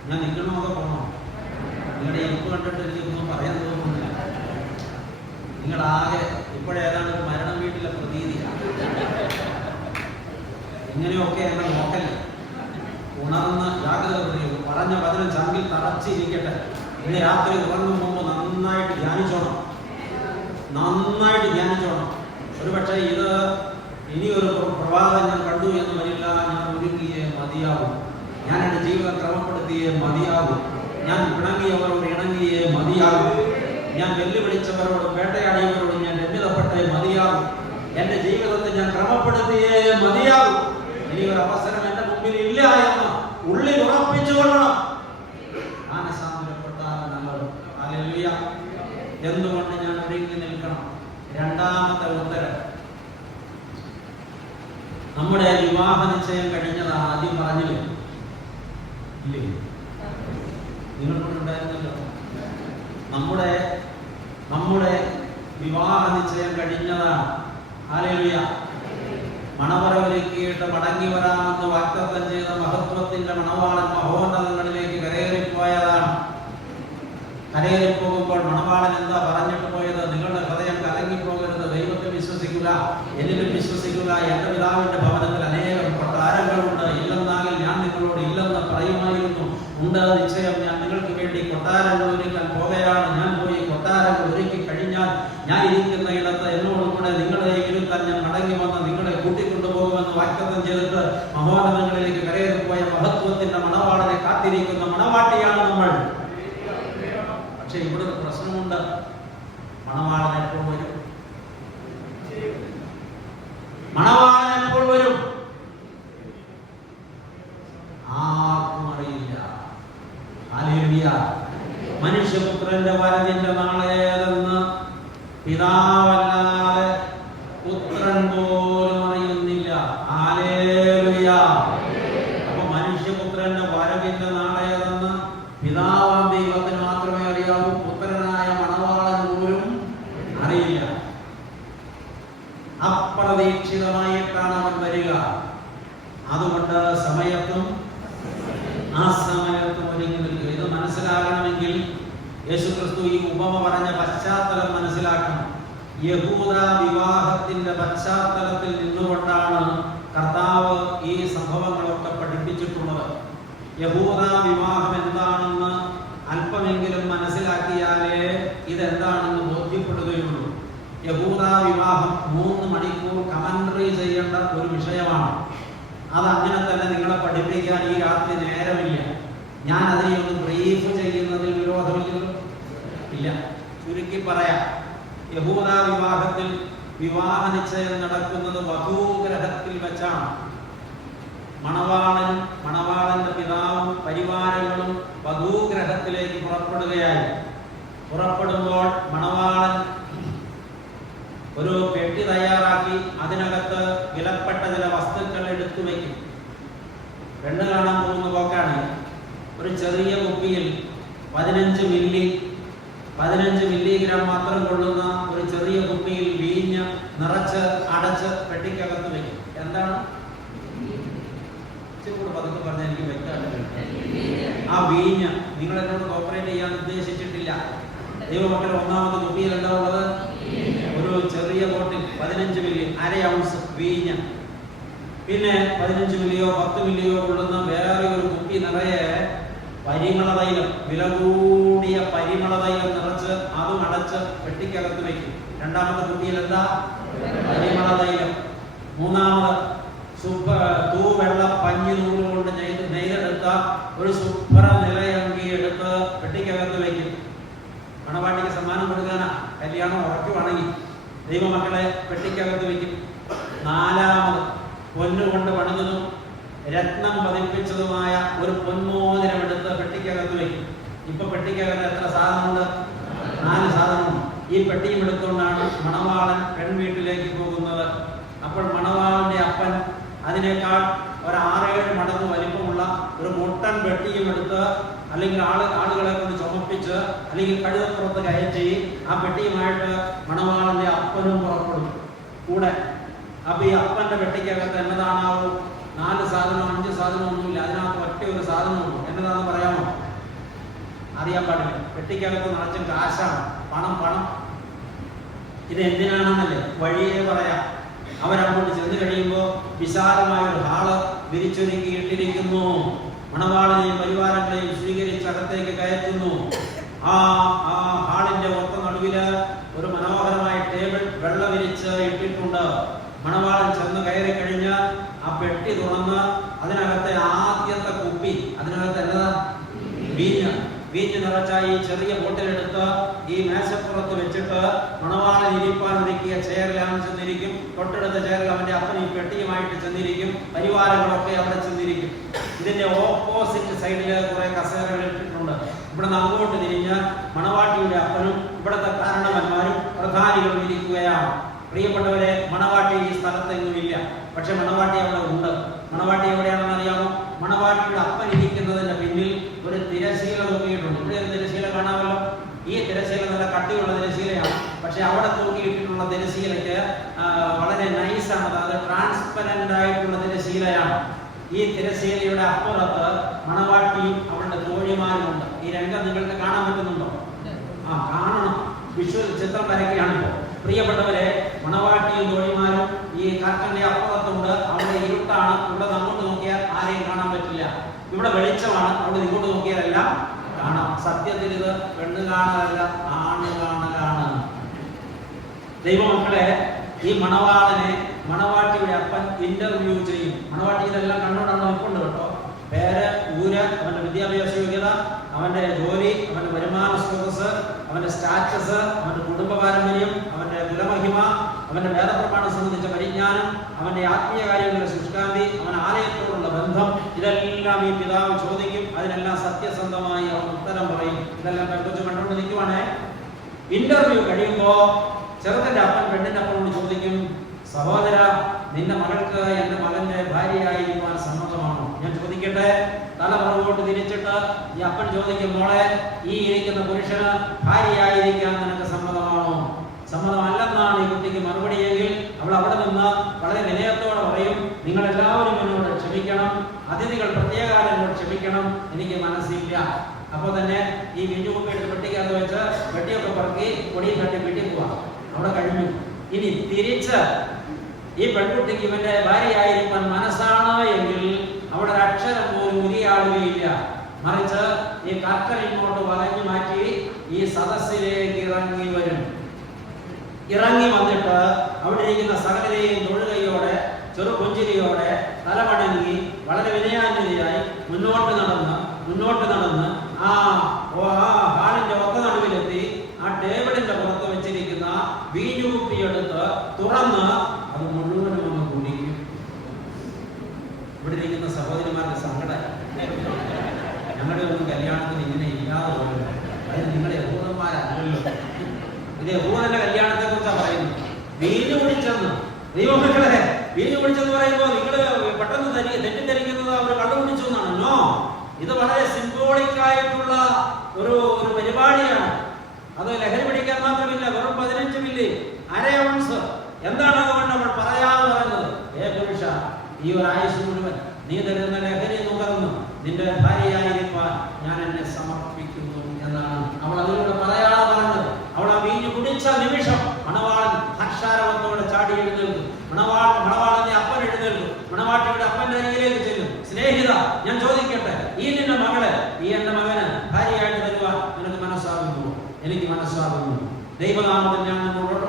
ഞാൻ നിൽക്കണോ അതോ പോകണോ? നിങ്ങളുടെ എപ്പ് കണ്ടിട്ട് എനിക്കൊന്നും പറയാൻ തോന്നുന്നില്ല. നിങ്ങളാകെ ഇപ്പോഴേതാണ് ഒരു മരണം വീട്ടിലെ പ്രതീതിയാണ്. ഇങ്ങനെയൊക്കെ ഞങ്ങൾ നോക്കല്ലേ. ഉണർന്ന് ജാഗ്രത പറഞ്ഞ വചനം ചങ്കിൽ തറച്ചിരിക്കട്ടെ. ഇന്ന് രാത്രി ഉറങ്ങും മുമ്പ് നന്നായിട്ട് ധ്യാനിച്ചോണം. ഒരു പക്ഷേ ഇത് ഇനിയൊരു പ്രഭാതം ഞാൻ കണ്ടു എന്ന് വരില്ല. ഞാൻ ഒരുങ്ങിയേ മതിയാവും. ഞാൻ എൻ്റെ ജീവിതം ക്രമപ്പെടുത്തിയേ മതിയാവും. ഞാൻ ഇണങ്ങിയവരോട് ഇണങ്ങിയേ മതിയാവും. ഞാൻ വെല്ലുവിളിച്ചവരോട് വേട്ടയാടിയവരോട് ഞാൻ രമ്യതപ്പെട്ടേ മതിയാവും. എൻ്റെ ജീവിതത്തെ ഞാൻ ക്രമപ്പെടുത്തിയേ മതിയാവും. ഇനി ഒരു അവസരം എൻ്റെ മുമ്പിൽ ഇല്ല എന്ന് ഉള്ളിൽ ഉറപ്പിച്ചുകൊള്ളണം. മാനസാന്തരപ്പെട്ടാൽ നല്ലത്. ഹല്ലേലൂയ. എന്തുകൊണ്ട് ഞാൻ ഒരുങ്ങി നിൽക്കണം? രണ്ടാമത്തെ ഉത്തരം, നമ്മുടെ വിവാഹ നിശ്ചയം കഴിഞ്ഞതാണ്. ആദ്യം പറഞ്ഞില്ലേ? ഇല്ലേ? നിങ്ങൾക്കുണ്ടായിരുന്നല്ലോ. നമ്മുടെ വിവാഹ നിശ്ചയം കഴിഞ്ഞതാണ്. ഹല്ലേലൂയ. മണവറ ഒരുക്കിയിട്ട് മടങ്ങി വരാമെന്ന് വാഗ്ദത്തം ചെയ്ത മഹത്വത്തിന്റെ മണവാളൻ മഹോന്നതങ്ങളിലേക്ക് കരയേറിപ്പോയതാണ്. കരയേറിപ്പോകുമ്പോൾ മണവാളൻ എന്താ പറഞ്ഞിട്ട് പോയത്? നിങ്ങളുടെ ഹൃദയം കലങ്ങിപ്പോകരുത്, ദൈവത്തെ വിശ്വസിക്കുക, എന്നിലും വിശ്വസിക്കുക. എന്റെ പിതാവിന്റെ ഭവനത്തിൽ അനേകം കൊട്ടാരങ്ങളുണ്ട്, ഇല്ലെന്നാകിൽ ഞാൻ നിങ്ങളോട് ഇല്ലെന്ന് പറയുമായിരുന്നു. ഉണ്ട് നിശ്ചയം, ഞാൻ നിങ്ങൾക്ക് വേണ്ടി കൊട്ടാരങ്ങൾ ഒരുക്കാൻ പോകുകയാണ്. ഞാൻ പോയി കൊട്ടാരങ്ങൾ ഒരുക്കി കഴിഞ്ഞാൽ ഞാൻ ഇരിക്കുന്ന ഇടത്ത് എന്നോടും കൂടെ നിങ്ങളെ ഇരുത്താൻ ഞാൻ മടങ്ങി വന്ന് നിങ്ങളെ കൂട്ടിക്കൊണ്ടുപോകുമെന്ന് വാഗ്ദത്തം ചെയ്തിട്ട് മഹോന്നതങ്ങളിലേക്ക് കരയേറിപ്പോയ മഹത്വത്തിന്റെ മണവാളനെ കാത്തിരിക്കുന്ന മണവാട്ടിയാണ് നമ്മൾ. പക്ഷെ ഇവിടെ ഒരു പ്രശ്നമുണ്ട്. മണവാളൻ എപ്പോൾ വരും? മണവാളൻ എപ്പോൾ വരും? ആർക്കും അറിയില്ല. ഹല്ലേലൂയ. മനുഷ്യപുത്രന്റെ വരവിന്റെ നാളേതെന്ന് പിതാവല്ലാതെ പുത്രൻ പോലും അറിയുന്നില്ല. ഹല്ലേലൂയ. അപ്പൊ മനുഷ്യപുത്രന്റെ വരവിന്റെ നാളേതെന്ന് പിതാവാം ദൈവത്തിന് മാത്രമേ അറിയാവൂ. പുത്രനായ മണവാളൻ പോലും അറിയില്ല. അപ്രതീക്ഷിതമായിട്ടാണ് അവൻ വരിക. അതുകൊണ്ട് സമയത്തും ആ സമയത്തും ഒരുങ്ങി നിൽക്കുക. ഇത് മനസ്സിലാകണമെങ്കിൽ യേശുക്രിസ്തു ഈ ഉപമ പറഞ്ഞ പശ്ചാത്തലം മനസ്സിലാക്കണം. യഹൂദ വിവാഹത്തിന്റെ പശ്ചാത്തലത്തിൽ നിന്നുകൊണ്ടാണ് കർത്താവ് ഈ സംഭവങ്ങളൊക്കെ പഠിപ്പിച്ചിട്ടുള്ളത്. യഹൂദ വിവാഹം എന്താണെന്ന് അല്പമെങ്കിലും മനസ്സിലാക്കിയാലേ ഇതെന്താണെന്ന് ബോധ്യപ്പെടുകയുള്ളൂ. യഹൂദ വിവാഹം 3 മണിക്കൂർ കമന്ററി ചെയ്യേണ്ട ഒരു വിഷയമാണ്. അതങ്ങനെ തന്നെ നിങ്ങളെ പഠിപ്പിക്കാൻ ഈ രാത്രി നേരമില്ല. ഞാൻ അതിനെ ഒന്ന് ബ്രീഫ് ചെയ്യുന്നതിൽ വിരോധമില്ലല്ലോ. ഇല്ല, ചുരുക്കി പറയാം. യഹൂദ വിവാഹത്തിൽ വിവാഹ നിശ്ചയം നടക്കുന്നത് വധൂഗ്രഹത്തിൽ വെച്ചാണ്. മണവാളനും മണവാളന്റെ പിതാവും പരിവാരങ്ങളും വധൂഗ്രഹത്തിലേക്ക് പുറപ്പെടുകയായി. പുറപ്പെടുമ്പോൾ മണവാളൻ ഒരു പെട്ടി തയ്യാറാക്കി അതിനകത്ത് വിലപ്പെട്ട ചില വസ്തുക്കൾ എടുത്തു വയ്ക്കും. പെണ്ണ് കാണാൻ പോകുന്ന പോക്കാണ്. ഒരു ചെറിയ കുപ്പിയിൽ 15 മില്ലിഗ്രാം മാത്രം കൊള്ളുന്ന ഒരു ചെറിയ കുപ്പിയിൽ വീഞ്ഞ് നിറച്ച് അടച്ച് പെട്ടിക്കകത്ത് വയ്ക്കും. എന്താണ്? പതുക്കെ പറഞ്ഞാൽ എനിക്ക് വ്യക്തമായിട്ട് ആ വീഞ്ഞ് നിങ്ങൾ എന്നോട് കോപ്പറേറ്റ് ചെയ്യാൻ ഉദ്ദേശിച്ചിട്ടില്ല. ദൈവമക്കളെ, ഒന്നാമത്തെ കുപ്പിയിൽ എന്താ ഉള്ളത്? ഒരു ചെറിയ ബോട്ടിൽ 15 മില്ലി, 1/2 ഔൺസ് വീഞ്ഞ്. പിന്നെ 15 മില്ലിയോ 10 മില്ലിയോ കൊള്ളുന്ന വേറെ ഒരു കുപ്പി നിറയെ പരിമള തൈലം, വില കൂടിയ പരിമള തൈലം നിറച്ച് അതും അടച്ച് പെട്ടിക്കകത്ത് വയ്ക്കും. രണ്ടാമത്തെ കുപ്പിയിൽ എന്താ? പരിമള തൈലം. മൂന്നാമത് തൂവെള്ള പഞ്ഞി നൂല് കൊണ്ട് നെയ്തെടുത്ത ഒരു ശുഭ്ര നിലയങ്കി എടുത്ത് പെട്ടിക്കകത്ത് വയ്ക്കും. മണവാട്ടിക്ക് സമ്മാനം കൊടുക്കാനാ, കല്യാണം ഉറക്കുവാണെങ്കിൽ ദൈവമക്കളെ പെട്ടിക്കകത്ത് വയ്ക്കും. നാലാമത് പൊന്നുകൊണ്ട് പണിതതും രത്നം പതിപ്പിച്ചതുമായ ഒരു പൊന്മോതിരം എടുത്ത് പെട്ടിക്കകത്ത് വയ്ക്കും. ഇപ്പൊ പെട്ടിക്കകത്ത് എത്ര സാധനമുണ്ട്? 4 സാധനമുണ്ട്. ഈ പെട്ടിയും എടുത്തുകൊണ്ടാണ് മണവാളൻ പെൺവീട്ടിലേക്ക് പോകുന്നത്. അപ്പോൾ മണവാളന്റെ അപ്പൻ അതിനേക്കാൾ ഒരു 6-7 മടങ്ങ് വലിപ്പമുള്ള ഒരു മുട്ടൻ പെട്ടിയും എടുത്ത്, അല്ലെങ്കിൽ ആളുകളെ കൊണ്ട് ചുമപ്പിച്ച്, അല്ലെങ്കിൽ കഴുതപ്പുറത്ത് കയറ്റി ആ പെട്ടിയുമായിട്ട് മണവാളന്റെ അപ്പനും പുറപ്പെടും കൂടെ. അപ്പൊ ഈ അപ്പന്റെ പെട്ടിക്കകത്ത് എന്നതാണാവും? 4 സാധനം 5 സാധനം ഒന്നുമില്ല. അതിനകത്ത് ഒറ്റ ഒരു സാധനമുള്ളൂ. എന്നതാണെന്ന് പറയാമോ? അറിയാൻ പാടില്ല. പെട്ടിക്കകത്ത് നിറച്ചും കാശാണ്, പണം. ഇത് എന്തിനാണെന്നല്ലേ വഴിയെ പറയാം. അവരങ്ങോട്ട് ചെന്ന് കഴിയുമ്പോൾ വിശാലമായ ഒരു ഹാള് വിരിച്ചൊരുക്കിയിട്ടിരിക്കുന്നു. മണവാളനെയും പരിവാരങ്ങളെയും സ്വീകരിച്ച് അകത്തേക്ക് കയറ്റുന്നു. ആ ഹാളിന്റെ ഒത്ത നടുവില് ഒരു മനോഹരമായ ടേബിൾ വെള്ളം വിരിച്ച് ഇട്ടിട്ടുണ്ട്. മണവാളൻ ചെന്ന് കയറി കഴിഞ്ഞാൽ ആ പെട്ടി തുറന്ന് അതിനകത്തെ ആദ്യത്തെ കുപ്പി, അതിനകത്ത് എന്നതാ? വീഞ്ഞ് നിറച്ച ഈ ചെറിയ ബോട്ടിലെടുത്ത് ഈ മേശപ്പുറത്ത് വെച്ചിട്ട് മണവാളൻ ഇരിപ്പാൻ ഒരുക്കിയ ചെയറിലാണ് ചെന്നിരിക്കും. തൊട്ടടുത്ത ചെയറിൽ അവന്റെ അപ്പൻ ഈ പെട്ടിയുമായിട്ട് ചെന്നിരിക്കും. പരിവാരങ്ങളൊക്കെ അവിടെ ചെന്നിരിക്കും. ഇതിന്റെ ഓപ്പോസിറ്റ് സൈഡിൽ കുറെ കസേരകൾ ഇട്ടിട്ടുണ്ട്. ഇവിടെ നിന്ന് അങ്ങോട്ട് തിരിഞ്ഞ് മണവാട്ടിയുടെ അപ്പനും ഇവിടുത്തെ കാരണവന്മാരും പ്രധാനികളും ഇരിക്കുകയാണ്. പ്രിയപ്പെട്ടവരെ, മണവാട്ടി ഈ സ്ഥലത്തെങ്ങുമില്ല, പക്ഷെ മണവാട്ടി അവിടെ ഉണ്ട്. മണവാട്ടി എവിടെയാണെന്ന് അറിയാമോ? മണവാട്ടിയുടെ അപ്പൻ ഇരിക്കുന്നതിന്റെ പിന്നിൽ ഒരു തിരശീല തൂക്കിയിട്ടുണ്ട്. ഇവിടെ ഒരു തിരശീല കാണാമല്ലോ. ഈ തിരശീല നല്ല കട്ടിയുള്ള തിരശീലയാണ്, പക്ഷെ അവിടെ തൂക്കിയിട്ടിട്ടുള്ള തിരശീലയ്ക്ക് വളരെ നൈസാണ്, അത് ട്രാൻസ്പെറന്റ് ആയിട്ടുള്ള തിരശീലയാണ്. ഈ തിരശീലയുടെ അപ്പുറത്ത് മണവാട്ടിയും അവളുടെ തോഴിമാരുമുണ്ട്. ഈ രംഗം നിങ്ങൾക്ക് കാണാൻ പറ്റുന്നുണ്ടോ? കാണണം. വിഷ്വൽ ചിത്രം വരയ്ക്കുകയാണിപ്പോ. പ്രിയപ്പെട്ടവരെ, മണവാട്ടിയും തോഴിമാരും ഈ കർട്ടന്റെ അപ്പുറത്തുണ്ട്. അവിടെ ഇരുട്ടാണ്. ഇവിടെ അങ്ങോട്ട് നോക്കിയാൽ ആരെയും കാണാൻ പറ്റില്ല. ഇവിടെ വെളിച്ചമാണ്. അവിടെ ഇങ്ങോട്ട് നോക്കിയാലെല്ലാം കാണാം. സത്യത്തിൽ ഇത് പെണ്ണ് കാണലല്ല, ആണ് കാണലാണ്. ദൈവമക്കളെ, ഈ മണവാളനെ മണവാട്ടിയുടെ അപ്പൻ ഇന്റർവ്യൂ ചെയ്യും. മണവാട്ടി ഇതെല്ലാം കണ്ടോണ്ടാണ് നിൽപ്പുണ്ട് കേട്ടോ. പേര്, ഊര്, അവന്റെ വിദ്യാഭ്യാസ യോഗ്യത, അവന്റെ ജോലി, അവന്റെ വരുമാന സ്രോതസ്, അവന്റെ സ്റ്റാറ്റസ്, അവന്റെ കുടുംബ പാരമ്പര്യം, അവന്റെ കുലമഹിമ, അവന്റെ വേദപ്രമാണം സംബന്ധിച്ച പരിജ്ഞാനം, അവന്റെ ആത്മീയ കാര്യങ്ങളുടെ ശുഷ്കാന്തി, അവൻ ആലയത്തോടുള്ള ബന്ധം, ഇതെല്ലാം ഈ പിതാവ് ചോദിക്കും. അതിനെല്ലാം സത്യസന്ധമായി അവൻ ഉത്തരം പറയും. ഇതെല്ലാം പെൺകൊച്ചു കണ്ടുകൊണ്ട് നിൽക്കുവാണേ. ഇന്റർവ്യൂ കഴിയുമ്പോ ചെറുക്കന്റെ അപ്പൻ പെണ്ണിന്റെ അപ്പനോട് ചോദിക്കും, സഹോദര, നിന്റെ മകൾക്ക് എന്റെ മകന്റെ ഭാര്യയായിരിക്കാൻ സമ്മതമാണോ? ഞാൻ ചോദിക്കട്ടെ. തല പുറകോട്ട് തിരിച്ചിട്ട് ഈ അപ്പൻ ചോദിക്കും, മോളെ, ഈ ഇരിക്കുന്ന പുരുഷന് ഭാര്യയായിരിക്കാൻ നിനക്ക് സമ്മതമാണോ? സമ്മതമല്ലെന്നാണ് ഈ കുട്ടിക്ക് മറുപടിയെങ്കിൽ അവൾ അവിടെ നിന്ന് വളരെ വിനയത്തോടെ പറയും, നിങ്ങൾ എല്ലാവരും എന്നോട് ക്ഷമിക്കണം, അതിഥികൾ പ്രത്യേകം എന്നോട് ക്ഷമിക്കണം, എനിക്ക് മനസ്സില്ല. അപ്പോൾ തന്നെ ഈ വിഞ്ഞുമൊക്കെ എടുത്ത് പെട്ടിക്കകത്ത് വെച്ച് വെട്ടിയൊക്കെ പറക്കി പൊടിയും തട്ടി വീട്ടിൽ പോവാ. അവിടെ കഴിഞ്ഞു. ഇനി തിരിച്ച് ഈ പെൺകുട്ടിക്ക് ഇവന്റെ ഭാര്യയായിരിക്കാൻ മനസ്സാണ് എങ്കിൽ അവിടെ ഒരു അക്ഷരം പോലും ഉരിയാടുകയില്ല. മറിച്ച് ഈ കർട്ടൻ ഇങ്ങോട്ട് വളഞ്ഞു മാറ്റി ഈ സദസ്സിലേക്ക് ഇറങ്ങി വരും. ഇറങ്ങി വന്നിട്ട് അവിടെ ഇരിക്കുന്ന സകലരെയും തൊഴുകയോടെ ചെറുപുഞ്ചിരിയോടെ തലമടങ്ങി വളരെ വിനയാന്വിതയായി മുന്നോട്ട് നടന്ന് ആ ഹാളിന്റെ ഒത്ത നടുവിലെത്തി ആ ടേബിളിന്റെ പുറത്ത് വെച്ചിരിക്കുന്ന വീഞ്ഞുകുപ്പിയെടുത്ത് തുറന്ന് അത് മുഴുവനും ഒന്ന് കുടിക്കും. ഇവിടെ ഇരിക്കുന്ന സഹോദരിമാരുടെ സങ്കടം, ഞങ്ങളുടെ ഒന്നും കല്യാണത്തിന് ഇങ്ങനെ ഇല്ലാതെ പോലും. അത് നിങ്ങളെ യഹൂദന്മാരല്ലല്ലോ. ഇത് യഹൂദന്റെ കല്യാണത്തെ കുറിച്ചാണ് പറയുന്നത്. വീഞ്ഞു കുടിച്ചെന്ന്, ദൈവമക്കളെ, വീഞ്ഞു കുടിച്ചെന്ന് പറയുമ്പോൾ നിങ്ങൾ പെട്ടെന്ന് തെറ്റിദ്ധരിക്കുന്നത് അവർ കണ്ടുപിടിച്ചു എന്നാണ്. നോ, ഇത് വളരെ സിംബോളിക് ആയിട്ടുള്ള ഒരു പരിപാടിയാണ്. അത് ലഹരി പിടിക്കാൻ മാത്രമില്ല, വെറും 15 മില്ലി, അര ഔൺസ്. എന്താണ് അതുകൊണ്ട് നമ്മൾ പറയാതെ പറയുന്നത്? പുരുഷ, ഈ ഒരു ആയുസ് മുഴുവൻ നീ തരുന്ന ലഹരി നുകർന്നു നിന്റെ ഭാര്യയായിരിക്കാൻ ഞാൻ എന്നെ സമർപ്പിക്കുന്നു എന്നാണ് അവൾ അതിലൂടെ പറയാതെ പറഞ്ഞത്. അവൾ ആ വീഞ്ഞു കുടിച്ച നിമിഷം മണവാളൻ ഹർഷാരവത്തോടെ ചാടി എഴുന്നേൽക്കും. മണവാളന്റെ അപ്പൻ എഴുന്നേൽക്കും. മണവാട്ടിയുടെ അപ്പന്റെ അരികിലേക്ക് ചെല്ലും. സ്നേഹിത, ഞാൻ ചോദിക്കട്ടെ, ഈ നിന്റെ മകളെ ഈ എന്റെ മകന് ഭാര്യയായിട്ട് തരുവാൻ നിനക്ക് മനസ്സാകുന്നു? എനിക്ക് മനസ്സാകുന്നു. ദൈവനാമത്തിൽ ഞാൻ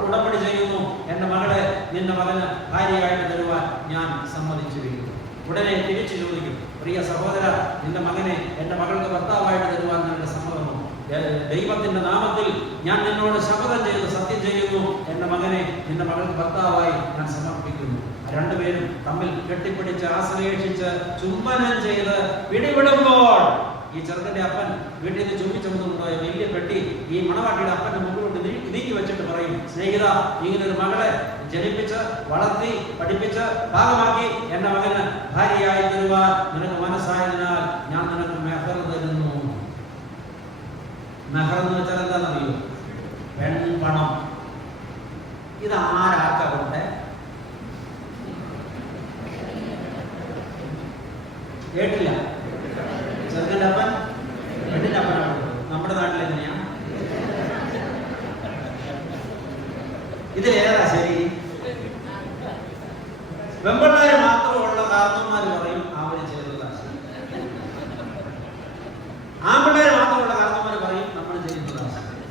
ഉടമ്പടി ചെയ്യുന്നു, എന്റെ മകളെ നിന്റെ മകന് ഭാര്യയായിട്ട് തരുവാൻ ഞാൻ സമ്മതിച്ചിരിക്കുന്നു. ഉടനെ തിരിച്ചു ചോദിക്കും, പ്രിയ സഹോദര, നിന്റെ മകനെ എന്റെ മകൾക്ക് ഭർത്താവായിട്ട് തരുവാൻ നിന്റെ സമ്മതമോ? ദൈവത്തിന്റെ നാമത്തിൽ ഞാൻ നിന്നോട് ശപഥം ചെയ്ത് സത്യം ചെയ്യുന്നു, എന്റെ മകനെ നിന്റെ മകൾക്ക് ഭർത്താവായി ഞാൻ സമർപ്പിക്കുന്നു. രണ്ടുപേരും തമ്മിൽ കെട്ടിപ്പിടിച്ച് ആശ്ലേഷിച്ച് ചുംബനം ചെയ്ത് പിടിവിടുമ്പോൾ ഈ ചെറുക്കന്റെ അപ്പൻ വീട്ടിൽ നിന്ന് ചുംബിച്ചുകൊണ്ടുപോയ വലിയ പെട്ടി ഈ മണവാട്ടിയുടെ അപ്പന്റെ മുമ്പോട്ട് നീക്കി വെച്ചിട്ട് പറയും, സ്നേഹിത, ഇങ്ങനെ ഒരു മകളെ ജനിപ്പിച്ച് വളർത്തി പഠിപ്പിച്ച് ഭാഗമാക്കി എന്റെ മകന് ഭാര്യയായി തരുവാൻ നിനക്ക് മനസ്സായതിനാൽ ഞാൻ നിനക്ക് മെഹർ തരുന്നു. മെഹർ എന്ന് വെച്ചാൽ എന്താണെന്നറിയോ? പെൺപണം. ഇത് ആരാക്കട്ടെ? കേട്ടില്ല? ചെറുക്കൻ്റെ അപ്പൻ പെണ്ണിന്റെ അപ്പനാണ്. നമ്മുടെ നാട്ടിൽ എങ്ങനെയാ? ഇതിലേതാ ശരി? പെൺപിള്ളേര് മാത്രമുള്ള കാരണവന്മാർ പറയും അവര് ചെയ്തതാ ശരി. ആൺപിള്ളേര് മാത്രമുള്ള കാരണവന്മാർ പറയും നമ്മൾ ചെയ്യുന്നതാ ശരി.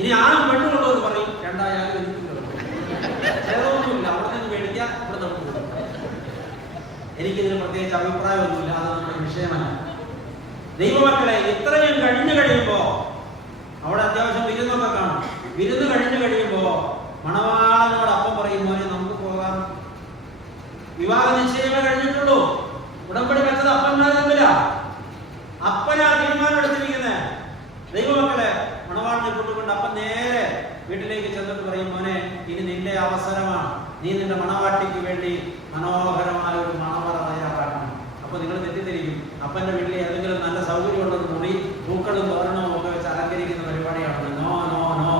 ഇനി ആണും പെണ്ണുള്ളവർ പറയും രണ്ടായാലും ചെയ്തൊന്നുമില്ല, അവിടെ നിന്ന് മേടിക്കാം, ഇവിടെ നമുക്ക് കൊടുക്കാം. എനിക്കിതിന് പ്രത്യേകിച്ച് അഭിപ്രായമൊന്നുമില്ല, അത് നമ്മുടെ വിഷയമല്ല. ദൈവമക്കളെ, ഇത്രയും കഴിഞ്ഞു കഴിയുമ്പോ അവിടെ അത്യാവശ്യം വിരുന്നൊക്കെ കാണും. വിരുന്ന് കഴിഞ്ഞു കഴിയുമ്പോ മണവാളനോട് അപ്പം പറയും, മോനെ നമുക്ക് പോകാം. വിവാഹ നിശ്ചയമേ കഴിഞ്ഞിട്ടുള്ളൂ. ഉടമ്പടി വെച്ചത് അപ്പന്മാർ തമ്മില. അപ്പനാ തീരുമാനം എടുത്തിരിക്കുന്നത്. മണവാളിനെ കൂട്ടുകൊണ്ട് അപ്പൻ നേരെ വീട്ടിലേക്ക് ചെന്നിട്ട് പറയും, മോനെ ഇനി നിന്റെ അവസരമാണ്, നീ നിന്റെ മണവാട്ടിക്ക് വേണ്ടി മനോഹരമായ ഒരു മണവറ തയ്യാറാക്കണം. അപ്പൊ നിങ്ങൾ തെറ്റിദ്ധരിക്കും, അപ്പന്റെ വീട്ടിൽ ഏതെങ്കിലും നല്ല സൗകര്യമുള്ളത് മുറി പൂക്കളും തോരണവും ഒക്കെ വെച്ച് അലങ്കരിക്കുന്ന പരിപാടിയാണ്. നോ നോ നോ,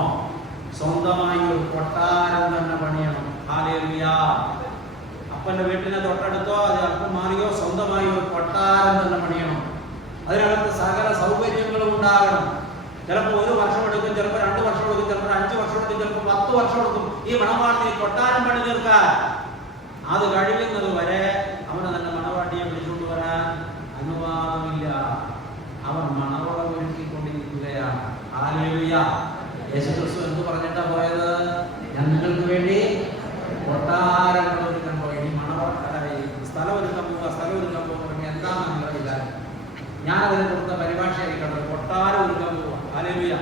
സ്വന്തമായി ഒരു കൊട്ടാരം തന്നെ പണിയണം. ഹല്ലേലൂയ. അപ്പന്റെ വീട്ടിനെ തൊട്ടടുത്തോ അത് അല്പം മാറിയോ സ്വന്തമായി ഒരു കൊട്ടാരം തന്നെ പണിയണം. അതിനകത്ത് സകല സൗകര്യങ്ങളും ഉണ്ടാകണം. ചിലപ്പോൾ 1 വർഷം എടുക്കും, ചിലപ്പോൾ 2 വർഷം എടുക്കും, ചിലപ്പോൾ 5 വർഷം എടുക്കും, ചിലപ്പോൾ 10 വർഷം എടുക്കും ഈ മണവാട്ടിയെ കൊട്ടാരം പണി തീർക്കാൻ. അത് കഴിയുന്നത് വരെ അവന് തന്നെ മണവാട്ടിയെ വിളിച്ചുകൊണ്ട് വരാൻ അനുവാദമില്ല. അവൻ മണവറ ഒരുക്കിക്കൊണ്ടിരിക്കുകയാണ്. ഹല്ലേലൂയ. യേശുക്രിസ്തു എന്ത് പറഞ്ഞിട്ടാ പോയത്? ഞങ്ങൾക്ക് വേണ്ടി കൊട്ടാരങ്ങൾ ഒരുക്കാൻ പോയി. ഈ മണവറ സ്ഥലം ഒരുക്കാൻ പോകുക പറഞ്ഞാൽ എന്താണെന്ന് നിങ്ങളുടെ വിചാരം? ഞാൻ അതിനെ കൊടുത്ത പരിഭാഷയായി കണ്ടത് കൊട്ടാരം ഒരുക്കാൻ പോവുക. ഹല്ലേലൂയ.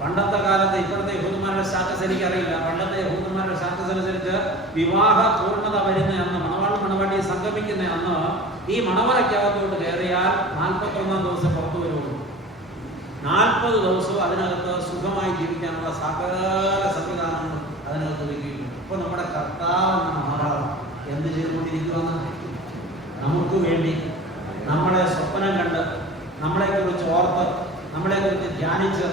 പണ്ടത്തെ കാലത്ത് ഇപ്പോഴത്തെ യഹൂദന്മാരുടെ സ്റ്റാറ്റസ് എനിക്കറിയില്ല. പണ്ടത്തെ യഹൂദന്മാരുടെ സ്റ്റാറ്റസ് അനുസരിച്ച് വിവാഹ പൂർണ്ണത വരുന്ന അന്ന്, മണവാട്ടിയെ സംഗമിക്കുന്ന അന്ന് ഈ മണവറയ്ക്കകത്തോട്ട് കയറിയാൽ 41-ാം ദിവസം പുറത്തു വരുള്ളൂ. 40 ദിവസവും അതിനകത്ത് സുഖമായി ജീവിക്കാനുള്ള സകല സംവിധാനങ്ങളും അതിനകത്ത് വയ്ക്കുകയുള്ളൂ. ഇപ്പൊ നമ്മുടെ കർത്താവ് മഹാരാജ എന്ത് ചെയ്തുകൊണ്ടിരിക്കുമെന്ന് നമുക്ക് വേണ്ടി നമ്മളെ സ്വപ്നം കണ്ട്, നമ്മളെക്കുറിച്ച് ഓർത്ത്, നമ്മളെക്കുറിച്ച് ധ്യാനിച്ച്,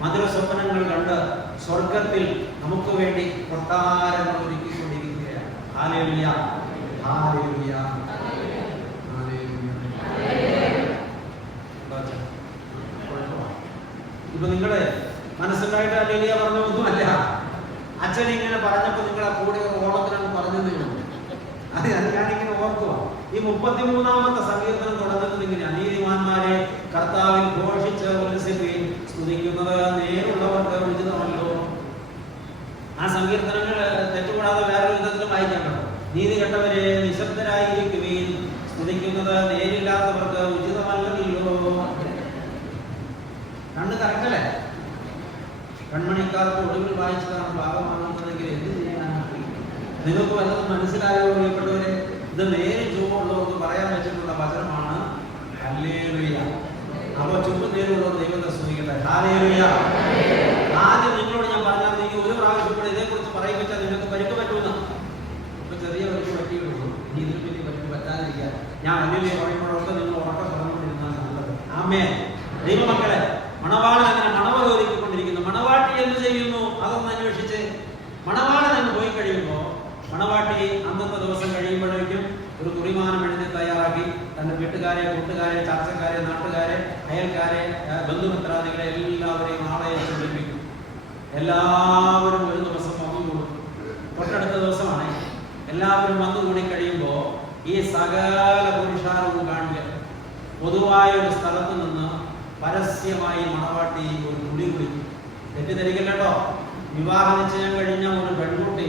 മധുര സ്വപ്നങ്ങൾ കണ്ട് സ്വർഗത്തിൽ നമുക്ക് വേണ്ടി കൊട്ടാരങ്ങൾ ഒരുക്കിക്കൊണ്ടിരിക്കുകയാണ്. ഹല്ലേലൂയ. ഹല്ലേലൂയ. ഇപ്പൊ നിങ്ങളുടെ മനസ്സിലായിട്ട് ഹല്ലേലൂയ പറഞ്ഞൊന്നുമല്ല. അച്ഛൻ ഇങ്ങനെ പറഞ്ഞപ്പോൾ നിങ്ങളെ കൂടെ ഓണത്തിനാണ് പറഞ്ഞത്. അത് ഞാനിങ്ങനെ ഓർക്കുക. ഈ 33-ാമത്തെ സങ്കീർത്തനം തുടങ്ങുന്നത് ഇങ്ങനെ: അനീതിമാന്മാരെ കർത്താവിൽ ഘോഷിച്ച് ഉല്ലസിക്കുകയും സ്തുതിക്കുന്നത് നേരുള്ളവർക്ക് ഉചിതമല്ലോ. ആ സങ്കീർത്തനങ്ങൾ തെറ്റുകൂടാതെ വേറൊരു വിധത്തിലും വായിക്കാൻ പറ്റും. നീതി കെട്ടവരെ നിശബ്ദരായിരിക്കുകയും സ്തുതിക്കുന്നത് നേരില്ലാത്തവർക്ക് ഉചിതമല്ലല്ലോ. കണ്ണ് കറക്റ്റല്ലേ? കൺമണിക്കാർക്ക് ഒടുവിൽ വായിച്ചതാണ് ഭാഗമാകുന്നതെങ്കിൽ എന്ത് ചെയ്യാനാണ്? നിങ്ങൾക്ക് വല്ലതും മനസ്സിലായോ പ്രിയപ്പെട്ടവരെ? ഇത് നേരെ ചുവപ്പുള്ളവർക്ക് പറയാൻ വെച്ചിട്ടുള്ള വചനമാണ് ഹല്ലേലൂയ. അപ്പോൾ ചുവപ്പ് നേരുള്ളവർ ദൈവത്തെ സ്തുതിക്കട്ടെ. ഹല്ലേലൂയ. ആദ്യം നിങ്ങളോട് ഞാൻ പറഞ്ഞാൽ നിങ്ങൾ ഒരു പ്രാവശ്യം കൂടെ ഇതേക്കുറിച്ച് പറയിപ്പിച്ചാൽ നിങ്ങൾക്ക് പരിക്ക് പറ്റുമെന്ന്. ഇപ്പൊ ചെറിയ പരിക്ക് പറ്റിയുള്ളൂ, ഇനി ഇതിൽ വലിയ പരിക്ക് പറ്റാതിരിക്കാൻ ഞാൻ ഹല്ലേലൂയ പറയുമ്പോഴൊക്കെ നിങ്ങൾ ഉറക്കം തുറന്നുകൊണ്ടിരുന്നാൽ നല്ലത്. ആമേൻ. ദൈവമക്കളെ, മണവാളൻ അങ്ങനെ മണവറ ഒരുക്കിക്കൊണ്ടിരിക്കുന്നു. മണവാട്ടി എന്ത് ചെയ്യുന്നു? അതൊന്ന് അന്വേഷിച്ച്. മണവാളൻ എന്ന് പോയി കഴിയുമ്പോൾ മണവാട്ടി അന്നത്തെ ദിവസം കഴിയുമ്പോഴേക്കും ഒരു കുറിമാനം എഴുതി തയ്യാറാക്കി തന്റെ വീട്ടുകാരെ, കൂട്ടുകാരെ, ചർച്ചക്കാരെ, നാട്ടുകാരെ, അയൽക്കാരെ, ബന്ധുമിത്രാദികളെ എല്ലാവരെയും ആളയച്ച് വിളിപ്പിക്കും. എല്ലാവരും ഒരു ദിവസം വന്നുകൂടും. തൊട്ടടുത്ത ദിവസമാണ്. എല്ലാവരും വന്നുകൂടി കഴിയുമ്പോൾ ഈ സകല പുരുഷാരവും കാണുക. പൊതുവായ ഒരു സ്ഥലത്ത് നിന്ന് പരസ്യമായി മണവാട്ടി ഒരു കുടി കുടിക്കും. തെറ്റിദ്ധരിക്കല്ലോ. വിവാഹ നിശ്ചയം കഴിഞ്ഞ ഒരു പെൺകുട്ടി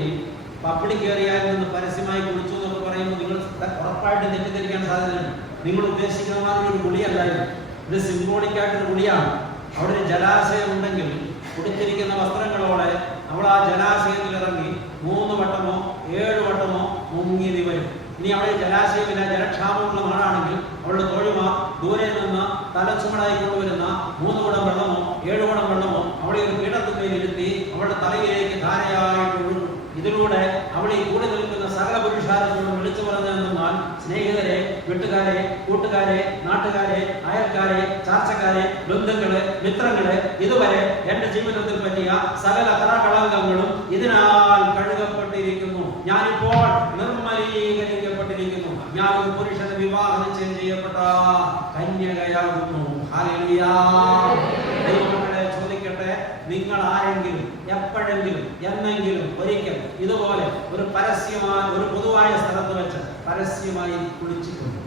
പപ്പിടി കയറിയാൽ നിന്ന് പരസ്യമായി കുടിച്ചു എന്നൊക്കെ പറയുമ്പോൾ നിങ്ങൾ ഉറപ്പായിട്ട് തെറ്റിദ്ധരിക്കാൻ സാധ്യതയുണ്ട്. നിങ്ങൾ ഉദ്ദേശിക്കുന്ന മാതിരി ഒരു കുളിയല്ലായിരുന്നു. ഇത് സിംബോളിക്കായിട്ടൊരു കുളിയാണ്. അവിടെ ഒരു ജലാശയം ഉണ്ടെങ്കിൽ കുടിച്ചിരിക്കുന്ന വസ്ത്രങ്ങളോടെ അവൾ ആ ജലാശയത്തിൽ ഇറങ്ങി 3 വട്ടമോ 7 വട്ടമോ മുങ്ങി വരും. ഇനി അവിടെ ജലാശയമില്ല, ജലക്ഷാമമുള്ള നാടാണെങ്കിൽ അവളുടെ തോഴിമാർ ദൂരെ നിന്ന് തലച്ചുമടായി കൊണ്ടുവരുന്ന 3 കുടം വെള്ളമോ 7 കുടം വെള്ളമോ അവളെ ഒരു പീഠത്തിന്മേലിരുത്തി അവളുടെ തലയിലേക്ക് ധാരയായിട്ട് ഒഴുകും. ഇതിലൂടെ അവിടെ കൂടെ നിൽക്കുന്ന സകല പുരുഷാരങ്ങളോട് വിളിച്ചു പറഞ്ഞെന്നാൽ, സ്നേഹിതരെ, വീട്ടുകാരെ, കൂട്ടുകാരെ, നാട്ടുകാരെ, അയൽക്കാരെ, ചാർച്ചക്കാരെ, ബന്ധുക്കളെ, മിത്രങ്ങളെ, ഇതുവരെ എന്റെ ജീവിതത്തിൽ പറ്റിയ സകല കറകളങ്കങ്ങളും ഇതിനാൽ കഴുകപ്പെട്ടിരിക്കുന്നു. ഞാനിപ്പോൾ നിർമ്മലീകരിക്കപ്പെട്ടിരിക്കുന്നു. ഞാൻ ഒരു പുരുഷന് വിവാഹം നിശ്ചയം ചെയ്യപ്പെട്ട കന്യകയാകുന്നു. ഹല്ലേലൂയ. ദൈവമക്കളെ, ചോദിക്കട്ടെ, നിങ്ങൾ ആരെങ്കിലും എപ്പോഴെങ്കിലും എന്നെങ്കിലും ഒരിക്കൽ ഇതുപോലെ ഒരു പരസ്യമായ ഒരു പൊതുവായ സ്ഥലത്ത് വെച്ച് പരസ്യമായി കുളിച്ചിട്ടുണ്ട്?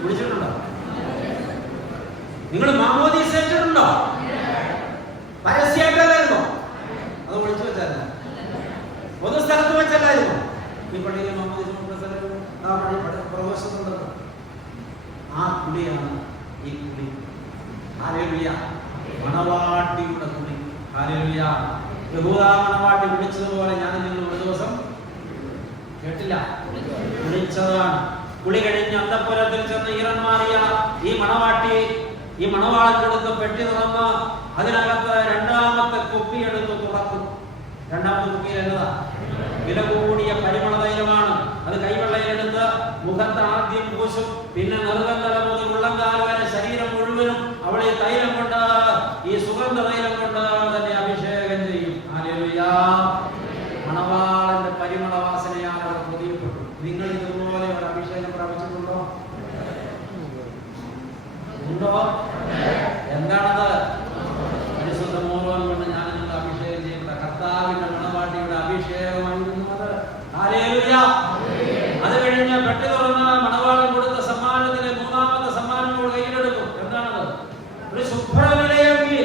കുളിച്ചിട്ടുണ്ടോ? നിങ്ങൾ മാമോദീസ ഏറ്റിട്ടുണ്ടോ? പരസ്യമായിട്ടല്ലായിരുന്നോ? അത് വിളിച്ചു വെച്ചായിരുന്നു? പൊതു സ്ഥലത്ത് വെച്ചല്ലായിരുന്നു? ഈ പള്ളിയിൽ മാമോദീസ പ്രവേശനമുണ്ടല്ലോ. ആ കുളിയാണ് ഈ കുളി. ഹല്ലേലൂയ. മണവാട്ടിയുടെ കുളി. ഹല്ലേലൂയ. യഹൂദ മണവാട്ടി വിളിച്ചതുപോലെ ഞാൻ നിങ്ങൾ ഒരു ദിവസം കേട്ടില്ല, കുളിച്ചതാണ്. കുളി കഴിഞ്ഞ് അന്തഃപുരത്തിൽ ചെന്ന് ഈറൻ മാറിയ ഈ മണവാട്ടി ഈ മണവാളൻ കൊടുത്ത് പെട്ടി തുറന്ന് അതിനകത്ത് രണ്ടാമത്തെ കുപ്പി എടുത്ത് തുറക്കും. രണ്ടാമത്തെ കുപ്പിയിൽ എന്നതാ? വില കൂടിയ പരിമള തൈലമാണ്. അത് കൈവെള്ളയിലെടുത്ത് മുഖത്ത് ആദ്യം പൂശും. പിന്നെ നെറുകത്തല മുതൽ ഉള്ളംകാൽ വരെ ശരീരം മുഴുവനും അവൾ ഈ തൈലം കൊണ്ട്, ഈ സുഗന്ധ തൈലം കൊണ്ട് തന്നെ അഭിഷേകം ചെയ്യും. ഹല്ലേലൂയ. മണവാളന്റെ പരിമള വാസനയാൽ അവർ പൊതിയപ്പെട്ടു. നിങ്ങൾ ഇതുപോലെ ഒരു അഭിഷേകം പ്രാപിച്ചിട്ടുണ്ടോ? ഉണ്ടോ? എന്താണത്? പരിശുദ്ധ മോറോൻ കൊണ്ട് ഞാൻ നിങ്ങൾ അഭിഷേകം ചെയ്യപ്പെട്ട കർത്താവിന്റെ മണവാട്ടിയുടെ അഭിഷേകമായിരുന്നു അത്. ഹല്ലേലൂയ. അത് കഴിഞ്ഞ് പെട്ടി തുറന്ന് മണവാളൻ കൊടുത്ത സമ്മാനത്തിലെ മൂന്നാമത്തെ സമ്മാനം നമ്മൾ കയ്യിലെടുക്കും. എന്താണത്? ഒരു ശുഭ്രനിലയങ്കി,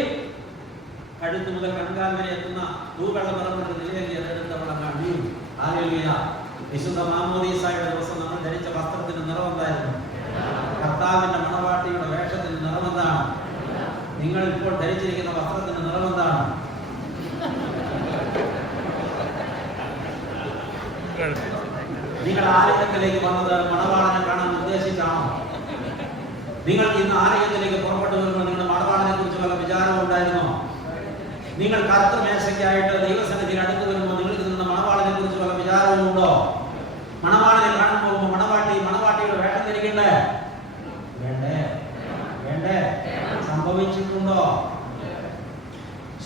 കഴുത്ത് മുതൽ കൺകാൽ വരെ എത്തുന്ന തൂവെള്ള നിറമുള്ള നിലയങ്കി അതെടുത്തവളെ അണിയും. ഹല്ലേലൂയ. വിശുദ്ധ മാമോദീസായുടെ ദിവസം നമ്മൾ ധരിച്ച വസ്ത്രത്തിന് നിറം എന്തായിരുന്നു? കർത്താവിന്റെ മണവാട്ടിയുടെ വേഷത്തിന് നിറം എന്താണ്? നിങ്ങൾ ഇപ്പോൾ ധരിച്ചിരിക്കുന്ന വസ്ത്രത്തിന് നിറം എന്താണ്? നിങ്ങൾ ആലയത്തിലേക്ക് വന്നത് മണവാളനെ കാണാൻ ഉദ്ദേശിച്ചാണോ? നിങ്ങൾ ഇന്ന് ആലയത്തിലേക്ക് പുറപ്പെട്ടു വരുമ്പോൾ നിങ്ങളുടെ മണവാളനെ കുറിച്ച് വല്ല വിചാരവും ഉണ്ടായിരുന്നോ? നിങ്ങൾ കറുത്ത മേശയ്ക്കായിട്ട് ദൈവസന്നിധിയിൽ അടുത്ത് വരുമ്പോൾ നിങ്ങൾക്ക് നിങ്ങളുടെ മണവാളനെ കുറിച്ച് വല്ല വിചാരവും ഉണ്ടോ? മണവാളനെ കാണാൻ പോകുമ്പോൾ മണവാട്ടിയുടെ വേഷം ധരിക്കണ്ടേ? വേണ്ടേ? വേണ്ടേ? സംഭവിച്ചിട്ടുണ്ടോ?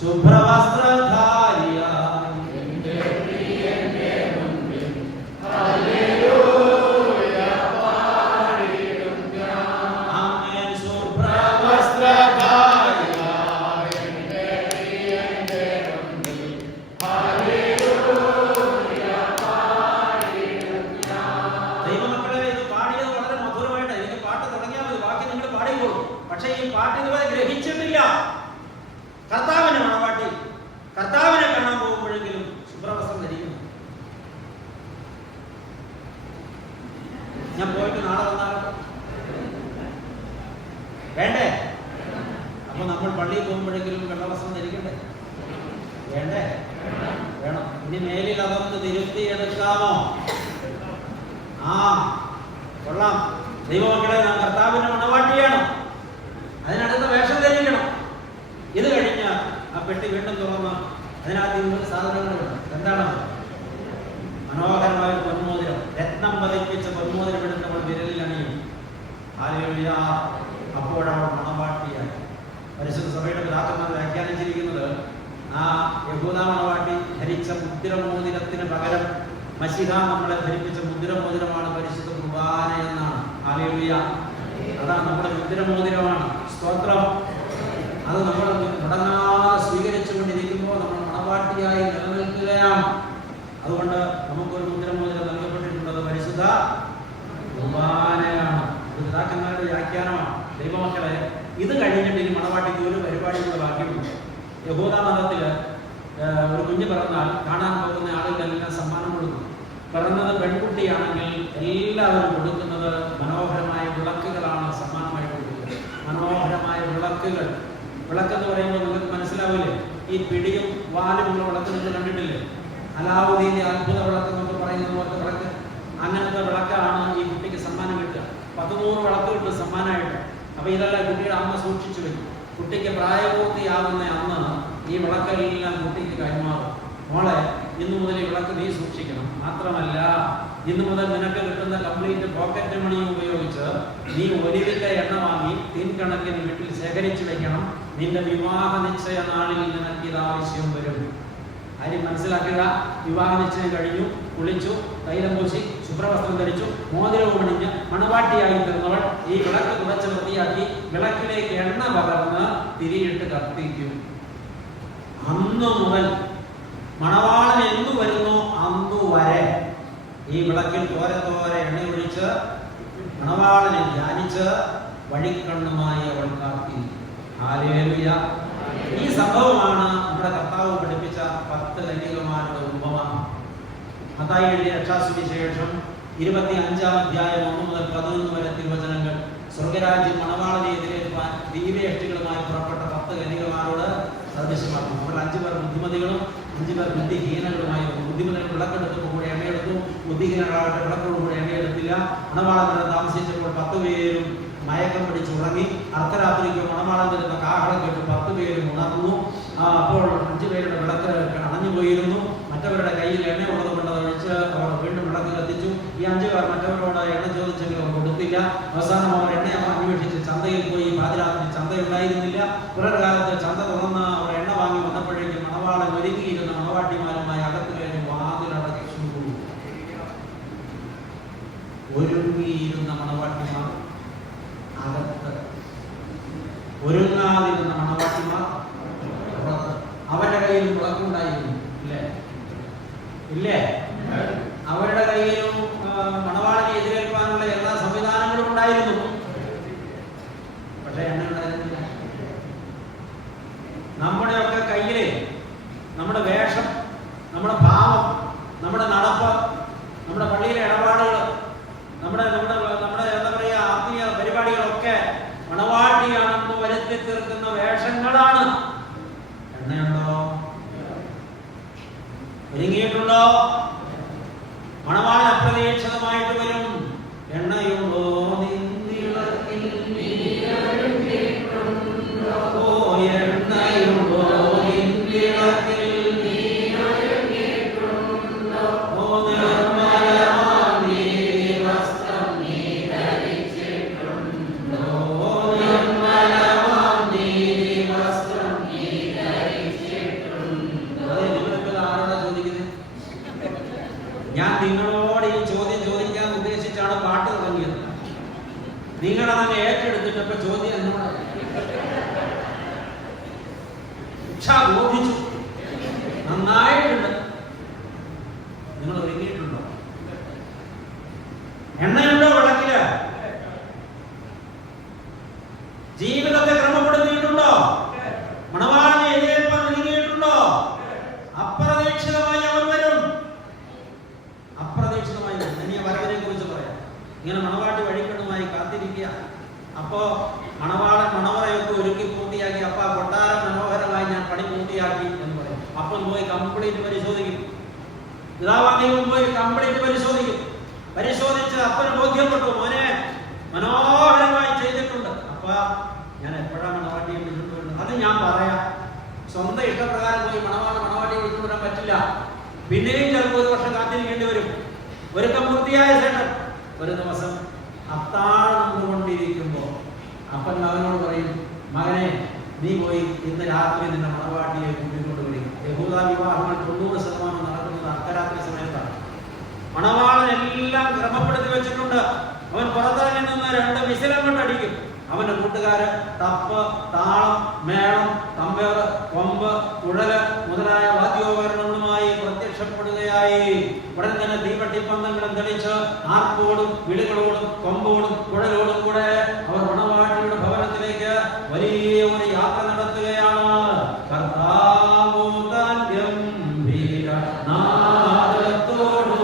ശുഭ്രവസ്ത്രധാരിയ കർത്താവിനെ കാണാൻ പോകുമ്പോഴെങ്കിലും ശുഭ്രവസ്ത്രം ധരിക്കുന്നു. ഞാൻ പോയിട്ട് നാളെ വന്നാലോ? വേണ്ടേ? അപ്പൊ നമ്മൾ പള്ളിയിൽ പോകുമ്പോഴെങ്കിലും വെള്ളവസ്ത്രം ധരിക്കണ്ടേ? വേണ്ടേ? വേണം. ഇനി മേലിൽ അതൊന്ന് തിരുത്തി എടുക്കാമോ? ആ, കൊള്ളാം. ദൈവമക്കളെ, നാം കർത്താവിന്റെ മണവാട്ടിയാണ്. അതിനടുത്ത വേഷം ധരിക്കണം. ഇത് കഴിഞ്ഞ ആ പെട്ടി വീണ്ടും തുറന്ന് അതിനകത്ത് സാധനങ്ങളുണ്ട്. എന്താണ്? മനോഹരമായ പൊന്മോതിരം, രത്നം പതിപ്പിച്ച പൊന്മോതിരം എടുത്ത് നമ്മൾ വിരലിൽ അണിയും. ഹല്ലേലൂയ. അപ്പോഴവൾ മണവാട്ടിയായി. പരിശുദ്ധ സഭയുടെ പിതാക്കന്മാർ വ്യാഖ്യാനിച്ചിരിക്കുന്നത് ആ യഹൂദ മണവാട്ടി ധരിച്ച മുദ്രമോതിരത്തിന് പകരം മശിഹ നമ്മളെ ധരിപ്പിച്ച മുദ്രമോതിരമാണ് പരിശുദ്ധ കുർബാന എന്നാണ്. ഹല്ലേലൂയ. അതാണ് നമ്മുടെ മുദ്രമോതിരമാണ്. സ്തോത്രം. അത് നമ്മൾ മുടങ്ങാതെ സ്വീകരിച്ചുകൊണ്ടിരിക്കുമ്പോൾ നമ്മൾ മണവാട്ടിയായി നിലനിൽക്കുകയാണ്. അതുകൊണ്ട് നമുക്കൊരു മുദ്രമോതിരം നൽകപ്പെട്ടിട്ടുള്ളത് പരിശുദ്ധ കുർബാനയാണ്. ഇത് പിതാക്കന്മാരുടെ വ്യാഖ്യാനമാണ്. ദൈവമക്കളെ, ഇത് കഴിഞ്ഞിട്ട് ഇനി മണവാട്ടിക്ക് ഒരു പരിപാടിയുടെ ബാക്കിയുണ്ട്. യഹൂദ മതത്തിൽ ഒരു കുഞ്ഞ് പിറന്നാൽ കാണാൻ പോകുന്ന ആളുകളെല്ലാം സമ്മാനം കൊടുക്കും. പിറന്നത് പെൺകുട്ടിയാണെങ്കിൽ എല്ലാവരും കൊടുക്കുന്നത് മനോഹരമായ വിളക്കുകളാണ് സമ്മാനമായി കൊടുക്കുന്നത്. മനോഹരമായ വിളക്കുകൾ. വിളക്കെന്ന് പറയുമ്പോൾ നിങ്ങൾക്ക് മനസ്സിലാവില്ലേ? ഈ പിടിയും വാലുമുള്ള വിളക്ക് നിങ്ങൾ കണ്ടിട്ടില്ലേ? അലാവുദ്ദീന്റെ അത്ഭുത വിളക്ക് എന്നൊക്കെ പറയുന്നത് പോലത്തെ വിളക്ക്. അങ്ങനത്തെ വിളക്കാണ് ഈ കുട്ടിക്ക് സമ്മാനം കിട്ടുക. 100 വിളക്ക് കിട്ടും സമ്മാനമായിട്ട്. അപ്പൊ ഇതെല്ലാം കുട്ടിയുടെ അമ്മ സൂക്ഷിച്ചു വയ്ക്കും. കുട്ടിക്ക് പ്രായപൂർത്തിയാകുന്ന അന്ന് ഈ വിളക്കെല്ലാം കുട്ടിക്ക് കൈമാറും. മോളെ, ഇന്നു മുതൽ ഈ വിളക്ക് നീ സൂക്ഷിക്കണം. മാത്രമല്ല, ഇന്നു മുതൽ നിനക്ക് കിട്ടുന്ന കംപ്ലീറ്റ് പോക്കറ്റ് മണി ഉപയോഗിച്ച് നീ 1 ലിറ്റർ എണ്ണ വാങ്ങി തിൻകണക്കിന് വീട്ടിൽ ശേഖരിച്ചു വെക്കണം. നിന്റെ വിവാഹ നിശ്ചയ നാളിൽ നിനക്ക് ഇത് ആവശ്യം വരും. കാര്യം മനസ്സിലാക്കുക. വിവാഹ നിശ്ചയം കഴിഞ്ഞു, കുളിച്ചു, തൈലം പൂശി, ശുഭ്രവസ്ത്രം ധരിച്ചു, മോതിരവും അണിഞ്ഞ് മണവാട്ടിയായി തീർന്നവൾ ഈ വിളക്ക് കുറച്ച് വൃത്തിയാക്കി വിളക്കിലേക്ക് എണ്ണ പകർന്ന് തിരിയിട്ട് കത്തിക്കും. അന്നു മുതൽ മണവാളൻ എന്തു വരുന്നു അന്നു വരെ ഈ വിളക്കിൽ തോരെ എണ്ണയൊഴിച്ച് മണവാളനെ ധ്യാനിച്ച് വഴിക്കണ്ണുമായി അവൾ കാത്തിരിക്കും. ഹല്ലേലൂയ. ഈ സംഭവമാണ് നമ്മുടെ കർത്താവ് പഠിപ്പിച്ച 10 കന്യകമാരുടെ ഉപമ. മത്തായി എഴുതിയ രക്ഷാസുവിശേഷം 25-ാം അധ്യായം 1 മുതൽ 11 വരെ തിരുവചനങ്ങൾ. സ്വർഗരാജ്യം മണവാളനെ എതിരേൽപ്പാൻ ദിവ്യയഷ്ടികളുമായി പുറപ്പെട്ട 10 കന്യകമാരോട് സദൃശ്യമാക്കും. അപ്പോൾ 5 പേർ ബുദ്ധിമതികളും 5 പേർ ബുദ്ധിഹീനകളുമായി ബുദ്ധിമുട്ടുകൾ വിളക്കെടുത്തപ്പോൾ കൂടെ എണ്ണയെടുത്തു, ബുദ്ധിഹീനരാകട്ടെ വിളക്കോടുകൂടെ എണ്ണയെടുത്തില്ല. മണവാളൻ താമസിച്ചപ്പോൾ 10 പേരും മയക്കം പിടിച്ചുറങ്ങി. അർദ്ധരാത്രിക്ക് മണവാളൻ വരുന്ന കാഹളം കേട്ട് 10 പേരും ഉണർന്നു. അപ്പോൾ 5 പേരുടെ വിളക്ക് അണഞ്ഞു പോയിരുന്നു. മറ്റവരുടെ കയ്യിൽ എണ്ണ ഉള്ളത് കൊണ്ട് ഒഴിച്ച് അവർ വീണ്ടും വിളക്ക് കത്തിച്ചു. ഈ 5 പേർ മറ്റവരോട് എണ്ണ ചോദിച്ചെങ്കിലും അവർ കൊടുത്തില്ല. അവസാനം അവർ എണ്ണ അന്വേഷിച്ച് ചന്തയിൽ പോയി. പാതിരാത്രി ചന്തയുണ്ടായിരുന്നില്ല. പുലർകാലത്ത് ചന്ത തുറന്ന് അവർ എണ്ണ വാങ്ങി വന്നപ്പോഴേക്കും മണവാളൻ ഒരുങ്ങിയിരുന്ന മണവാട്ടിമാരുമായി അകത്ത് കഴിഞ്ഞ് വാതിലടച്ചു. ഒരുങ്ങിയിരുന്ന മണവാട്ടിമാർ അകത്ത്, ഒരുങ്ങാതിരുന്ന മണവാട്ടിമാർ പുറത്ത്. അവരുടെ കയ്യിൽ വിളക്കുണ്ടായിരുന്നു ഇല്ലേ? അവരുടെ കയ്യിലും മണവാളിനെ എതിരേൽക്കാനുള്ള എല്ലാ സംവിധാനങ്ങളും ഉണ്ടായിരുന്നു. പക്ഷെ എണ്ണ ഉണ്ടായിരുന്നില്ല. നമ്മുടെയൊക്കെ കയ്യില് നമ്മുടെ വേഷം, നമ്മുടെ ഭാവം, നമ്മുടെ നടപ്പ്, നമ്മുടെ പള്ളിയിലെ ഇടപാടുകൾ, നമ്മുടെ നമ്മുടെ നമ്മുടെ എന്താ പറയുക ആത്മീയ പരിപാടികളൊക്കെ മണവാട്ടിയാണെന്ന് വരുത്തി തീർക്കുന്ന വേഷങ്ങളാണ്. എണ്ണയുണ്ടോ? ഒരുങ്ങിയിട്ടുണ്ടോ? മണവാളൻ അപ്രതീക്ഷിതമായിട്ട് വരും. എണ്ണയുണ്ടോ? ഞാൻ നിങ്ങളോട് ഈ ചോദ്യം ചോദിക്കാൻ ഉദ്ദേശിച്ചാണ് പാട്ട് തുടങ്ങിയത്. നിങ്ങളതങ്ങ് ഏറ്റെടുത്തിട്ടപ്പോ ചോദ്യം എന്നോട് ബോധിച്ചു. നന്നായിട്ടുണ്ട്. നിങ്ങൾ ഒരുങ്ങിയിട്ടുണ്ടോ? എണ്ണയുണ്ടോ വിളക്കില്? ജീവിതത്തെ ക്രമപ്പെടുത്തിയിട്ടുണ്ടോ? മണവാളനെ എതിരേൽപ്പാൻ ഒരുങ്ങിയിട്ടുണ്ടോ? അപ്രതീക്ഷിതമായി അവൻ വരും. അപ്രതീക്ഷിതമായി ഇനി വരവിനെ കുറിച്ച് പറയാം. ഇങ്ങനെ മണവാട്ടി വഴിക്കണ്ണുമായി കാത്തിരിക്കുക. അപ്പോ മണവാളൻ മണവറയൊക്കെ ഒരുക്കി പൂർത്തിയാക്കി. അപ്പ കൊട്ടാരം മനോഹരമായി ഞാൻ പണി പൂർത്തിയാക്കി എന്ന് പറയും. അപ്പം പോയി കംപ്ലീറ്റ് പരിശോധിക്കും. പിതാവാദ്യം പോയി കംപ്ലീറ്റ് പരിശോധിക്കും. പരിശോധിച്ച് അപ്പന് ബോധ്യപ്പെട്ടു, മോനെ മനോഹരമായി ചെയ്തിട്ടുണ്ട്. അപ്പ ഞാൻ എപ്പോഴാണ് മണവാട്ടിയെ വിളിച്ചുകൊണ്ടുവരുന്നത്? അത് ഞാൻ പറയാം. സ്വന്തം ഇഷ്ടപ്രകാരം പോയി മണവാട്ടിയെ വിളിച്ചുകൊണ്ടുവരാൻ പറ്റില്ല. പിന്നെയും ചിലപ്പോൾ 1 വർഷം കാത്തിരിക്കേണ്ടി വരും. ഒരുക്കം പൂർത്തിയായ ശേഷം ഒരു ദിവസം അത്താഴം കൊണ്ടിരിക്കുമ്പോ അപ്പൻ മകനോട് പറയും, മകനെ നീ പോയി ഇന്ന് രാത്രി നിന്റെ മണവാട്ടിയെ കൂട്ടിക്കൊണ്ട് വരിക. യഹൂദ വിവാഹങ്ങൾ 90% നടക്കുന്നത് അർദ്ധരാത്രി സമയത്താണ്. മണവാളൻ എല്ലാം ക്രമപ്പെടുത്തി വെച്ചിട്ടുണ്ട്. അവൻ പുറത്തിറങ്ങി നിന്ന് 2 വിസിലങ്ങോട്ട് അടിക്കും. അവന്റെ കൂട്ടുകാര് തപ്പ്, താളം, മേളം, തമ്പേറ്, കൊമ്പ്, കുഴല് മുതലായ വാദ്യോപകരണങ്ങളുമായി പ്രത്യക്ഷപ്പെടുകയായി. ഉടൻ തന്നെ തീവട്ടിപ്പന്തങ്ങളും തെളിച്ച് ആർപ്പോടും വിളികളോടും കൊമ്പോടും കുഴലോടും കൂടെ അവർ മണവാട്ടിയുടെ ഭവനത്തിലേക്ക് വലിയ ഒരു യാത്ര നടത്തുകയാണ്. കർത്താവു താൻ ഗംഭീര നാദത്തോടും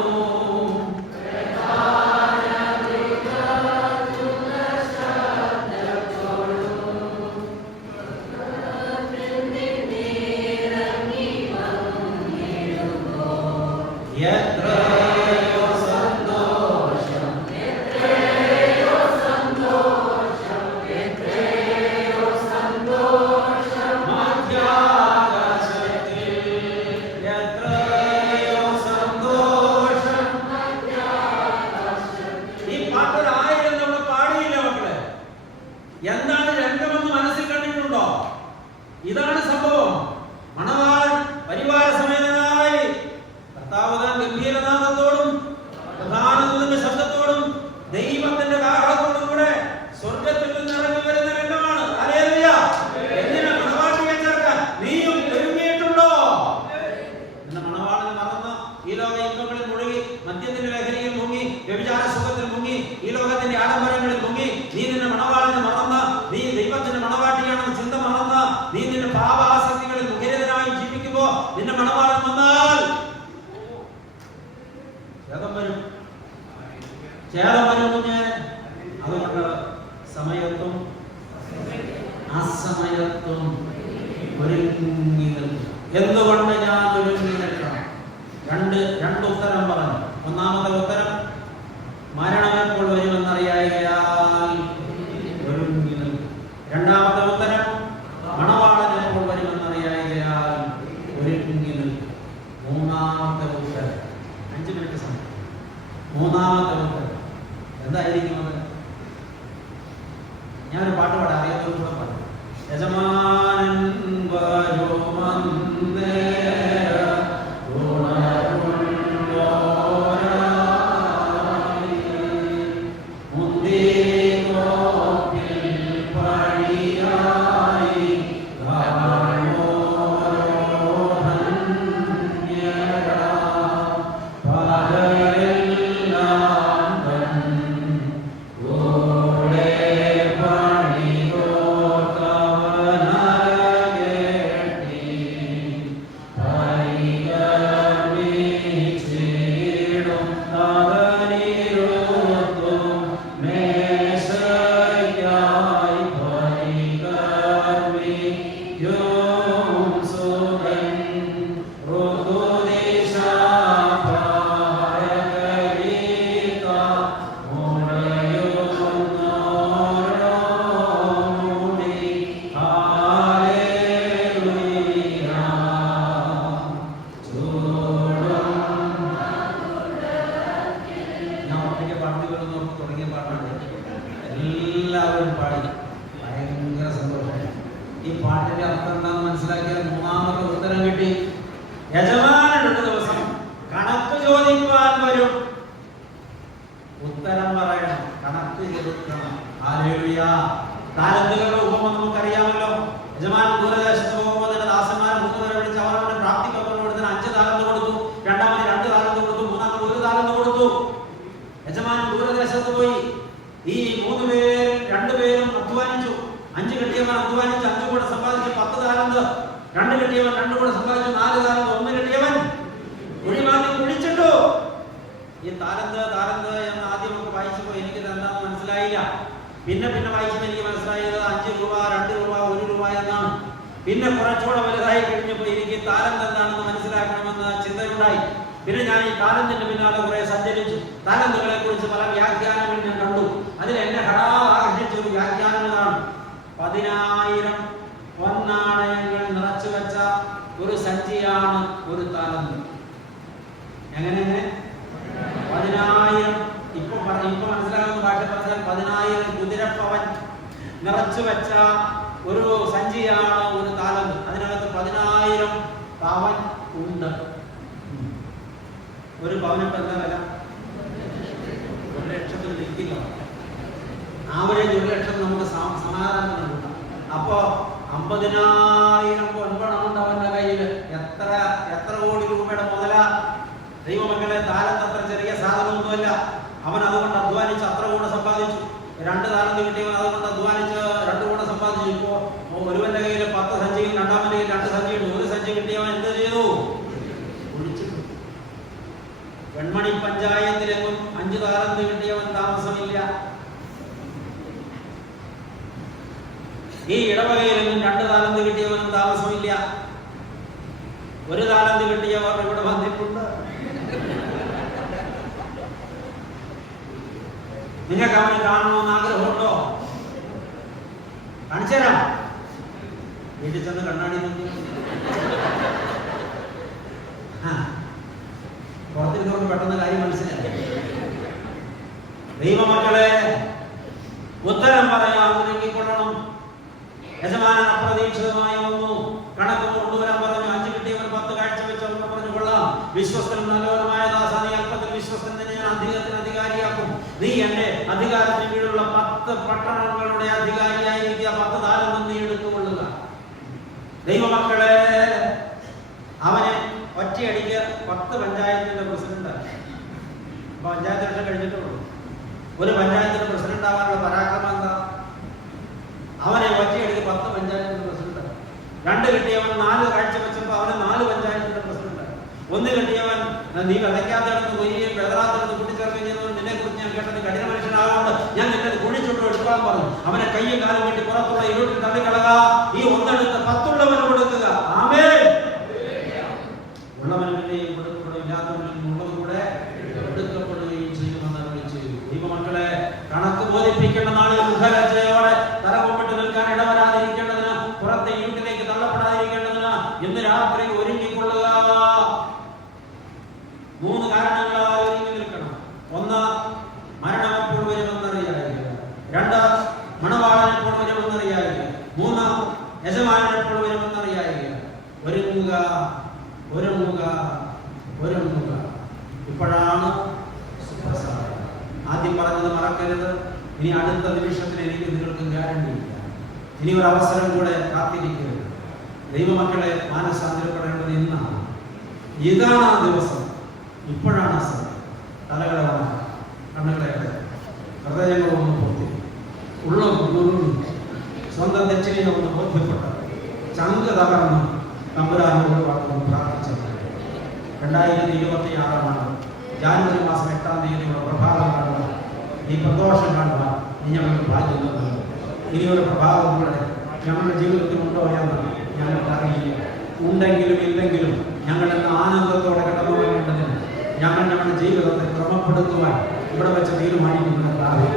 എന്താണ് രംഗമെന്ന് മനസ്സിൽ കണ്ടിട്ടുണ്ടോ? ഇതാണ് സംഭവം. മണവാളൻ പരിവാര സമേതനായി കർത്താവ് ഗംഭീരനാദത്തോടും പ്രധാനദൂതന്റെ ശബ്ദത്തോടും ദൈവത്തിന്റെ കാഹളത്തോടും കൂടെ സ്വർഗത്തിൽ നിന്ന് ഇറങ്ങി വരുന്ന രംഗമാണ്. ഹല്ലേലൂയ. എന്തിനാ മണവാട്ടിയെ ചേർക്കാൻ? നീയും ഒരുങ്ങിയിട്ടുണ്ടോ? എന്ന മണവാളനെ മറന്ന് ഈ ലോക ഇമ്പങ്ങളിൽ മുഴുകി, മദ്യത്തിന്റെ ലഹരിയിൽ മുങ്ങി, വ്യഭിചാര സുഖത്തിൽ മുങ്ങി, ഈ ലോകത്തിന്റെ ആഡംബരങ്ങളിൽ മുങ്ങി, നീ നിന്റെ മണവാളനെ മറന്ന്, നീ ദൈവത്തിന്റെ മണവാട്ടിയാണെന്ന് ചിന്ത മറന്ന്, നീ നിന്റെ പാപാസക്തികളിൽ മുഖരിതനായി ജീവിക്കുമ്പോ നിന്റെ മണവാളൻ വന്നാൽ ചേതം വരും കുഞ്ഞ്. അതുകൊണ്ട് സമയത്തും അസമയത്തും ഒരുങ്ങി നിൽക്കണം. എന്തുകൊണ്ട് ഞാൻ ഒരുങ്ങി നിൽക്കണം? രണ്ട് ഉത്തരം പറഞ്ഞു. ഒന്നാമത്തെ ഉത്തരം മരണം എപ്പോൾ വരുമെന്നറിയായികയാൽ ഒരുങ്ങി നിൽക്കും. രണ്ടാമത്തെ ഉത്തരം മണവാളൻ എപ്പോൾ വരുമെന്നറിയായികയാൽ ഒരുങ്ങി നിൽക്കും. മൂന്നാമത്തെ ഉത്തരം 5 മിനിറ്റ് സമയം. മൂന്നാമത്തെ ഉത്തരം എന്തായിരിക്കും? അത് ഞാനൊരു പാട്ട് പാടാം, അറിയാത്തവരും കൂടെ പാടും. യജമാനൻ വരുമന്നേ എല്ലാവരും പാടി ഭയങ്കര സന്തോഷമായി. ഈ പാട്ടിന്റെ അർത്ഥം എന്താണെന്ന് മനസ്സിലാക്കിയാൽ മൂന്നാമത്തെ ഉത്തരം കിട്ടി. യജമാനൻ ഒരു ദിവസം കണക്ക് ചോദിക്കുവാൻ വരും. ഉത്തരം പറയണം, കണക്ക് ചോദിക്കണം. ഹല്ലേലൂയ. താലന്തുകളുടെ ഉപമ നമുക്കറിയാമല്ലോ. യജമാനൻ ദൂരദേശത്ത് പോകുമ്പോൾ തന്നെ ദാസന്മാർ 3 പേരെ വിളിച്ച് അവരവന്റെ പ്രാപ്തിക്കൊപ്പം കൊടുത്തതിന് 5 താലന്ത് കൊടുത്തു. രണ്ടാമത് 2 താലന്ത് കൊടുത്തു. മൂന്നാമത് 1 താലന്ത് കൊടുത്തു. യജമാനൻ ദൂരദേശത്ത് പോയി. ഈ 3 പേരും 2 പേരും അധ്വാനിച്ചു. 5 കിട്ടിയവൻ അധ്വാനിച്ച് 5 കൂടെ സമ്പാദിച്ചു 10 താലന്ത്. 2 കിട്ടിയവൻ 2 കൂടെ സമ്പാദിച്ചു 4 താലന്ത്. 1 കിട്ടിയവൻ ഒഴിവാക്കി കുഴിച്ചിട്ടു. ഈ താലന്ത് എന്ന് ആദ്യം നമുക്ക് വായിച്ചപ്പോൾ എനിക്ക് എന്താണെന്ന് മനസ്സിലായില്ല. പിന്നെ വായിച്ചപ്പോൾ എനിക്ക് മനസ്സിലായത് 5 രൂപ, 2 രൂപ, 1 രൂപ എന്നാണ്. പിന്നെ കുറച്ചുകൂടെ വലുതായി കഴിഞ്ഞപ്പോൾ എനിക്ക് താലന്ത് എന്താണെന്ന് മനസ്സിലാക്കണമെന്ന് ചിന്തയുണ്ടായി. പിന്നെ ഞാൻ ഈ താലന്തിന്റെ പിന്നാലെ കുറെ സഞ്ചരിച്ചു. താലന്തുകളെ കുറിച്ച് പല വ്യാഖ്യാനങ്ങൾ ഞാൻ കണ്ടു. അതിൽ എന്നെ ആകർഷിച്ച ഒരു വ്യാഖ്യാനം ഇതാണ്: 10,000 പൊന്നാണയങ്ങൾ നിറച്ചു വെച്ച ഒരു സഞ്ചിയാണ് ഒരു താലന്ത്. എങ്ങനെ 10,000 ഇപ്പൊ മനസ്സിലാകുന്ന ഭാഷ പറഞ്ഞാൽ 10,000 കുതിരപ്പവൻ നിറച്ചു വെച്ച ഒരു സഞ്ചിയാണ് ഒരു താലന്ത്. അതിനകത്ത് 10,000 പവൻ ഉണ്ട്. ഒരു പവനിപ്പോ എന്താ വില? 1,00,000 നിൽക്കില്ല. ആവറേജ് 1,00,000 നമുക്ക് സമാധാനം കിട്ടാം. അപ്പോ 50,000 പൊൻപണമുണ്ട് അവന്റെ കയ്യിൽ. എത്ര കോടി രൂപയുടെ മുതലാ? ദൈവമക്കളെ, താലന്ത് അത്ര ചെറിയ സാധനമൊന്നുമല്ല. അവൻ അതുകൊണ്ട് അധ്വാനിച്ച് അത്ര കൂടെ സമ്പാദിച്ചു. 2 താലന്ത് കിട്ടിയവൻ അതുകൊണ്ട് അധ്വാനിച്ച് 2 കൂടെ സമ്പാദിച്ചു. ഇപ്പോ ഒരുവന്റെ കയ്യിൽ 10 സഞ്ചിയും രണ്ടാമന്റെ കയ്യിൽ 2 സഞ്ചിയും. 1 സഞ്ചി കിട്ടിയവൻ എന്ത് ചെയ്തു? ഒഴിച്ചിട്ടു. വെൺമണി പഞ്ചായത്തിലെങ്ങും 5 താലന്ത് കിട്ടിയവൻ താമസമില്ല. ഈ ഇടവകയിലെങ്ങും 2 താലന്ത് കിട്ടിയവനും താമസമില്ല. 1 താലന്ത് കിട്ടിയവർ ഇവിടെ വന്നിട്ടുണ്ട്. നിങ്ങൾക്ക് അവനെ കാണണമെന്ന് ആഗ്രഹമുണ്ടോ? കാണിച്ചുതരാം. വീട്ടിൽ ചെന്ന് കണ്ണാടി നോക്കി പുറത്തിരുന്നവർക്ക് പെട്ടെന്ന് കാര്യം മനസ്സിലായി. ദൈവമക്കളെ, ഉത്തരം പറയാൻ ഒരുങ്ങിക്കൊള്ളണം. യജമാനൻ അപ്രതീക്ഷിതമായി വന്നു. കണക്ക് കൊണ്ടുവരാൻ പറഞ്ഞു. 5 കിട്ടിയവൻ 10 കാഴ്ചവെച്ച് അവർക്ക് പറഞ്ഞു, കൊള്ളാം, വിശ്വസ്തനും നല്ലവരുമായ ദാസ, നീ അല്പത്തിൽ വിശ്വസ്തൻ, തന്നെ ഞാൻ അധികത്തിന് അധികാരിയാക്കും. നീ എന്റെ അധികാരത്തിന് കീഴിലുള്ള 10 പട്ടണങ്ങളുടെ അധികാരിയായിരിക്കുക. 10 താലന്ത് നീ എടുത്തുകൊള്ളുക. ദൈവമക്കളെ, അവനെ ഒറ്റയടിക്ക് 10 പഞ്ചായത്തിന്റെ പ്രസിഡന്റാണ്. പഞ്ചായത്ത് ഇലക്ഷൻ കഴിഞ്ഞിട്ടുള്ളൂ. ഒരു പഞ്ചായത്തിന്റെ പ്രസിഡന്റ് ആവാനുള്ള പരാക്രമം എന്താ? അവനെ ഒറ്റയടിക്ക് 10 പഞ്ചായത്തിന്റെ പ്രസിഡന്റാണ്. 2 കിട്ടിയവൻ 4 കാഴ്ച വെച്ചപ്പോൾ അവനെ 4 പഞ്ചായത്തിന്റെ പ്രസിഡന്റാണ്. 1 കിട്ടിയവൻ നീ വിതയ്ക്കാതെ കിടന്ന് കൊയ്യുകയും വെതറാതെ കൂട്ടിച്ചേർക്കുകയും ചെയ്യുന്നവൻ, നിന്നെ കുറിച്ച് ഞാൻ കേട്ടത് കഠിന മനുഷ്യനാകുകൊണ്ട് ഞാൻ നിന്നെ കുഴിച്ചിട്ട് എടുക്കാൻ പറഞ്ഞു. അവനെ കയ്യും കാലും കെട്ടി പുറത്തുള്ള ഇരുട്ടിൽ തള്ളിക്കളക. ഈ 1 എടുത്ത് 10 ഉള്ളവന് കൊടുക്കുക. ആമേൻ. ഉള്ളവന് പിന്നെയും കൊടുക്കപ്പെടും, ഇല്ലാത്തവന് ഒരുങ്ങുക, ഒരുങ്ങുക, ഒരുങ്ങുക. ഇപ്പോഴാണ് സുപ്രസാദം. ആദ്യം പറഞ്ഞത് മറക്കരുത്. ഇനി അടുത്ത നിമിഷത്തിൽ എനിക്ക് നിങ്ങൾക്ക് ഗ്യാരണ്ടി ഇല്ല. ഇനി ഒരു അവസരം കൂടെ കാത്തിരിക്കരുത്. ദൈവമക്കളെ മാനസാന്തരപ്പെടേണ്ടത് ഇന്നാണ്. ഇതാണ് ആ ദിവസം. ഇപ്പോഴാണ് ആ സമയം. തലകളെ വന്നാൽ കണ്ണുകളെ ഹൃദയങ്ങളൊന്ന് പൊത്തി ഉള്ളൊന്ന് സ്വന്തം തെറ്റിനെ ഒന്ന് ബോധ്യപ്പെട്ട ചങ്ക് തകർന്ന് തമ്പുരാനോട് വാർത്ത പ്രാർത്ഥിച്ചത്. 2026 ജാനുവരി മാസം 8-ാം തീയതിയുള്ള പ്രഭാതം കാണുവാൻ, ഈ പ്രദോഷം കാണുവാൻ ഞങ്ങൾക്ക് ഭാഗ്യം തന്നു. ഇനിയൊരു പ്രഭാതം കൂടെ ഞങ്ങളുടെ ജീവിതത്തിൽ ഉണ്ടോ എന്ന് ഞങ്ങൾക്ക് അറിയില്ല. ഉണ്ടെങ്കിലും ഇല്ലെങ്കിലും ഞങ്ങളെന്ന് ആനന്ദത്തോടെ കടന്നു പോകേണ്ടതിന് ഞങ്ങളുടെ ജീവിതത്തെ ക്രമപ്പെടുത്തുവാൻ ഇവിടെ വെച്ച് തീരുമാനിക്കുന്ന കർത്താവേ,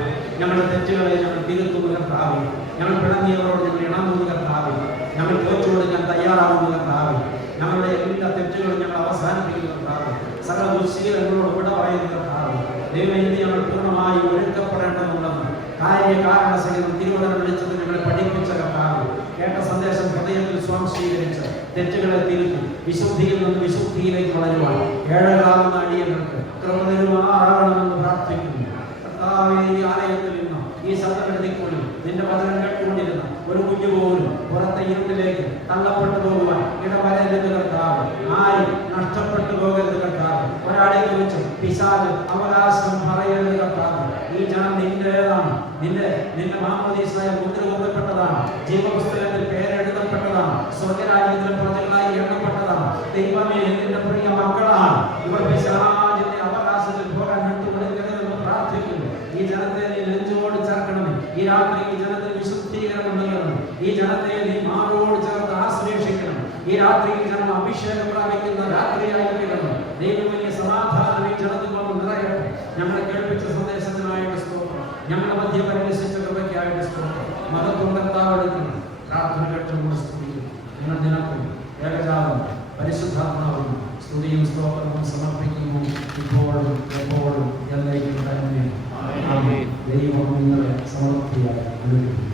ഞങ്ങളുടെ തെറ്റുകളെ ഞങ്ങൾ തിരുത്തുന്ന കർത്താവേ, ഞങ്ങൾ പിണങ്ങിയവരോട് ഞങ്ങൾ ഇണങ്ങുന്ന കർത്താവേ, ഞങ്ങൾ തോറ്റു കൊടുക്കാൻ തയ്യാറാവുന്ന കർത്താവേ, ഞങ്ങളുടെ എല്ലാ തെറ്റുകളും ഞങ്ങൾ അവസാനിപ്പിക്കുന്ന കർത്താവേ, സകല ദുശ്ശീലങ്ങളോട് വിട പറയുന്ന കർത്താവേ, ദൈവം ഞങ്ങൾ പൂർണ്ണമായി ഒരുക്കപ്പെടേണ്ടതുണ്ടെന്ന് കാര്യകാരണ സഹിതം തിരുവചനം വിളിച്ചത് ഞങ്ങളെ പഠിപ്പിച്ച കർത്താവേ, കേട്ട സന്ദേശം ഹൃദയത്തിൽ സ്വാംശീകരിച്ച് തെറ്റുകളെ തിരുത്തി വിശുദ്ധിയിൽ നിന്ന് വിശുദ്ധിയിലേക്ക് വളരുവാൻ ഏഴകാവുന്ന അടിയങ്ങൾക്ക് കൃപതരുമാറാകണമെന്ന് പ്രാർത്ഥിക്കുന്നു. കർത്താവേ, ഈ ആലയത്തിൽ നിന്ന് ഈ സന്ദർഭത്തിനുള്ളിൽ നിന്റെ വചനം കേട്ടുകൊണ്ടിരുന്ന ഒരു കുഞ്ഞു പോലും പുറത്തെ ഇരുട്ടിലേക്ക് തള്ളപ്പെട്ടു പോകുവാൻ ഇടവരരുത് കർത്താവ്. ആരും നഷ്ടപ്പെട്ടു പോകരുത് കർത്താവ്. ഒരാളെ കുറിച്ച് പിശാച് അവകാശം പറയരുത് കർത്താവ്. ഈ ജനം നിന്റേതാണ്. നിന്റെ മാമോദീസായ മുദ്ര കുത്തപ്പെട്ടതാണ്. ജീവപുസ്തകത്തിൽ പേരെഴുതപ്പെട്ടതാണ്. സ്വർഗരാജ്യത്തിലെ പ്രജകളായി എണ്ണപ്പെട്ടതാണ്. ദൈവമേ, നിന്റെ പ്രിയ മക്കളാണ് ഇവർ. പിശാചിന്റെ അവകാശത്തിൽ പോകാൻ വിട്ടുകൊടുക്കരുതെന്ന് പ്രാർത്ഥിക്കുന്നു. ഈ ജനത്തെ നീ നെഞ്ചോട് ചേർക്കണമേ. ഈ രാത്രി ഈ ജനത്തിൽ വിശുദ്ധീകരണം നൽകണം. ഈ ജനത്തെ നീ മാറോട് ചേർത്ത് ആശ്ലേഷിക്കണം. ഈ രാത്രി ഈ ജനം അഭിഷേകം പ്രാപിക്കുന്ന രാത്രിയായിരിക്കണം. ദൈവമേ, സമാധാനം ഈ ജനത്തിൽ വന്ന് നിറയട്ടെ. ഞങ്ങളെ കേൾപ്പിച്ച സന്ദേശത്തിനായിട്ട് സ്തോത്രം. ഞങ്ങളുടെ മധ്യ പരിരക്ഷിച്ച കൃപയ്ക്കായിട്ട് സ്തോത്രം. മതത്വം കർത്താവെടുക്കണം. പ്രാർത്ഥന കേട്ടുകൊണ്ട് സ്തുതിക്കുന്നു. ഞങ്ങൾ നിനക്കും ഏകജാതം പരിശുദ്ധാത്മാവും സ്തുതിയും സ്തോത്രവും സമർപ്പിക്കുന്നു, ഇപ്പോഴും എപ്പോഴും എന്നേക്കും തന്നെ. ദൈവം നിങ്ങളെ സമൃദ്ധിയായി അനുഗ്രഹിക്കും.